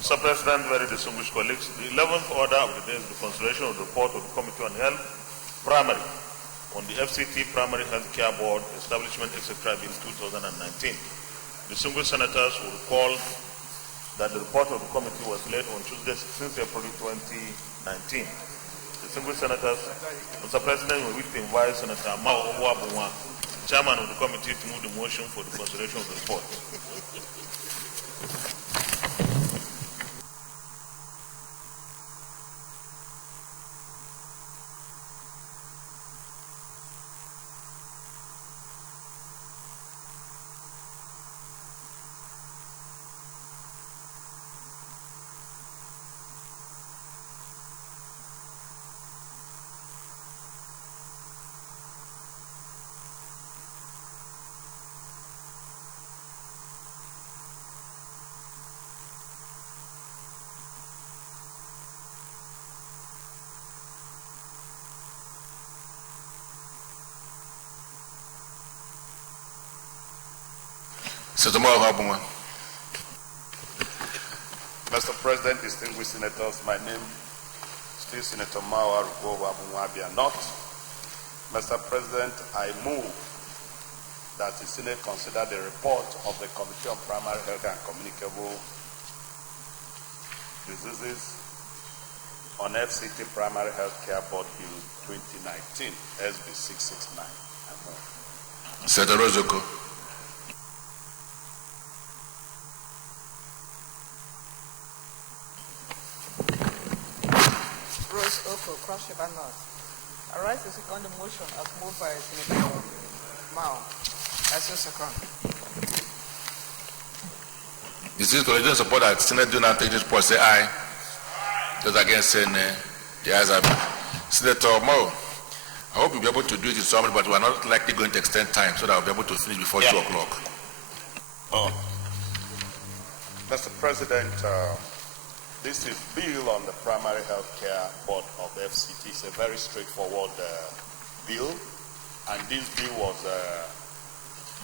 Mr. President, very distinguished colleagues, the 11th order of the day is the consideration of the report of the Committee on Health, Primary, on the FCT Primary Health Care Board Establishment, etc. Bill 2019. Distinguished senators will recall that the report of the committee was laid on Tuesday, 16th April 2019. Distinguished senators, Mr. President, we wish to invite Senator Mao Obuabunwa, chairman of the committee, to move the motion for the consideration of the report. Mr. President, distinguished senators, my name is still Senator Mao Obuabunwa not. Mr. President, I move that the Senate consider the report of the Committee on Primary Health and Communicable Diseases on FCT Primary Health Care Board Bill 2019, SB 669. I move. Senator Rozoko. Rose Oko, Cross River North. I rise to second the motion as moved by Senator Mao. I so second. This is collegial support that Senate do not take this report. Say aye. Those against saying the ayes have it. Senator Mao, I hope you'll be able to do it in summary, but we are not likely going to extend time so that we'll be able to finish before 2 o'clock. Mr. President, this is bill on the Primary Health Care Board of the FCT. It's a very straightforward bill, and this bill was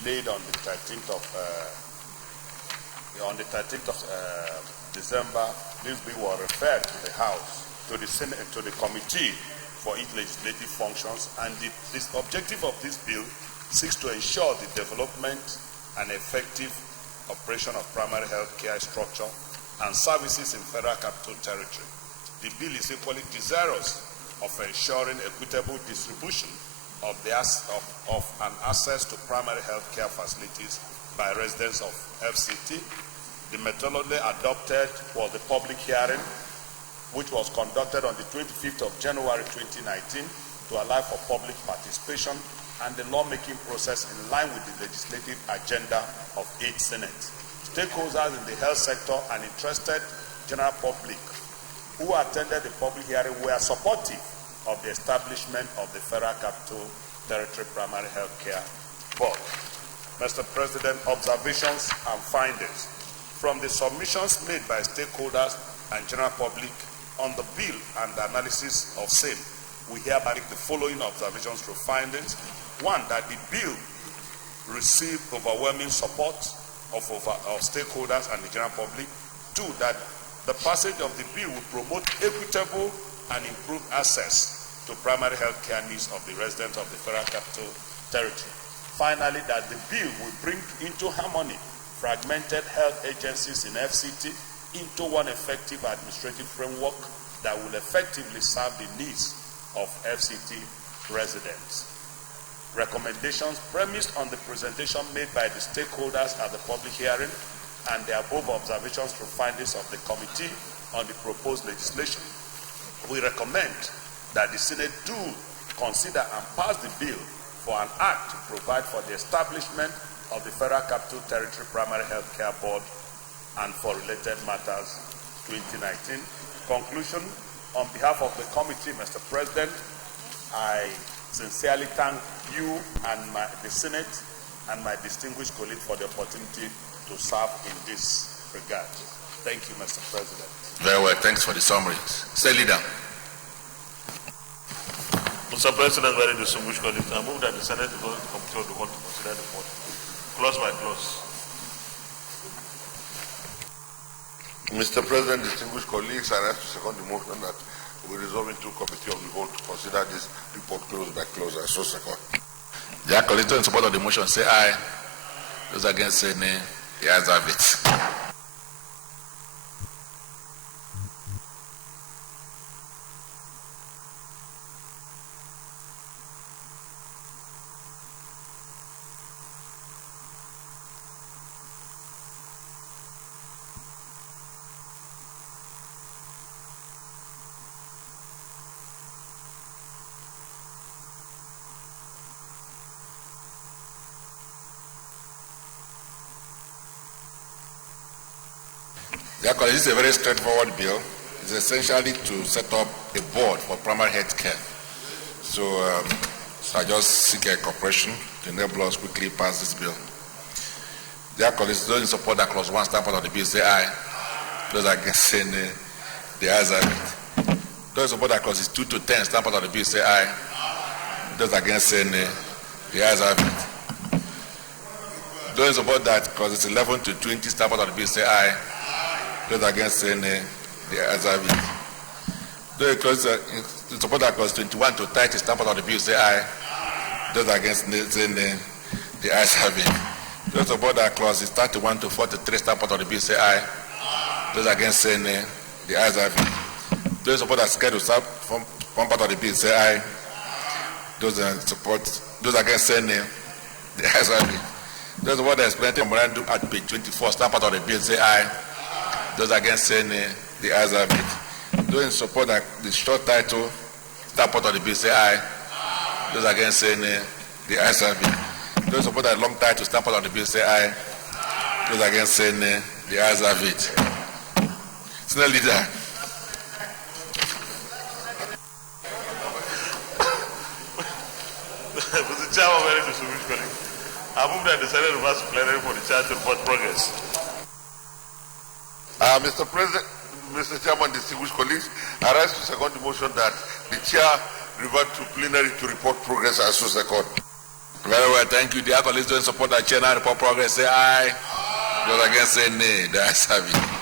laid on the 13th of December. This bill was referred to the House, to the Senate, to the committee for its legislative functions, and the objective of this bill seeks to ensure the development and effective operation of primary health care structure and services in Federal Capital Territory. The bill is equally desirous of ensuring equitable distribution of an access to primary health care facilities by residents of FCT. The methodology adopted was the public hearing, which was conducted on the 25th of January 2019 to allow for public participation and the lawmaking process in line with the legislative agenda of each Senate. Stakeholders in the health sector and interested general public who attended the public hearing were supportive of the establishment of the Federal Capital Territory Primary Health Care Board. Mr. President, observations and findings. From the submissions made by stakeholders and general public on the bill and the analysis of same, we hereby make the following observations through findings. One, that the bill received overwhelming support of stakeholders and the general public. Two, that the passage of the bill will promote equitable and improved access to primary health care needs of the residents of the Federal Capital Territory. Finally, that the bill will bring into harmony fragmented health agencies in FCT into one effective administrative framework that will effectively serve the needs of FCT residents. Recommendations premised on the presentation made by the stakeholders at the public hearing and the above observations through findings of the committee on the proposed legislation. We recommend that the Senate do consider and pass the bill for an act to provide for the establishment of the Federal Capital Territory Primary Health Care Board and for related matters 2019. Conclusion, on behalf of the committee, Mr. President, I sincerely thank you and the Senate and my distinguished colleague for the opportunity to serve in this regard. Thank you, Mr. President. Very well, thanks for the summary. Say leader. Mr. President, very distinguished colleagues, I move that the Senate is going to committee of the Court to consider the report. Clause by clause. Mr. President, distinguished colleagues, I ask to second the motion that we resolve into committee of the whole to consider this report close by clause. I so second. The colleagues in support of the motion say aye. Those against say nay. The ayes have it. This is a very straightforward bill. It's essentially to set up a board for primary health care. So I just seek a cooperation to enable us quickly pass this bill. Dear colleagues, those in support that clause 1 standpoint of the bill say aye. Those against say nay. The ayes have it. Those in support that clauses 2 to 10 standpoint of the bill say aye. Those against say nay. The ayes have it. Those in support that clauses 11 to 20 standpoint of the bill say aye. Those against say nay. The ayes have it. Those in support that clause 21 to 30 standpoint of the bill say aye. Those against say nay. The ayes have it. Those in support that clauses 31 to 43 standpoint of the bill say aye. Those against say nay. The ayes have it. Those support that scared to start from one part of the bill say aye. Those support, those against say nay. The ayes have it. Those support that explain memorandum at page 24, start part of the bill say aye. Those against say nay. The ayes have it. Those in support that the short title, start part of the bill say aye. Those against say nay. The ayes have it. Those support that long title, start part of the bill say aye. Those against say nay. The ayes have it. Senate Leader. Mr. Chairman, very distinguished colleagues, I move that the Senate reverse plenary for the chair to report progress. Mr. President, Mr. Chairman, distinguished colleagues, I rise to second the motion that the chair revert to plenary to report progress as to second. Very well, thank you. The other colleagues don't support that chair now report progress. Say aye. Those against say nay. The ayes have it.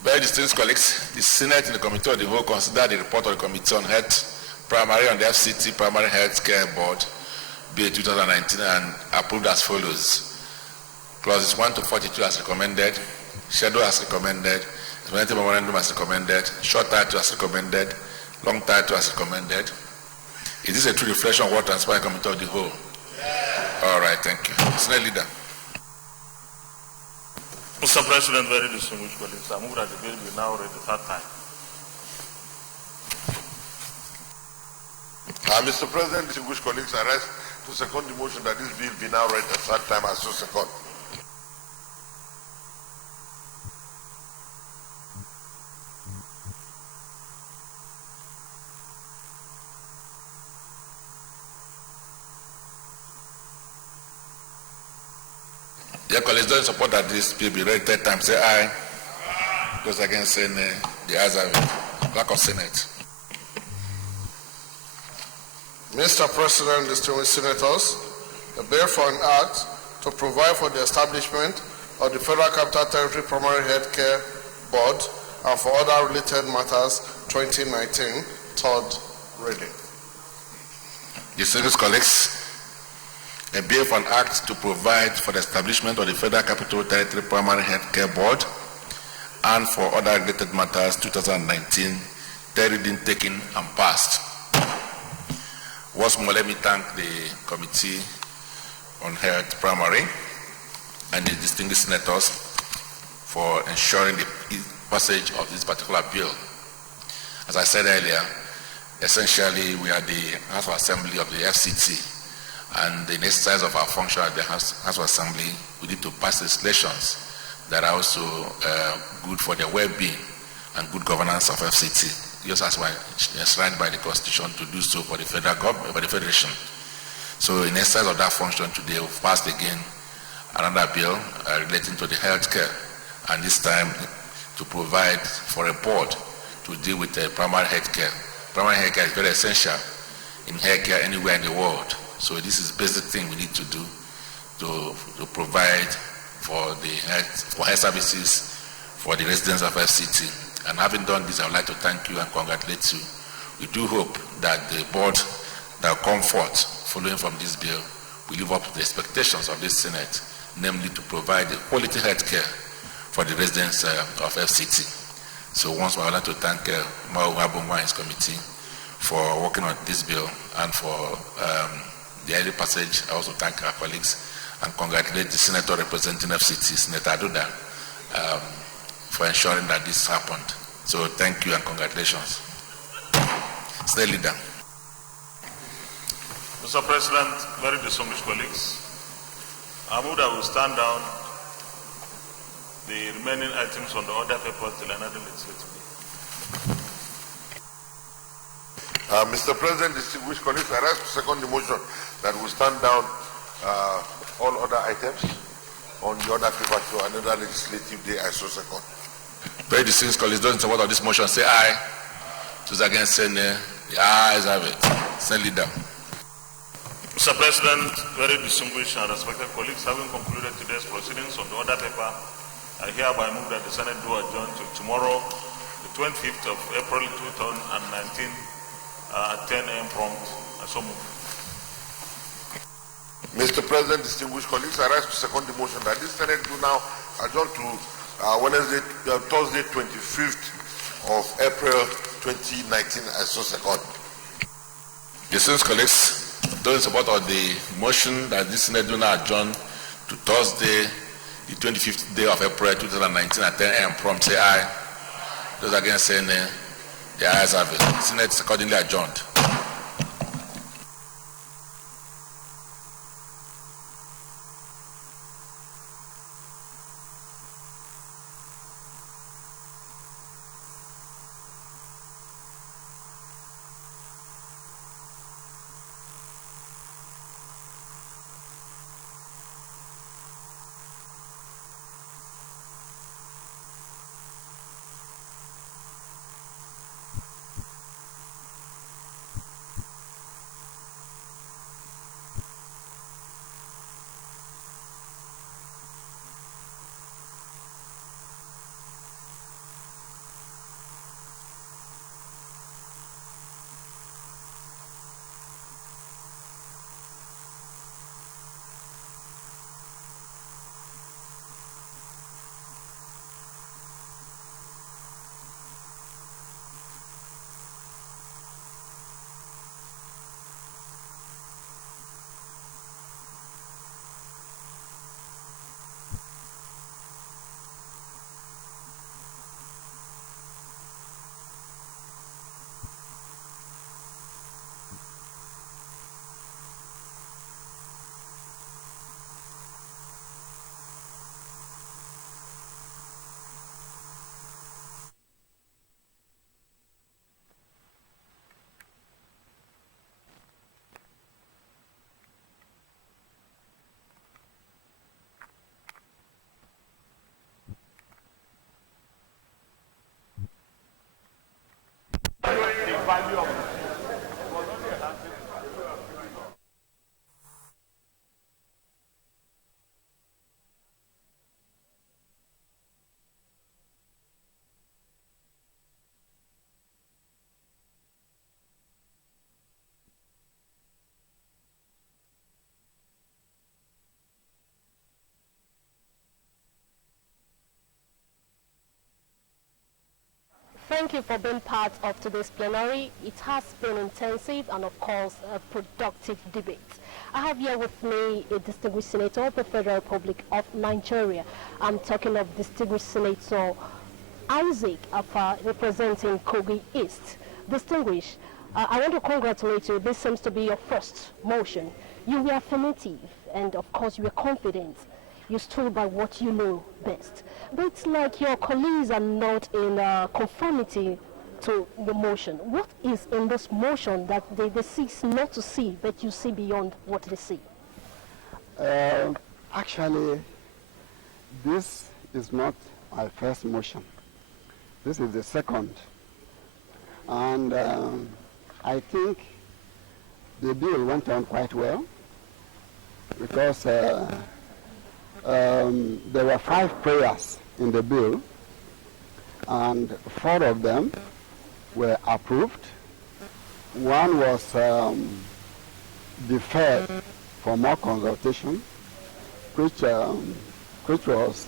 Very distinguished colleagues, the Senate and the Committee of the Whole consider the report of the Committee on Health, Primary on the FCT Primary Health Care Board, Bill 2019, and approved as follows. Clauses 1 to 42 as recommended, schedule as recommended, explanatory memorandum as recommended, short title as recommended, long title as recommended. Is this a true reflection of what transpired in the Committee of the Whole? Yeah. All right, thank you. Senate Leader. Mr. President, very distinguished colleagues, I move that the bill be now read the third time. Mr. President, distinguished colleagues, I rise to second the motion that this bill be now read the third time as to second. Dear colleagues, don't support that this bill be read third time. Say aye. Those against say nay. The ayes have it. Lack of Senate. Mr. President, distinguished senators, the bill for an act to provide for the establishment of the Federal Capital Territory Primary Health Care Board and for other related matters 2019, third reading. Distinguished colleagues, a bill for an act to provide for the establishment of the Federal Capital Territory Primary Health Care Board and for other related matters 2019, third reading taken and passed. Once more, let me thank the Committee on Health Primary and the distinguished senators for ensuring the passage of this particular bill. As I said earlier, essentially we are the House of Assembly of the FCT, and in the exercise of our function at the House of Assembly, we need to pass legislations that are also good for the well-being and good governance of FCT. Just as we're enshrined by the Constitution to do so for the federal government, for the Federation. So in exercise of that function today, we've passed again another bill relating to the health care, and this time to provide for a board to deal with primary health care. Primary health care is very essential in health care anywhere in the world. So this is the basic thing we need to do to provide for the health services for the residents of FCT. And having done this, I would like to thank you and congratulate you. We do hope that the board that will come forth following from this bill will live up to the expectations of this Senate, namely to provide quality health care for the residents of FCT. So once more, I would like to thank Mao Wabungwa and his committee for working on this bill and for the early passage. I also thank our colleagues and congratulate the senator representing FCT, Senator Aduda, for ensuring that this happened. So thank you and congratulations. Senate Leader. Mr. President, very distinguished colleagues, I move that we stand down the remaining items on the order paper till another legislative meeting. Mr. President, distinguished colleagues, I rise to second the motion that we stand down all other items on the other paper to another legislative day. I so second. Very distinguished colleagues, those in support of this motion say aye. Those against say nay. The ayes have it. Send it down. Mr. President, very distinguished and respected colleagues, having concluded today's proceedings on the order paper, I hereby move that the Senate do adjourn till tomorrow, the 25th of April 2019, at 10 a.m. prompt. I so move. Mr. President, distinguished colleagues, I rise to second the motion that this Senate do now adjourn to Thursday, 25th of April 2019. I so second. Distinguished colleagues, those in support of the motion that this Senate do now adjourn to Thursday, the 25th day of April 2019 at 10 a.m. prompt say aye. Those against say nay. The ayes have it. The Senate is accordingly adjourned. Thank you for being part of today's plenary. It has been intensive and, of course, a productive debate. I have here with me a distinguished senator of the Federal Republic of Nigeria. I'm talking of distinguished Senator Isaac Afa, representing Kogi East. Distinguished, I want to congratulate you. This seems to be your first motion. You were affirmative and, of course, you were confident. You stood by what you know best. But it's like your colleagues are not in conformity to the motion. What is in this motion that they cease not to see, but you see beyond what they see? Actually, this is not my first motion. This is the second. And I think the bill went on quite well because there were 5 prayers in the bill, and 4 of them were approved. One was deferred for more consultation, which was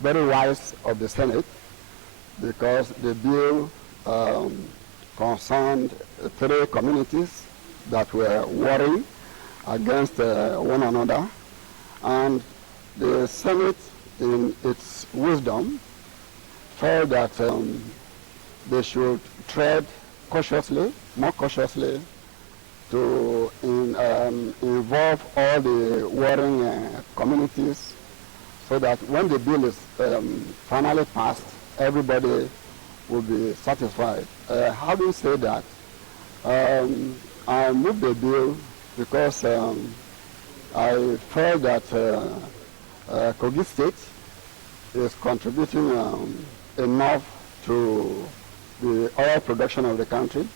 very wise of the Senate, because the bill concerned 3 communities that were warring against one another. And the Senate, in its wisdom, felt that they should tread cautiously, more cautiously, to involve all the warring communities, so that when the bill is finally passed, everybody will be satisfied. Having said that, I moved the bill because I felt that Kogi State is contributing enough to the oil production of the country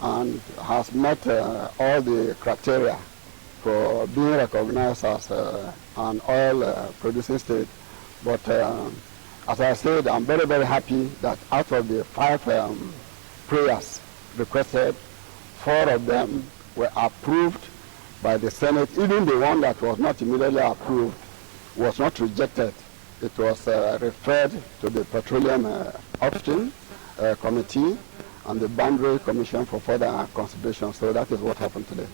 and has met all the criteria for being recognized as an oil producing state. But as I said, I'm very, very happy that out of the 5 prayers requested, 4 of them were approved by the Senate. Even the one that was not immediately approved was not rejected. It was referred to the Petroleum Upstream Committee and the Boundary Commission for further consideration. So that is what happened today.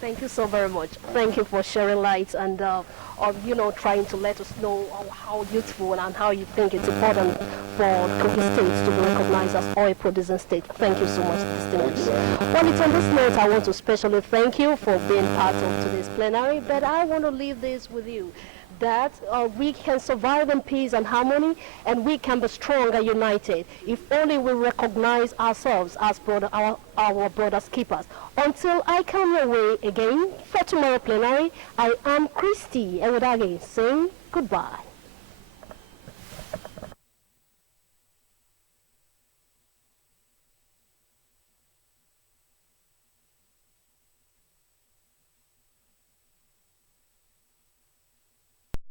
Thank you so very much. Thank you for sharing light and trying to let us know how useful and how you think it's important for Kogi State to be recognized as oil-producing state. Thank you so much, distinguished. Well, it's on this note I want to especially thank you for being part of today's plenary, but I want to leave this with you, that we can survive in peace and harmony, and we can be strong and united if only we recognize ourselves as our brothers keepers. Until I come your way again for tomorrow plenary, I am Christy Ewudage saying goodbye.